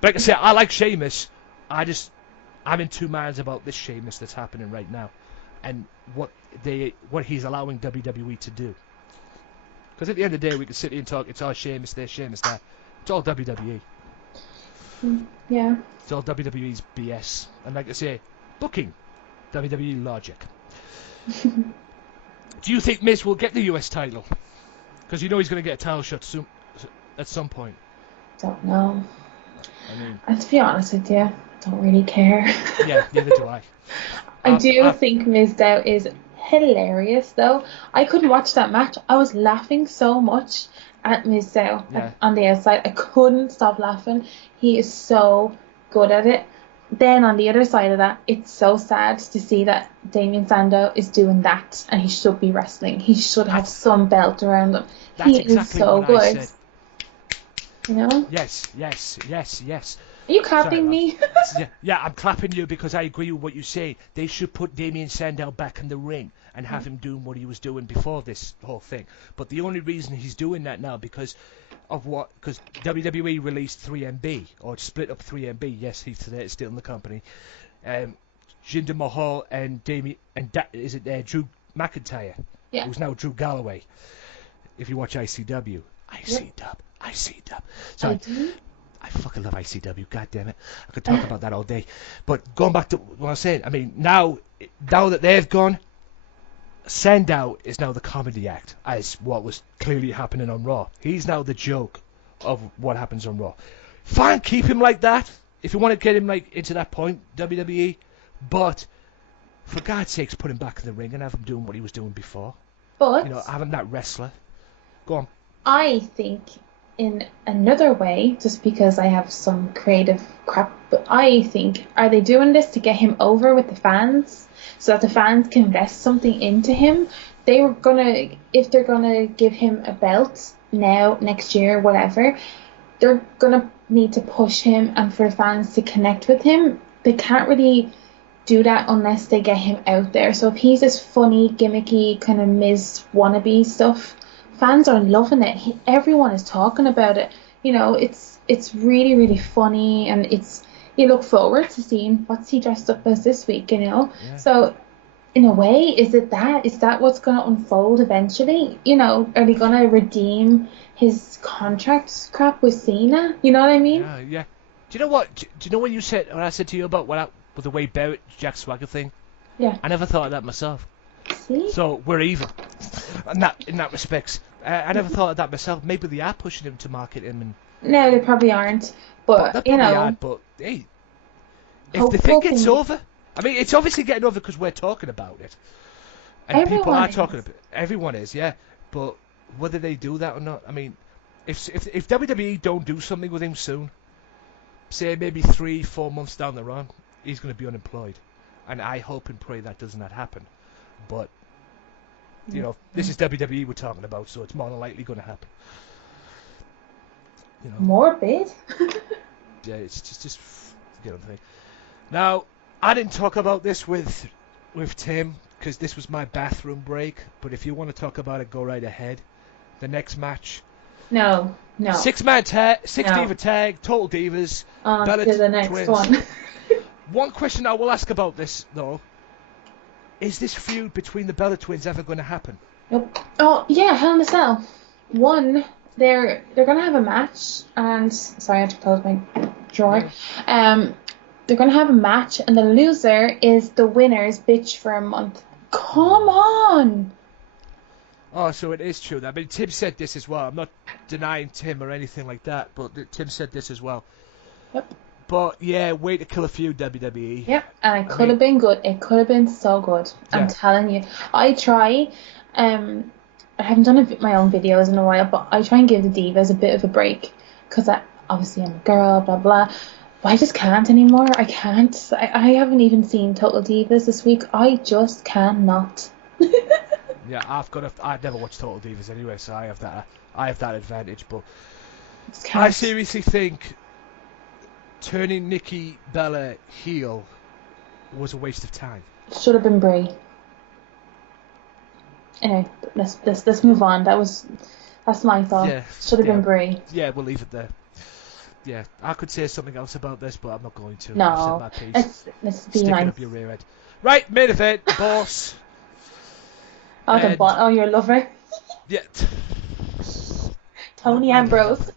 But like I said, I like Sheamus. I'm in two minds about this Sheamus that's happening right now, and what he's allowing WWE to do. Because at the end of the day, we can sit here and talk. It's all Sheamus there, Sheamus there. It's all WWE. Yeah. It's all WWE's BS. And like I say, booking, WWE logic. Do you think Miz will get the US title? Because he's going to get a title shot soon, at some point. Don't know. I mean, and to be honest with you, I don't really care. Yeah, neither do I. I do think Mizdow is hilarious, though. I couldn't watch that match. I was laughing so much at Mizdow on the outside. I couldn't stop laughing. He is so good at it. Then on the other side of that, it's so sad to see that Damien Sandow is doing that, and he should be wrestling. He should have some belt around him. He is so good. You know? Yes. Are you clapping me? Yeah, I'm clapping you because I agree with what you say. They should put Damien Sandow back in the ring and have him doing what he was doing before this whole thing. But the only reason he's doing that now because WWE released 3MB, or split up 3MB. Yes, he's still in the company. Jinder Mahal and Drew McIntyre? Yeah. Who's now Drew Galloway. If you watch ICW. ICW. Sorry. I fucking love ICW, god damn it. I could talk about that all day. But going back to what I was saying, I mean, now that they've gone, Sandow is now the comedy act, as what was clearly happening on Raw. He's now the joke of what happens on Raw. Fine, keep him like that, if you want to get him into that point, WWE, but for God's sakes, put him back in the ring and have him doing what he was doing before. But have him that wrestler. Go on. I think in another way, just because I have some creative crap, but I think, are they doing this to get him over with the fans so that the fans can invest something into him? If they're gonna give him a belt now, next year, whatever, they're gonna need to push him and for the fans to connect with him. They can't really do that unless they get him out there. So if he's this funny, gimmicky, kind of Miz wannabe stuff, fans are loving it. Everyone is talking about it. It's really, really funny, and you look forward to seeing what's he dressed up as this week. Yeah. So, in a way, is that what's going to unfold eventually? Are they going to redeem his contract crap with Cena? You know what I mean? Yeah. Do you know what? Do you know when I said to you about with the Wade Barrett Jack Swagger thing? Yeah. I never thought of that myself. See? So we're even in that respect. I never thought of that myself. Maybe they are pushing him to market him. No, they probably aren't. But they probably aren't, but hey, if the thing gets over, I mean, it's obviously getting over because we're talking about it, and people are talking about it. Everyone is, yeah. But whether they do that or not, I mean, if WWE don't do something with him soon, say maybe 3-4 months down the run, he's going to be unemployed, and I hope and pray that does not happen. But this is WWE we're talking about, so it's more than likely going to happen. Morbid. Yeah, it's just thing. Now, I didn't talk about this with Tim because this was my bathroom break. But if you want to talk about it, go right ahead. The next match. No. 6-man tag, diva tag, Total Divas. On to the next twins. one. One question I will ask about this though. Is this feud between the Bella Twins ever going to happen? Nope. Oh, yeah, Hell in a Cell. One, they're going to have a match, and... Sorry, I had to close my drawer. They're going to have a match, and the loser is the winner's bitch for a month. Come on! Oh, so it is true. I mean, Tim said this as well. I'm not denying Tim or anything like that, but Tim said this as well. Yep. But yeah, way to kill a few, WWE. Yep, and it could have been good. It could have been so good. I'm Yeah. telling you. I try. I haven't done my own videos in a while, but I try and give the divas a bit of a break because obviously I'm a girl, blah blah. But I just can't anymore. I can't. I haven't even seen Total Divas this week. I just cannot. Yeah, I've never watched Total Divas anyway, so I have that advantage. But I seriously think turning Nikki Bella heel was a waste of time. Should have been Brie. Anyway, let's move on. That's my thought. Yeah, Should have been Brie. Yeah, we'll leave it there. Yeah, I could say something else about this, but I'm not going to. No, I've said my piece. let's be Sticking nice. up your rear end. Right, main event, boss. Oh, your lover, Yeah. Tony Ambrose.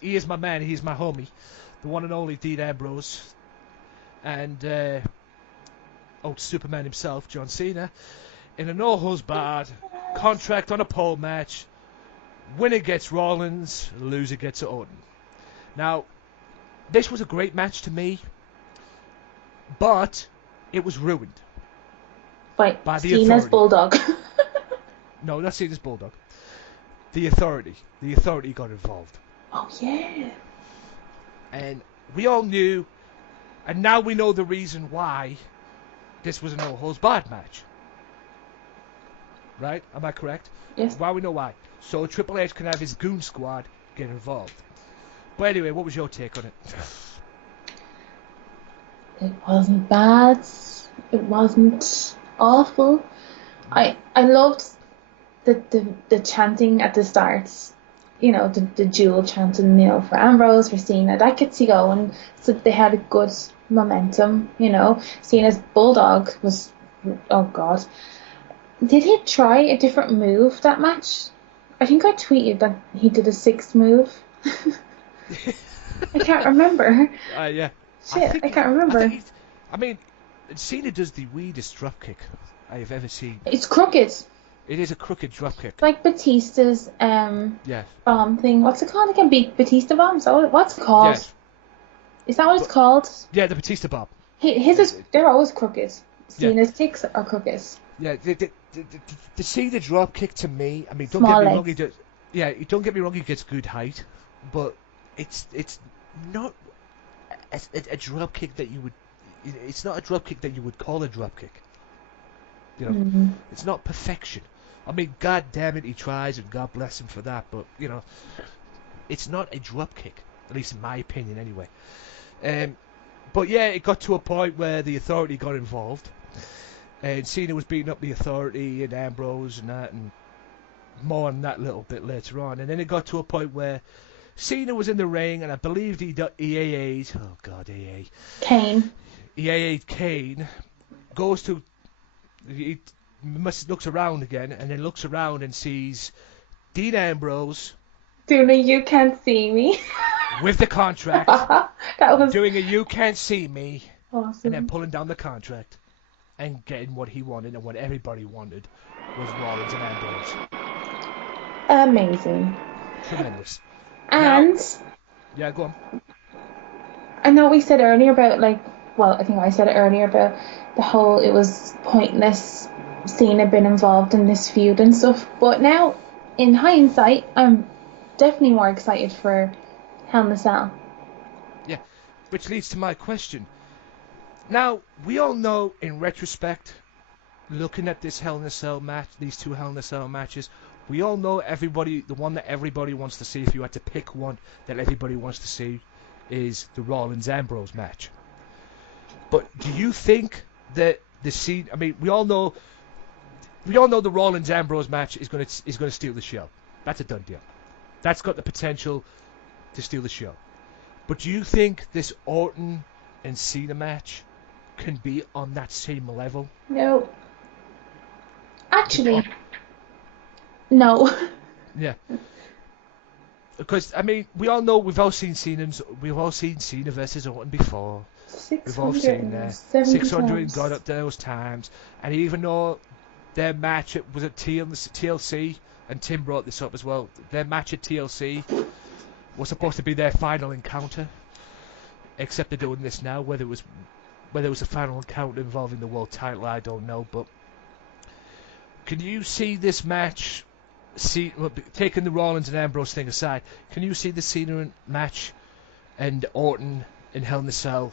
He is my man. He's my homie, the one and only Dean Ambrose, and old Superman himself, John Cena, in a no-holds-barred contract on a pole match. Winner gets Rollins, loser gets Orton. Now, this was a great match to me, but it was ruined. By the Cena's authority. bulldog. No, not Cena's Bulldog. The authority. The authority got involved. Oh yeah. And we all knew, and now we know the reason why this was a no-holds-barred match. Right? Am I correct? Yes. Why we know why. So Triple H can have his goon squad get involved. But anyway, what was your take on it? It wasn't bad. It wasn't awful. I loved the chanting at the start. You know, the dual chanting, you know, for Ambrose, for Cena. That gets you going. So they had a good momentum, you know. Cena's bulldog was, oh god. Did he try a different move that match? I think I tweeted that he did a 6th move. I can't remember. Yeah. Shit, I can't remember. I mean, Cena does the weirdest dropkick I have ever seen. It's crooked. It is a crooked dropkick. Like Batista's bomb thing. What's it called again? Batista bomb? So what's it called? Yes. Is that what it's called? Yeah, the Batista bomb. They're always crooked. Cena's kicks are crooked. Yeah, the Cena dropkick to me, I mean, don't Small get me wrong, legs. don't get me wrong, he gets good height, but it's not a dropkick that you would. It's not a dropkick that you would call a dropkick. You know, It's not perfection. I mean, God damn it, he tries, and God bless him for that. But you know, it's not a dropkick, at least in my opinion, anyway. But yeah, it got to a point where the authority got involved, and Cena was beating up the authority and Ambrose and that, and more on that little bit later on. And then it got to a point where Cena was in the ring, and I believed he EAA'd. Oh God, EA. Kane. EAA'd Kane. Goes to. He looks around again, and then looks around and sees Dean Ambrose Doing a You Can't See Me. with the contract, That was doing a You Can't See Me, awesome. and then pulling down the contract and getting what he wanted and what everybody wanted was Rollins and Ambrose. Amazing. Tremendous. And Yeah, go on. I know we said earlier about I think I said it earlier about the whole it was pointless Cena being involved in this feud and stuff. But now, in hindsight, I'm definitely more excited for Hell in a Cell. Yeah, which leads to my question. Now, we all know in retrospect, looking at this Hell in a Cell match, these two Hell in a Cell matches, we all know the one that everybody wants to see, if you had to pick one that everybody wants to see, is the Rollins-Ambrose match. But do you think that the scene? I mean, we all know the Rollins-Ambrose match is going to steal the show. That's a done deal. That's got the potential to steal the show. But do you think this Orton and Cena match can be on that same level? No. Actually, no. Yeah. Because I mean, we all know we've all seen Cena versus Orton before. We've all seen that 600 and got up those times, and even though their match was at TLC, and Tim brought this up as well, their match at TLC was supposed to be their final encounter. Except they're doing this now. Whether it was a final encounter involving the world title, I don't know. But can you see this match? Taking the Rollins and Ambrose thing aside, can you see the Cena match and Orton in Hell in a Cell,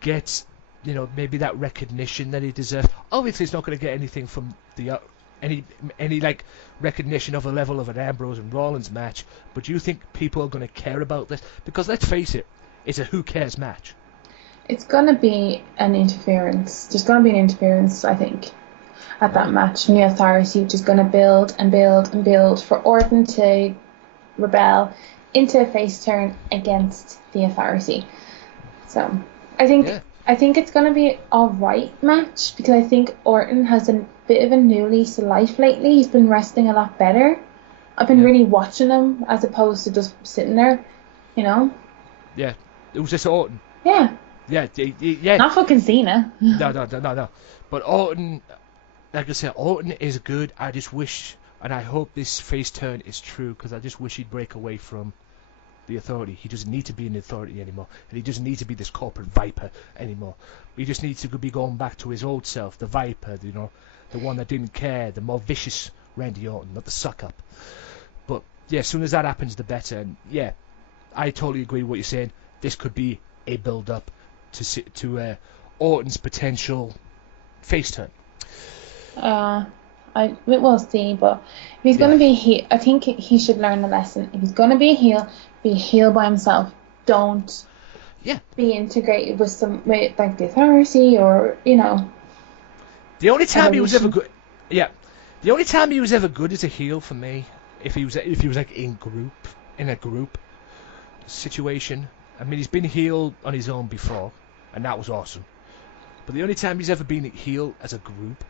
gets, maybe that recognition that he deserves? Obviously, it's not going to get anything from the any like recognition of a level of an Ambrose and Rollins match. But do you think people are going to care about this? Because let's face it, it's a who cares match. It's going to be an interference. There's going to be an interference, I think, at that match. New Authority, which is going to build and build and build for Orton to rebel into a face turn against the Authority. So I think it's going to be an alright match, because I think Orton has a bit of a new lease of life lately. He's been wrestling a lot better. I've been really watching him as opposed to just sitting there, Yeah, it was just Orton. Yeah. Yeah. Not fucking Cena. No. But Orton, like I said, Orton is good. I just wish, and I hope this face turn is true, because I just wish he'd break away from the Authority. He doesn't need to be in the Authority anymore, and he doesn't need to be this corporate viper anymore. He just needs to be going back to his old self, the viper, the one that didn't care, the more vicious Randy Orton, not the suck up. But yeah, as soon as that happens, the better. And yeah, I totally agree with what you're saying. This could be a build up to Orton's potential face turn. We'll see, but if he's going to be a heel, I think he should learn the lesson. If he's going to be a heel by himself. Don't be integrated with like the Authority or, The only time he was ever good, the only time he was ever good as a heel for me, if he was like in a group situation. I mean, he's been heel on his own before, and that was awesome. But the only time he's ever been heel as a group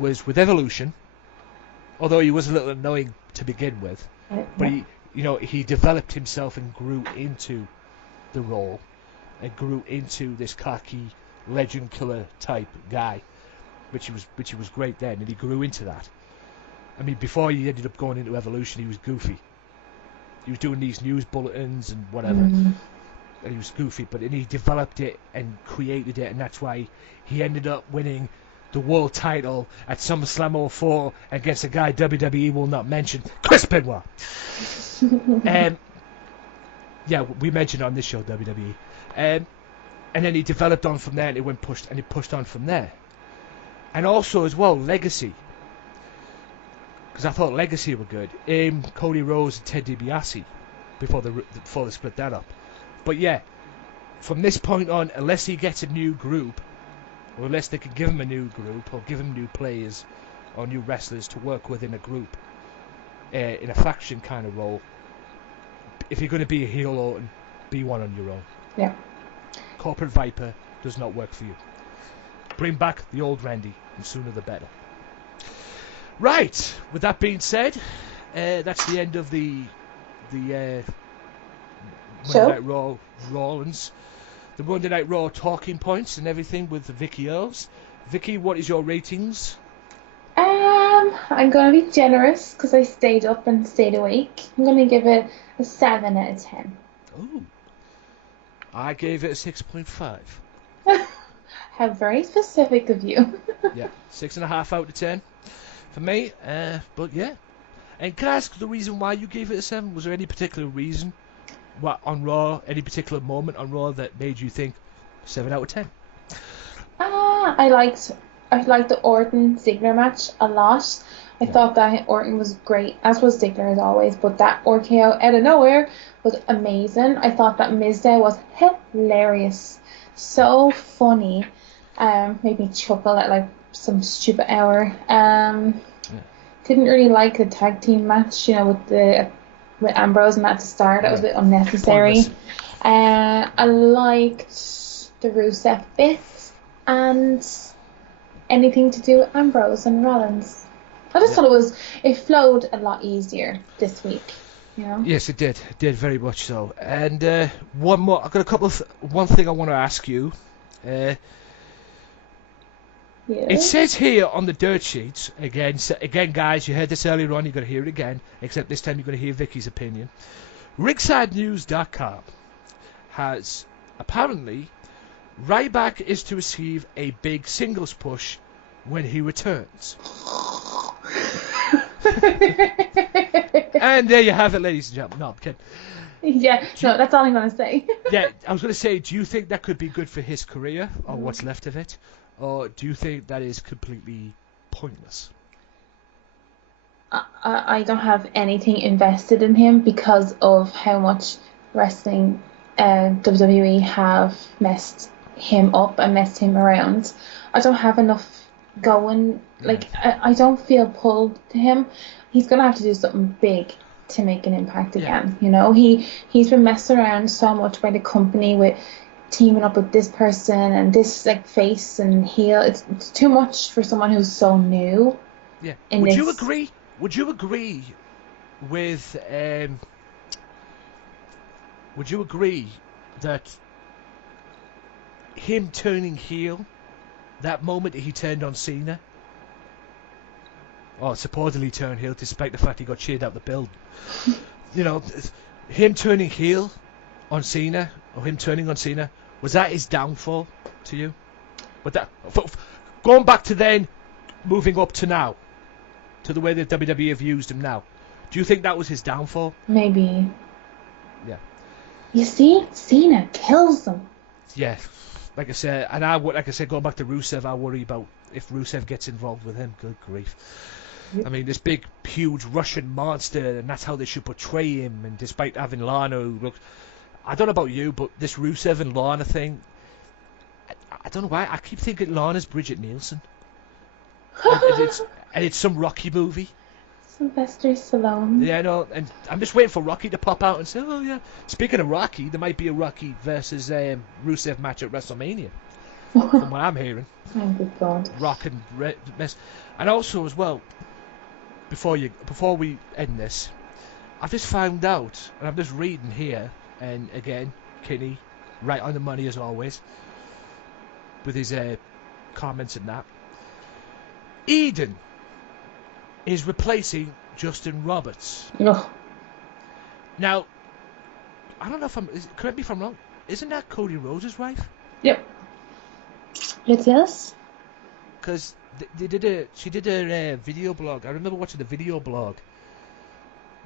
was with Evolution, although he was a little annoying to begin with. But he developed himself and grew into the role, and grew into this cocky legend killer type guy, which he was great then, and he grew into that. I mean, before he ended up going into Evolution, he was goofy. He was doing these news bulletins and whatever. And he was goofy, but then he developed it and created it, and that's why he ended up winning the world title at SummerSlam 04 against a guy WWE will not mention, Chris Benoit. Yeah, we mentioned on this show WWE. And then he developed on from there, and he pushed on from there. And also as well, Legacy. Because I thought Legacy were good. Cody Rhodes and Ted DiBiase before they split that up. But yeah, from this point on, unless he gets a new group, or unless they can give him a new group, or give him new players, or new wrestlers to work with in a group, in a faction kind of role, if you're going to be a heel Orton, be one on your own. Yeah. Corporate Viper does not work for you. Bring back the old Randy, and sooner the better. Right, with that being said, that's the end of the Monday Night Raw Rollins. The Monday Night Raw talking points and everything with Vicky Earls. Vicky, what is your ratings? I'm going to be generous because I stayed up and stayed awake. I'm going to give it a 7 out of 10. Ooh. I gave it a 6.5. How very specific of you. Yeah, 6.5 out of 10 for me. But yeah. And can I ask the reason why you gave it a 7? Was there any particular reason on Raw, any particular moment on Raw that made you think 7 out of 10? I liked the Orton Ziggler match a lot. I thought that Orton was great, as was Ziggler as always, but that RKO out of nowhere was amazing. I thought that Mizdow was hilarious. So funny. Made me chuckle at like some stupid hour. Didn't really like the tag team match, with Ambrose and at the start. That was a bit unnecessary. I liked the Rusev bits and anything to do with Ambrose and Rollins. I just thought it flowed a lot easier this week. Yes, it did. It did very much so. And one more. I've got one thing I want to ask you. It says here on the dirt sheets again, guys. You heard this earlier on. You're going to hear it again. Except this time you're going to hear Vicky's opinion. RingsideNews.com has apparently Ryback is to receive a big singles push when he returns. And there you have it, ladies and gentlemen. No, I'm kidding. Yeah, no, that's all I'm going to say. Yeah, I was going to say, do you think that could be good for his career, or what's left of it? Or do you think that is completely pointless? I don't have anything invested in him because of how much wrestling WWE have messed him up and messed him around. I don't have enough going. Like, I don't feel pulled to him. He's going to have to do something big to make an impact again. You know, he's been messed around so much by the company with teaming up with this person and this like face and heel. It's too much for someone who's so new. Yeah. Would you agree? Would you agree with? Would you agree that him turning heel, that moment that he turned on Cena, or supposedly turned heel, despite the fact he got cheered out the build, you know, him turning heel on Cena, or him turning on Cena, was that his downfall to you? But that going back to then, moving up to now, to the way that WWE have used him now, do you think that was his downfall? Maybe. Yeah. You see, Cena kills them. Yeah, like I said, and going back to Rusev, I worry about if Rusev gets involved with him. Good grief. I mean, this big, huge Russian monster, and that's how they should portray him. And despite having Lana, who looks, I don't know about you, but this Rusev and Lana thing, I don't know why, I keep thinking Lana's Bridget Nielsen. and it's some Rocky movie. Sylvester Stallone. Yeah, I know, and I'm just waiting for Rocky to pop out and say, oh yeah, speaking of Rocky, there might be a Rocky versus Rusev match at WrestleMania, from what I'm hearing. Oh, good God. Rock and mess. And also as well, before we end this, I've just found out, and I'm just reading here, and again, Kinney, right on the money as always, with his comments and that. Eden is replacing Justin Roberts. Ugh. Now, I don't know if correct me if I'm wrong, isn't that Cody Rhodes' wife? Yep. It is? Because she did a video blog. I remember watching the video blog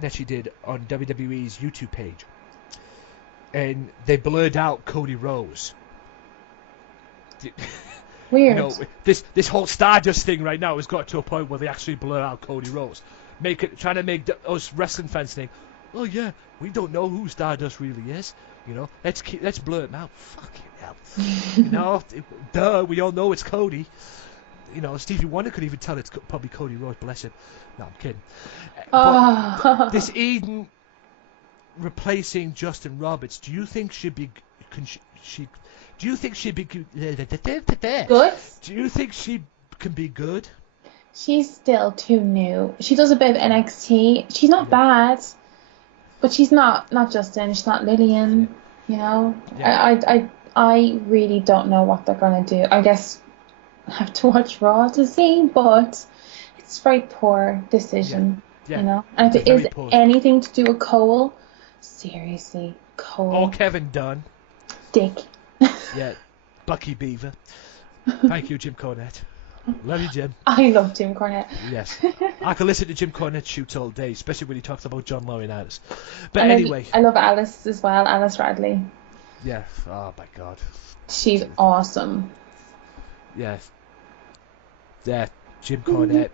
that she did on WWE's YouTube page. And they blurred out Cody Rhodes. Weird. You know, this whole Stardust thing right now has got to a point where they actually blur out Cody Rhodes, trying to make us wrestling fans think, oh yeah, we don't know who Stardust really is. You know, let's blur him out. Fucking hell. You know, duh, we all know it's Cody. You know, Stevie Wonder could even tell it's probably Cody Rhodes. Bless him. No, I'm kidding. But this Eden replacing Justin Roberts, do you think she'd be? Do you think she'd be good? Good? Do you think she can be good? She's still too new. She does a bit of NXT. She's not bad, but she's not Justin. She's not Lillian. You know, I really don't know what they're gonna do. I guess I have to watch Raw to see, but it's a very poor decision. Yeah. You know, and if it is anything to do with Cole, seriously, Cole. Or Kevin Dunn. Dick. Yeah, Bucky Beaver. Thank you, Jim Cornette. Love you, Jim. I love Jim Cornette. Yes. I could listen to Jim Cornette shoot all day, especially when he talks about John Laurinaitis. But anyway. I love Alice as well, Alice Radley. Yeah. Oh, my God. She's awesome. Yeah. Yeah, Jim Cornette.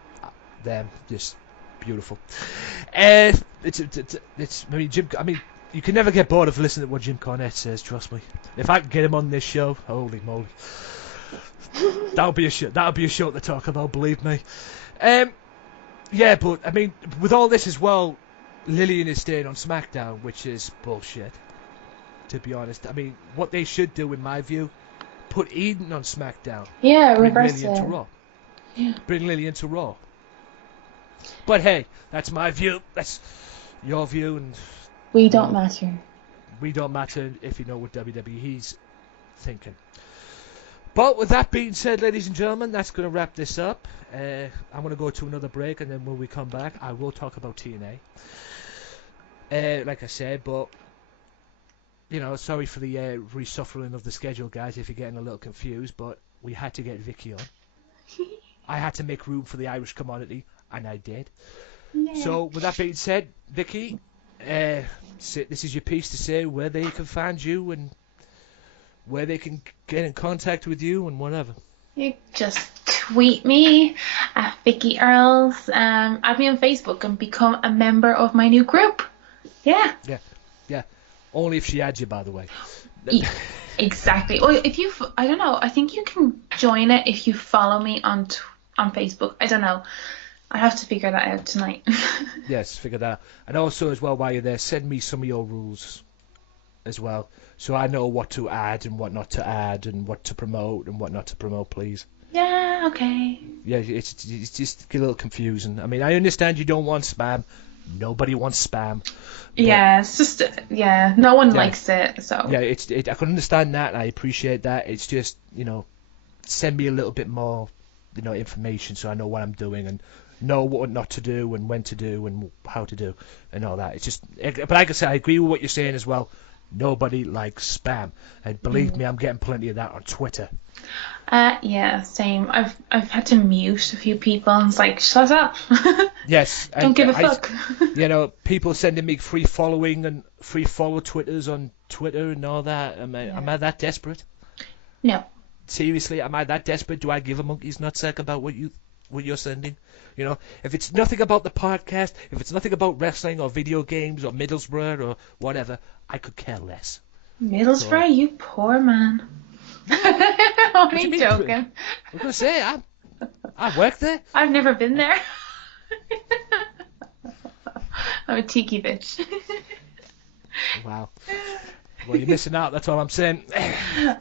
Them, just beautiful. It's I mean, you can never get bored of listening to what Jim Cornette says, trust me. If I can get him on this show, holy moly. That would be a show to talk about, believe me. Yeah, but, I mean, with all this as well, Lillian is staying on SmackDown, which is bullshit, to be honest. I mean, what they should do, in my view, put Eden on SmackDown. Yeah, bring reverse Lillian it. to Raw. Yeah. Bring Lillian to Raw. But hey, that's my view. That's your view, and we don't matter. We don't matter if you know what WWE's thinking. But with that being said, ladies and gentlemen, that's going to wrap this up. I'm going to go to another break, and then when we come back, I will talk about TNA. like I said, but you know, sorry for the reshuffling of the schedule, guys, if you're getting a little confused, but we had to get Vicky on. I had to make room for the Irish commodity, and I did. Yeah. So, with that being said, Vicky, this is your piece to say where they can find you and where they can get in contact with you and whatever. You just tweet me at Vicky Earls, add me on Facebook and become a member of my new group. Yeah. Yeah. Only if she adds you, by the way. Exactly. Or if you, I don't know, I think you can join it if you follow me on Facebook. I don't know. I have to figure that out tonight. Yes, figure that out. And also, as well, while you're there, send me some of your rules as well, so I know what to add and what not to add, and what to promote and what not to promote, please. Yeah, okay. Yeah, it's just a little confusing. I mean, I understand you don't want spam. Nobody wants spam. Yeah, it's just, no one likes it, so. Yeah, I can understand that, and I appreciate that. It's just, you know, send me a little bit more, you know, information so I know what I'm doing and know what not to do and when to do and how to do and all that. It's just, but like I said, I agree with what you're saying as well. Nobody likes spam, and believe me, I'm getting plenty of that on Twitter. Yeah, same. I've had to mute a few people, and it's like, shut up. Yes. Don't give a fuck. You know, people sending me free following and free follow Twitters on Twitter and all that. Am I that desperate? No. Seriously, am I that desperate? Do I give a monkey's nutsack about what you're sending? You know, if it's nothing about the podcast, if it's nothing about wrestling or video games or Middlesbrough or whatever, I could care less. Middlesbrough, you poor man. I'm joking. I was going to say, I work there. I've never been there. I'm a tiki bitch. Wow. Well, you're missing out, that's all I'm saying.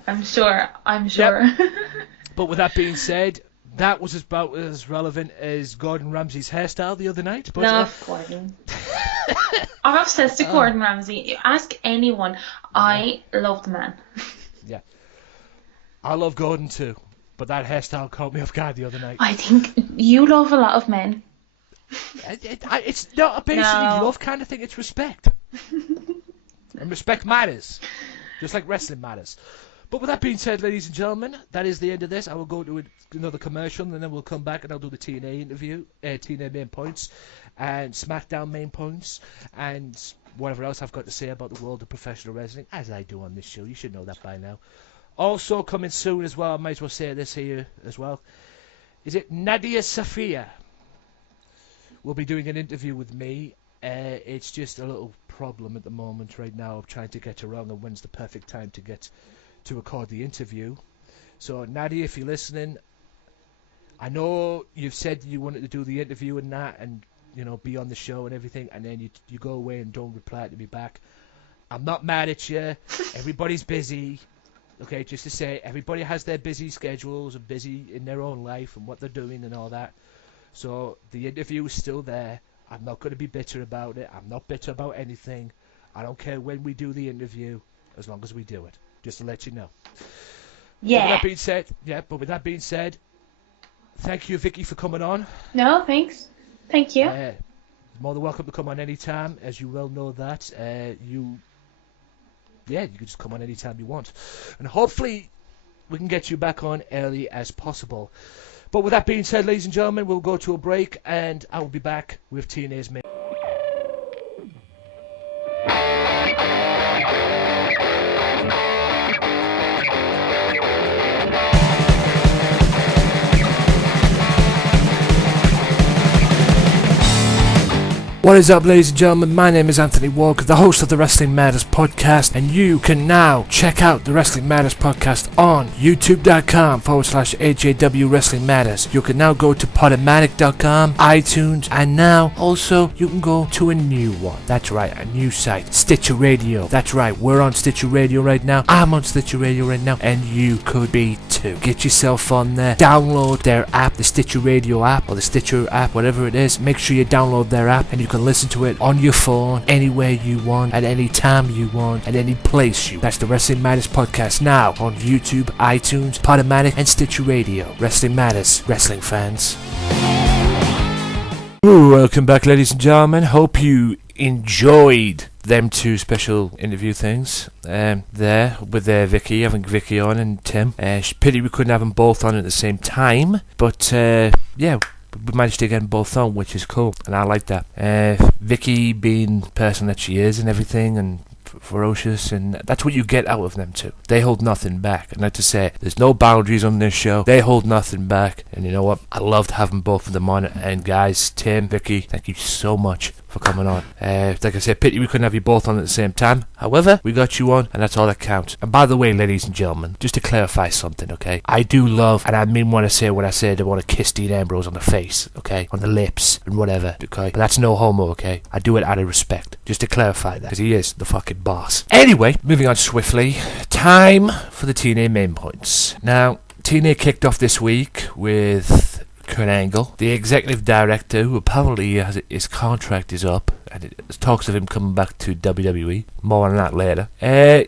I'm sure. Yep. But with that being said, that was about as relevant as Gordon Ramsay's hairstyle the other night. But, love Gordon. I'm obsessed with Gordon Ramsay. Ask anyone. I love the man. Yeah. I love Gordon too, but that hairstyle caught me off guard the other night. I think you love a lot of men. It's not a basically love kind of thing, it's respect. And respect matters, just like wrestling matters. But with that being said, ladies and gentlemen, that is the end of this. I will go to another commercial, and then we'll come back and I'll do the TNA interview, TNA main points, and SmackDown main points, and whatever else I've got to say about the world of professional wrestling, as I do on this show. You should know that by now. Also coming soon as well, I might as well say this here as well. Is it Nadia Safia? Will be doing an interview with me. It's just a little problem at the moment right now of trying to get her on and when's the perfect time to record the interview. So Nadia, if you're listening, I know you've said you wanted to do the interview and that, and you know, be on the show and everything, and then you go away and don't reply to me back. I'm not mad at you. Everybody's busy. Okay, just to say, everybody has their busy schedules and busy in their own life and what they're doing and all that. So the interview is still there. I'm not going to be bitter about it. I'm not bitter about anything. I don't care when we do the interview, as long as we do it. Just to let you know. Yeah. But with that being said, thank you, Vicky, for coming on. No, thanks. Thank you. More than welcome to come on anytime, as you well know that. You can just come on anytime you want. And hopefully we can get you back on early as possible. But with that being said, ladies and gentlemen, we'll go to a break, and I will be back with TNA's main. What is up, ladies and gentlemen? My name is Anthony Walker, the host of the Wrestling Matters podcast, and you can now check out the Wrestling Matters podcast on youtube.com/AJW Wrestling Matters. You can now go to Podomatic.com, iTunes, and now also you can go to a new one. That's right, a new site, Stitcher Radio. That's right, we're on Stitcher Radio right now. I'm on Stitcher Radio right now, and you could be too. Get yourself on there, download their app, the Stitcher Radio app, or the Stitcher app, whatever it is. Make sure you download their app, and you can listen to it on your phone, anywhere you want, at any time you want, at any place you want. That's the Wrestling Matters podcast now on YouTube, iTunes, Podomatic, and Stitcher Radio. Wrestling Matters, wrestling fans. Welcome back, ladies and gentlemen. Hope you enjoyed them two special interview things there with Vicky, having Vicky on and Tim. Pity we couldn't have them both on at the same time, but yeah, we managed to get them both on, which is cool, and I like that. Vicky being the person that she is and everything, and ferocious, and that's what you get out of them two. They hold nothing back, and like to say, there's no boundaries on this show. They hold nothing back, and you know what? I loved having both of them on. And guys, Tim, Vicky, thank you so much for coming on. Like I said, pity we couldn't have you both on at the same time. However, we got you on, and that's all that counts. And by the way, ladies and gentlemen, just to clarify something, okay? I do love, and I mean when I said I want to kiss Dean Ambrose on the face, okay? On the lips, and whatever, okay? But that's no homo, okay? I do it out of respect. Just to clarify that, because he is the fucking boss. Anyway, moving on swiftly. Time for the TNA main points. Now, TNA kicked off this week with Kurt Angle, the executive director, who apparently his contract is up, and there's talks of him coming back to WWE. More on that later.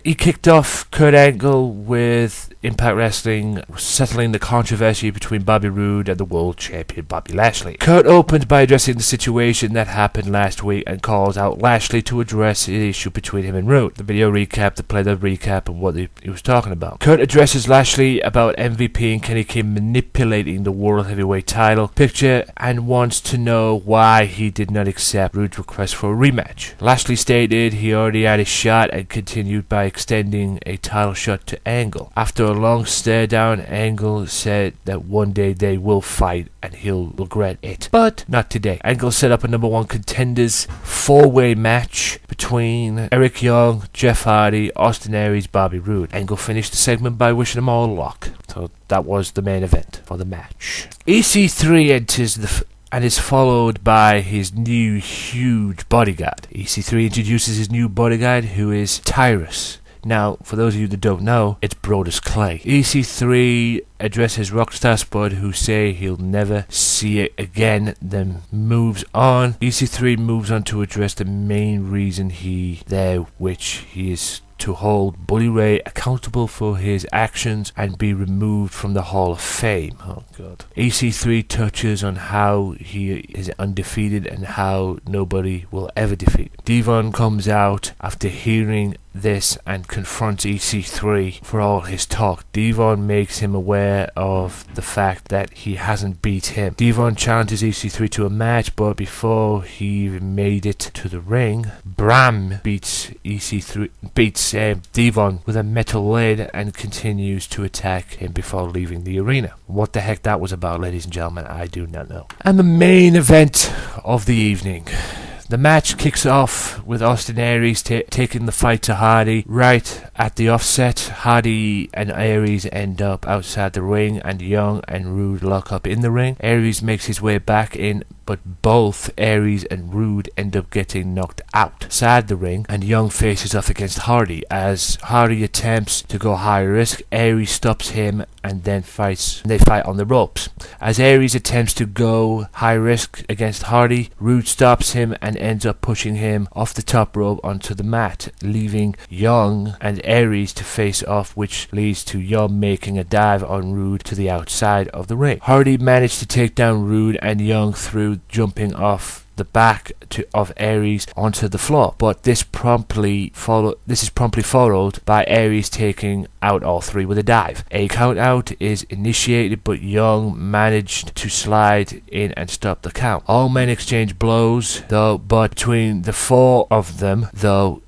He kicked off Kurt Angle with Impact Wrestling settling the controversy between Bobby Roode and the world champion Bobby Lashley. Kurt opened by addressing the situation that happened last week and calls out Lashley to address the issue between him and Roode. The video recap, to play the recap of what he was talking about. Kurt addresses Lashley about MVP and Kenny King manipulating the World Heavyweight title picture and wants to know why he did not accept Roode's request for a rematch. Lashley stated he already had his shot and continued by extending a title shot to Angle. After a long stare down, Angle said that one day they will fight and he'll regret it. But not today. Angle set up a number one contenders 4-way match between Eric Young, Jeff Hardy, Austin Aries, Bobby Roode. Angle finished the segment by wishing them all luck. So that was the main event for the match. EC3 enters and is followed by his new huge bodyguard. EC3 introduces his new bodyguard, who is Tyrus. Now, for those of you that don't know, it's Brodus Clay. EC3 addresses Rockstar Spud, who say he'll never see it again, then moves on. EC3 moves on to address the main reason he there, which he is to hold Bully Ray accountable for his actions and be removed from the Hall of Fame. Oh god. EC3 touches on how he is undefeated and how nobody will ever defeat him. Devon comes out after hearing this and confronts EC3 for all his talk. Devon makes him aware of the fact that he hasn't beat him. Devon challenges EC3 to a match, but before he even made it to the ring, Bram beats Devon with a metal lid and continues to attack him before leaving the arena. What the heck that was about, ladies and gentlemen, I do not know. And the main event of the evening. The match kicks off with Austin Aries taking the fight to Hardy. Right at the offset, Hardy and Aries end up outside the ring, and Young and Roode lock up in the ring. Aries makes his way back in, but both Aries and Roode end up getting knocked outside the ring, and Young faces off against Hardy. As Hardy attempts to go high risk, Aries stops him and then they fight on the ropes. As Aries attempts to go high risk against Hardy, Roode stops him and ends up pushing him off the top rope onto the mat, leaving Young and Aries to face off, which leads to Young making a dive on Roode to the outside of the ring. Hardy managed to take down Roode and Young through jumping off the back of Aries onto the floor, but this is promptly followed by Aries taking out all three with a dive. A count out is initiated, but Young managed to slide in and stop the count. All men exchange blows, but between the four of them,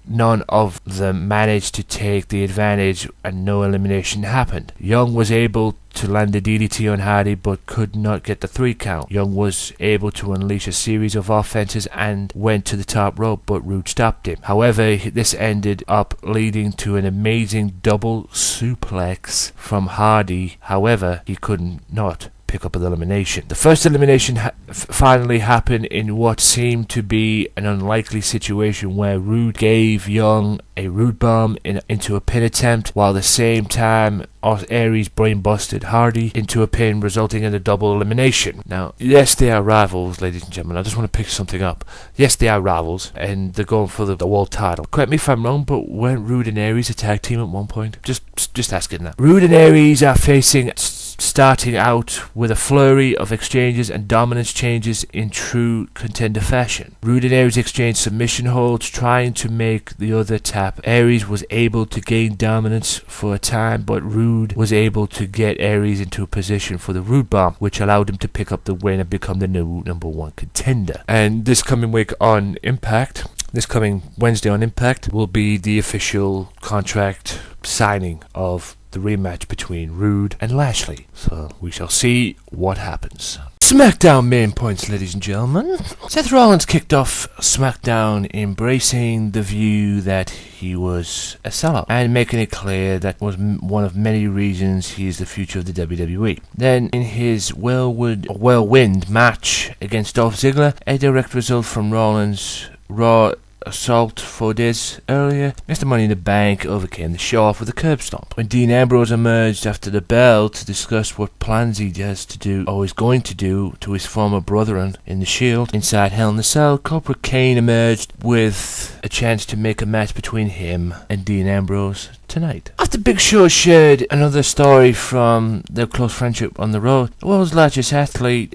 none of them managed to take the advantage and no elimination happened. Young was able to land a DDT on Hardy but could not get the 3 count. Young was able to unleash a series of offenses and went to the top rope, but Roode stopped him. However, this ended up leading to an amazing double suplex from Hardy. However, he could not pick up an elimination. The first elimination finally happened in what seemed to be an unlikely situation where Roode gave Young a Roode bomb into a pin attempt, while at the same time Aries brain busted Hardy into a pin, resulting in a double elimination. Now, yes, they are rivals, ladies and gentlemen. I just want to pick something up. Yes, they are rivals, and they're going for the world title. Correct me if I'm wrong, but weren't Roode and Aries a tag team at one point? Just asking that. Roode and Aries are facing matches, starting out with a flurry of exchanges and dominance changes in true contender fashion. Rude and Aries exchanged submission holds, trying to make the other tap. Aries was able to gain dominance for a time, but Rude was able to get Aries into a position for the Rude Bomb, which allowed him to pick up the win and become the new #1 contender. And this coming week on Impact, this coming Wednesday on Impact, will be the official contract signing of the rematch between Rude and Lashley. So we shall see what happens. SmackDown main points, ladies and gentlemen. Seth Rollins kicked off SmackDown embracing the view that he was a sellout and making it clear that was one of many reasons he is the future of the WWE. Then in his whirlwind match against Dolph Ziggler, a direct result from Rollins' Raw assault 4 days earlier, Mr. Money in the Bank overcame the show off with a curb stomp. When Dean Ambrose emerged after the bell to discuss what plans he has to do, or is going to do, to his former brethren in the Shield inside Hell in the Cell, Corporate Kane emerged with a chance to make a match between him and Dean Ambrose tonight. After Big Show shared another story from their close friendship on the road, the world's largest athlete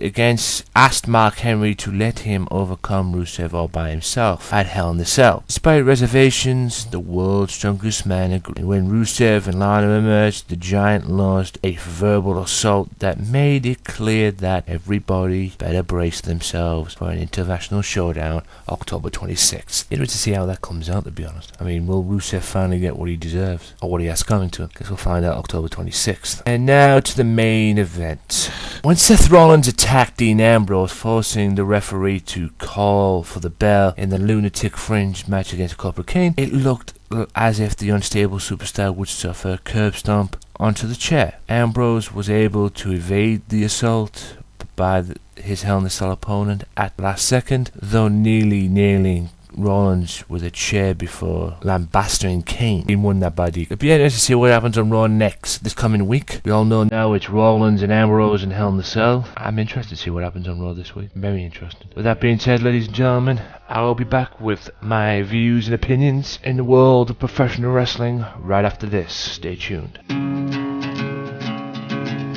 asked Mark Henry to let him overcome Rusev all by himself at Hell in the Cell. Despite reservations, the world's strongest man agreed. When Rusev and Lana emerged, the Giant launched a verbal assault that made it clear that everybody better brace themselves for an international showdown October 26th. Interested to see how that comes out, to be honest. I mean, will Rusev finally get what he deserves? Or what he has coming to him? Guess we'll find out October 26th. And now to the main event. When Seth Rollins attacked Dean Ambrose, forcing the referee to call for the bell in the Lunatic Fringe match against Corporate Kane, it looked as if the unstable superstar would suffer a curb stomp onto the chair. Ambrose was able to evade the assault by his Hell in the Cell opponent at the last second, though nearly nailing Rollins with a chair before lambasting Kane. He won that by DQ. It'll be interesting to see what happens on Raw next this coming week. We all know now it's Rollins and Ambrose and Hell in the Cell. I'm interested to see what happens on Raw this week. Very interested. With that being said, ladies and gentlemen, I will be back with my views and opinions in the world of professional wrestling right after this. Stay tuned.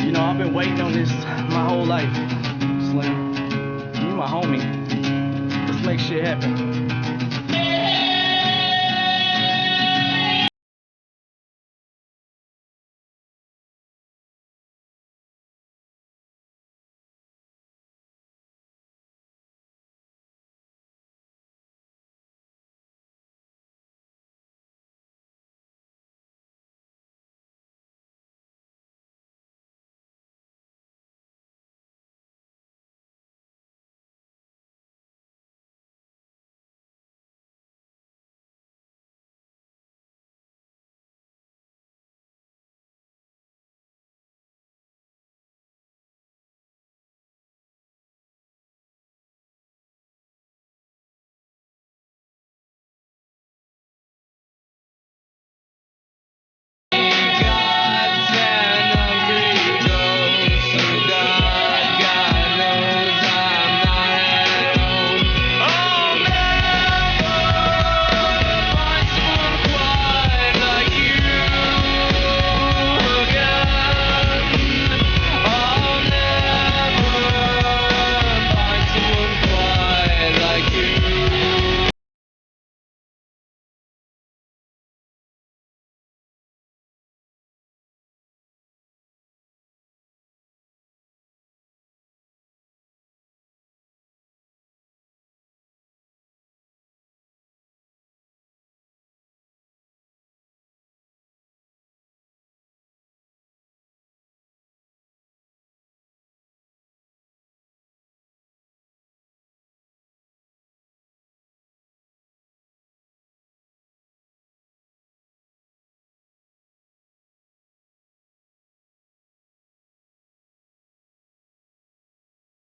You know, I've been waiting on this my whole life. Slim, you my homie. Let's make shit happen.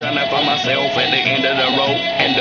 I find myself at the end of the road and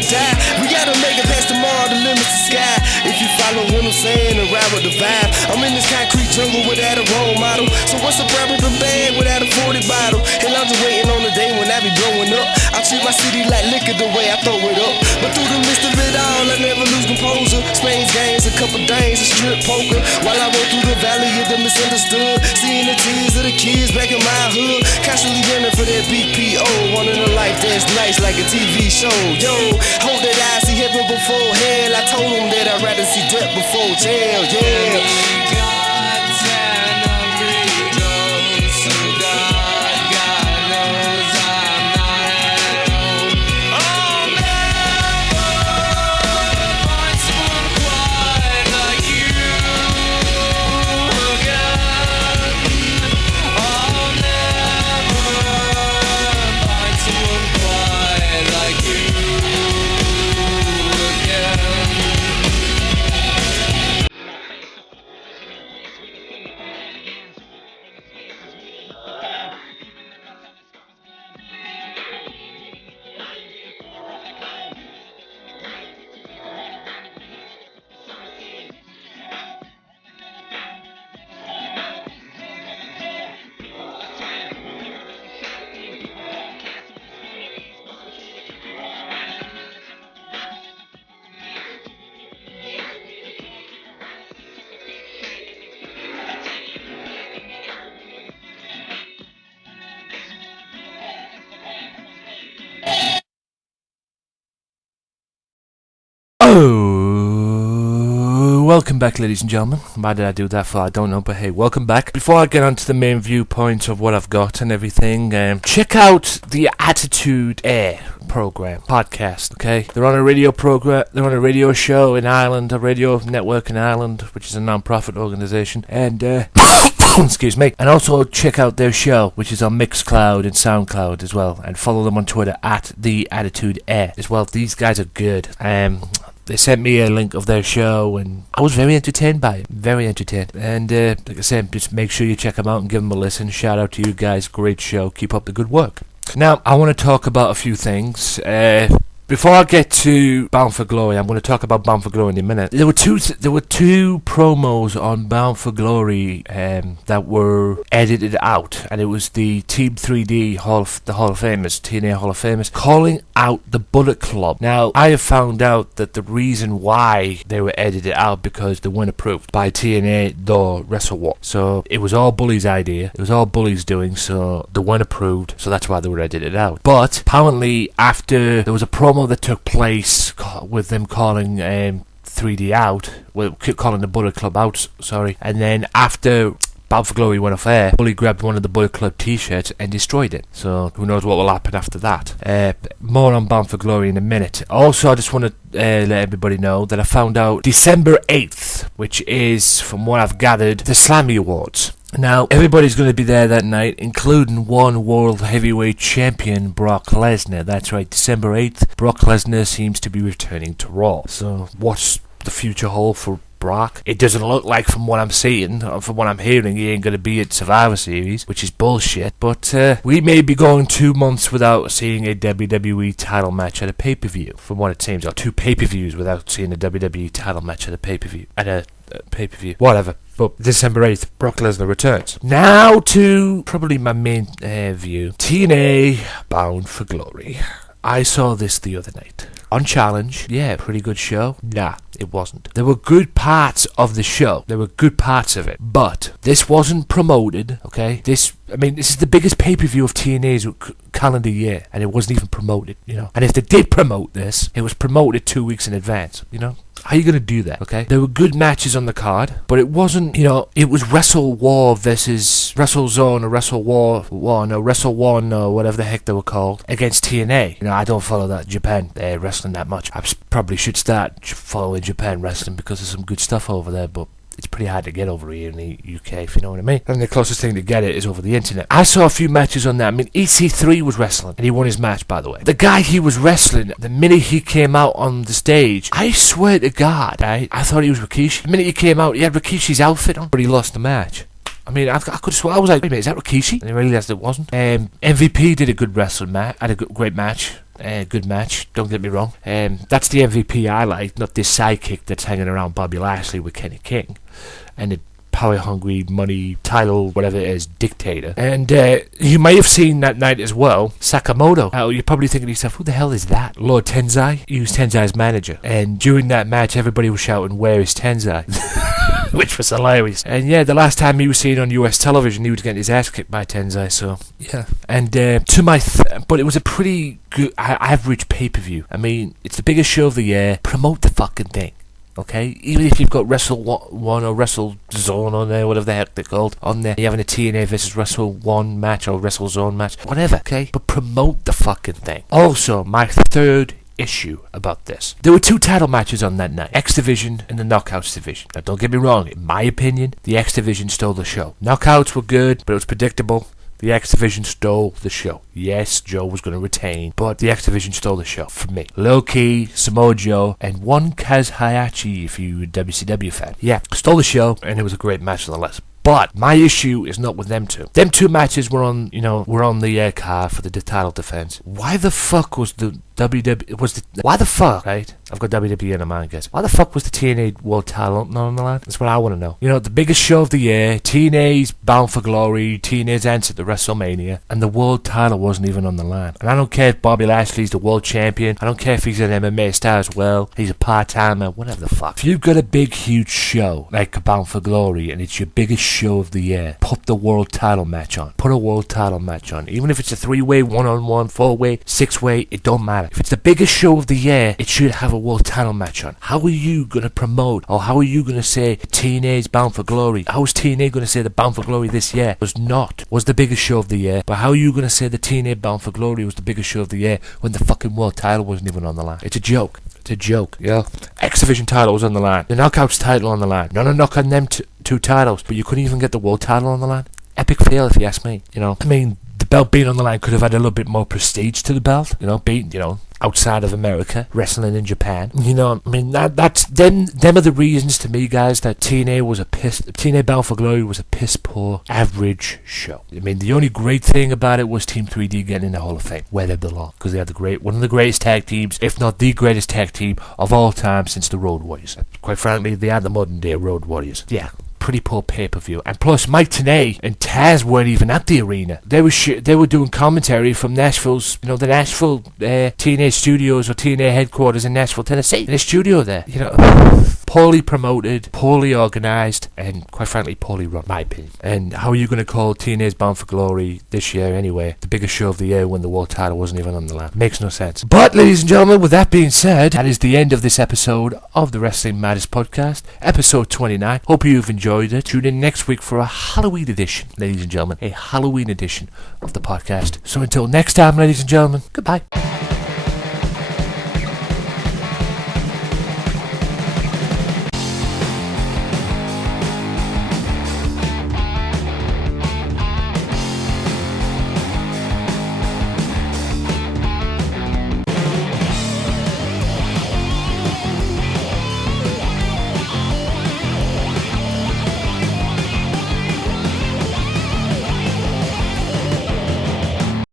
wanna die. We gotta make it past tomorrow, the limit's the sky. If you follow what I'm saying and ride with the vibe, I'm in this concrete jungle without a role model. So what's the problem bag without a 40 bottle? Hell, I'm just waiting on the day when I be blowing up. I treat my city like liquor the way I throw it up. But through the midst of it all, I never lose composure. Spain's games, a couple days, a strip poker. While I roll through the valley of the misunderstood, seeing the tears of the kids back in my hood. Constantly yearning for that BPO, wanting a life that's nice like a TV show. Yo, hope that I see heaven before hell. I told them that I'd rather see death before jail. Yeah. Oh, welcome back, ladies and gentlemen. Why did I do that for? I don't know, but hey, welcome back. Before I get on to the main viewpoint of what I've got and everything, check out the Attitude Air program, podcast, okay? They're on a radio program, they're on a radio show in Ireland, a radio network in Ireland, which is a non-profit organisation, and, excuse me, and also check out their show, which is on Mixcloud and Soundcloud as well, and follow them on Twitter at The Attitude Air as well. These guys are good. They sent me a link of their show, and I was very entertained by it. Very entertained. And, like I said, just make sure you check them out and give them a listen. Shout out to you guys. Great show. Keep up the good work. Now, I want to talk about a few things. Before I get to Bound for Glory, I'm going to talk about Bound for Glory in a minute. There were two promos on Bound for Glory that were edited out, and it was the Team 3D Hall of Famers, TNA Hall of Famers, calling out the Bullet Club. Now, I have found out that the reason why they were edited out because they weren't approved by TNA or Wrestle War. So it was all Bully's idea. It was all Bully's doing, so they weren't approved. So that's why they were edited out. But apparently, after there was a promo that took place with them calling 3D out, well, calling the Bullet Club out, sorry, and then after Bound for Glory went off air, Bully grabbed one of the Bullet Club t-shirts and destroyed it. So who knows what will happen after that. More on Bound for Glory in a minute. Also, I just want to let everybody know that I found out December 8th, which is, from what I've gathered, the Slammy Awards. Now, everybody's going to be there that night, including one World Heavyweight Champion, Brock Lesnar. That's right, December 8th, Brock Lesnar seems to be returning to Raw. So, what's the future hold for Brock? It doesn't look like, from what I'm seeing, from what I'm hearing, he ain't going to be at Survivor Series, which is bullshit. But we may be going 2 months without seeing a WWE title match at a pay-per-view, from what it seems, or 2 pay-per-views without seeing a WWE title match at a pay-per-view, pay-per-view, whatever. But December 8th, Brock Lesnar returns. Now to probably my main view. TNA Bound for Glory. I saw this the other night. On Challenge, yeah, pretty good show. Nah, it wasn't. There were good parts of the show. There were good parts of it. But this wasn't promoted, okay? This is the biggest pay-per-view of TNA's calendar year, and it wasn't even promoted, you know? And if they did promote this, it was promoted 2 weeks in advance, you know? How are you going to do that, okay? There were good matches on the card, but it wasn't, you know, it was Wrestle War versus Wrestle Zone or Wrestle War 1 or Wrestle 1 or whatever the heck they were called against TNA. You know, I don't follow that Japan wrestling that much. I probably should start following Japan wrestling because there's some good stuff over there, but it's pretty hard to get over here in the UK, if you know what I mean. And the closest thing to get it is over the internet. I saw a few matches on that. I mean, EC3 was wrestling, and he won his match, by the way. The guy he was wrestling, the minute he came out on the stage, I swear to God, I thought he was Rikishi. The minute he came out, he had Rikishi's outfit on, but he lost the match. I mean, I could have sworn, I was like, wait a minute, is that Rikishi? And I realised it wasn't. MVP did a good wrestling match, had a great match. Good match, don't get me wrong. That's the MVP I like, not this sidekick that's hanging around Bobby Lashley with Kenny King. And the power hungry money title, whatever it is, dictator. And you may have seen that night as well, Sakamoto. You're probably thinking to yourself, who the hell is that? Lord Tensai? He was Tensai's manager. And during that match, everybody was shouting, where is Tensai? Which was hilarious. And yeah, the last time he was seen on US television, he was getting his ass kicked by Tensai, so yeah. And but it was a pretty good, average pay-per-view. I mean, it's the biggest show of the year. Promote the fucking thing. Okay, even if you've got Wrestle 1 or Wrestle Zone on there, whatever the heck they're called, on there, you're having a TNA versus Wrestle 1 match or Wrestle Zone match, whatever, okay? But promote the fucking thing. Also, my third issue about this. There were 2 title matches on that night, X Division and the Knockouts Division. Now, don't get me wrong, in my opinion, the X Division stole the show. Knockouts were good, but it was predictable. The X Division stole the show. Yes, Joe was going to retain, but the X Division stole the show for me. Low Key, Samoa Joe, and one Kaz Hayashi, if you're a WCW fan. Yeah, stole the show, and it was a great match nonetheless. But my issue is not with them two. Them 2 matches were on, the card for the title defense. Why the fuck was the why the fuck, right? I've got WWE in mind, guys. Why the fuck was the TNA World title not on the line? That's what I want to know. You know, the biggest show of the year, TNA's Bound for Glory, TNA's answer to WrestleMania, and the world title wasn't even on the line. And I don't care if Bobby Lashley's the world champion. I don't care if he's an MMA star as well. He's a part-timer, whatever the fuck. If you've got a big, huge show, like Bound for Glory, and it's your biggest show of the year, put the world title match on. Put a world title match on. Even if it's a 3-way, 1-on-1, 4-way, 6-way, it don't matter. If it's the biggest show of the year, it should have a world title match on. How are you going to promote, or how are you going to say TNA's Bound for Glory? How is TNA going to say the Bound for Glory this year was the biggest show of the year? But how are you going to say the TNA Bound for Glory was the biggest show of the year when the fucking world title wasn't even on the line? It's a joke. It's a joke, yeah. X Division title was on the line. The Knockouts title on the line. Not a knock on them 2 titles, but you couldn't even get the world title on the line. Epic fail, if you ask me. I mean, the belt being on the line could have had a little bit more prestige to the belt. Being, outside of America, wrestling in Japan. I mean, that's them are the reasons to me, guys, that TNA Bound for Glory was a piss poor, average show. I mean, the only great thing about it was Team 3D getting in the Hall of Fame, where they belong, because they had one of the greatest tag teams, if not the greatest tag team of all time since the Road Warriors. Quite frankly, they are the modern day Road Warriors. Yeah. Pretty poor pay-per-view. And plus, Mike Tenay and Taz weren't even at the arena. They were doing commentary from Nashville's, the Nashville TNA studios or TNA headquarters in Nashville, Tennessee. In a studio there. Poorly promoted, poorly organised, and quite frankly, poorly run, my opinion. And how are you going to call TNA's Bound for Glory this year anyway, the biggest show of the year, when the world title wasn't even on the line? Makes no sense. But, ladies and gentlemen, with that being said, that is the end of this episode of the Wrestling Matters podcast, episode 29. Hope you've enjoyed it. Tune in next week for a Halloween edition, ladies and gentlemen, a Halloween edition of the podcast. So until next time, ladies and gentlemen, goodbye.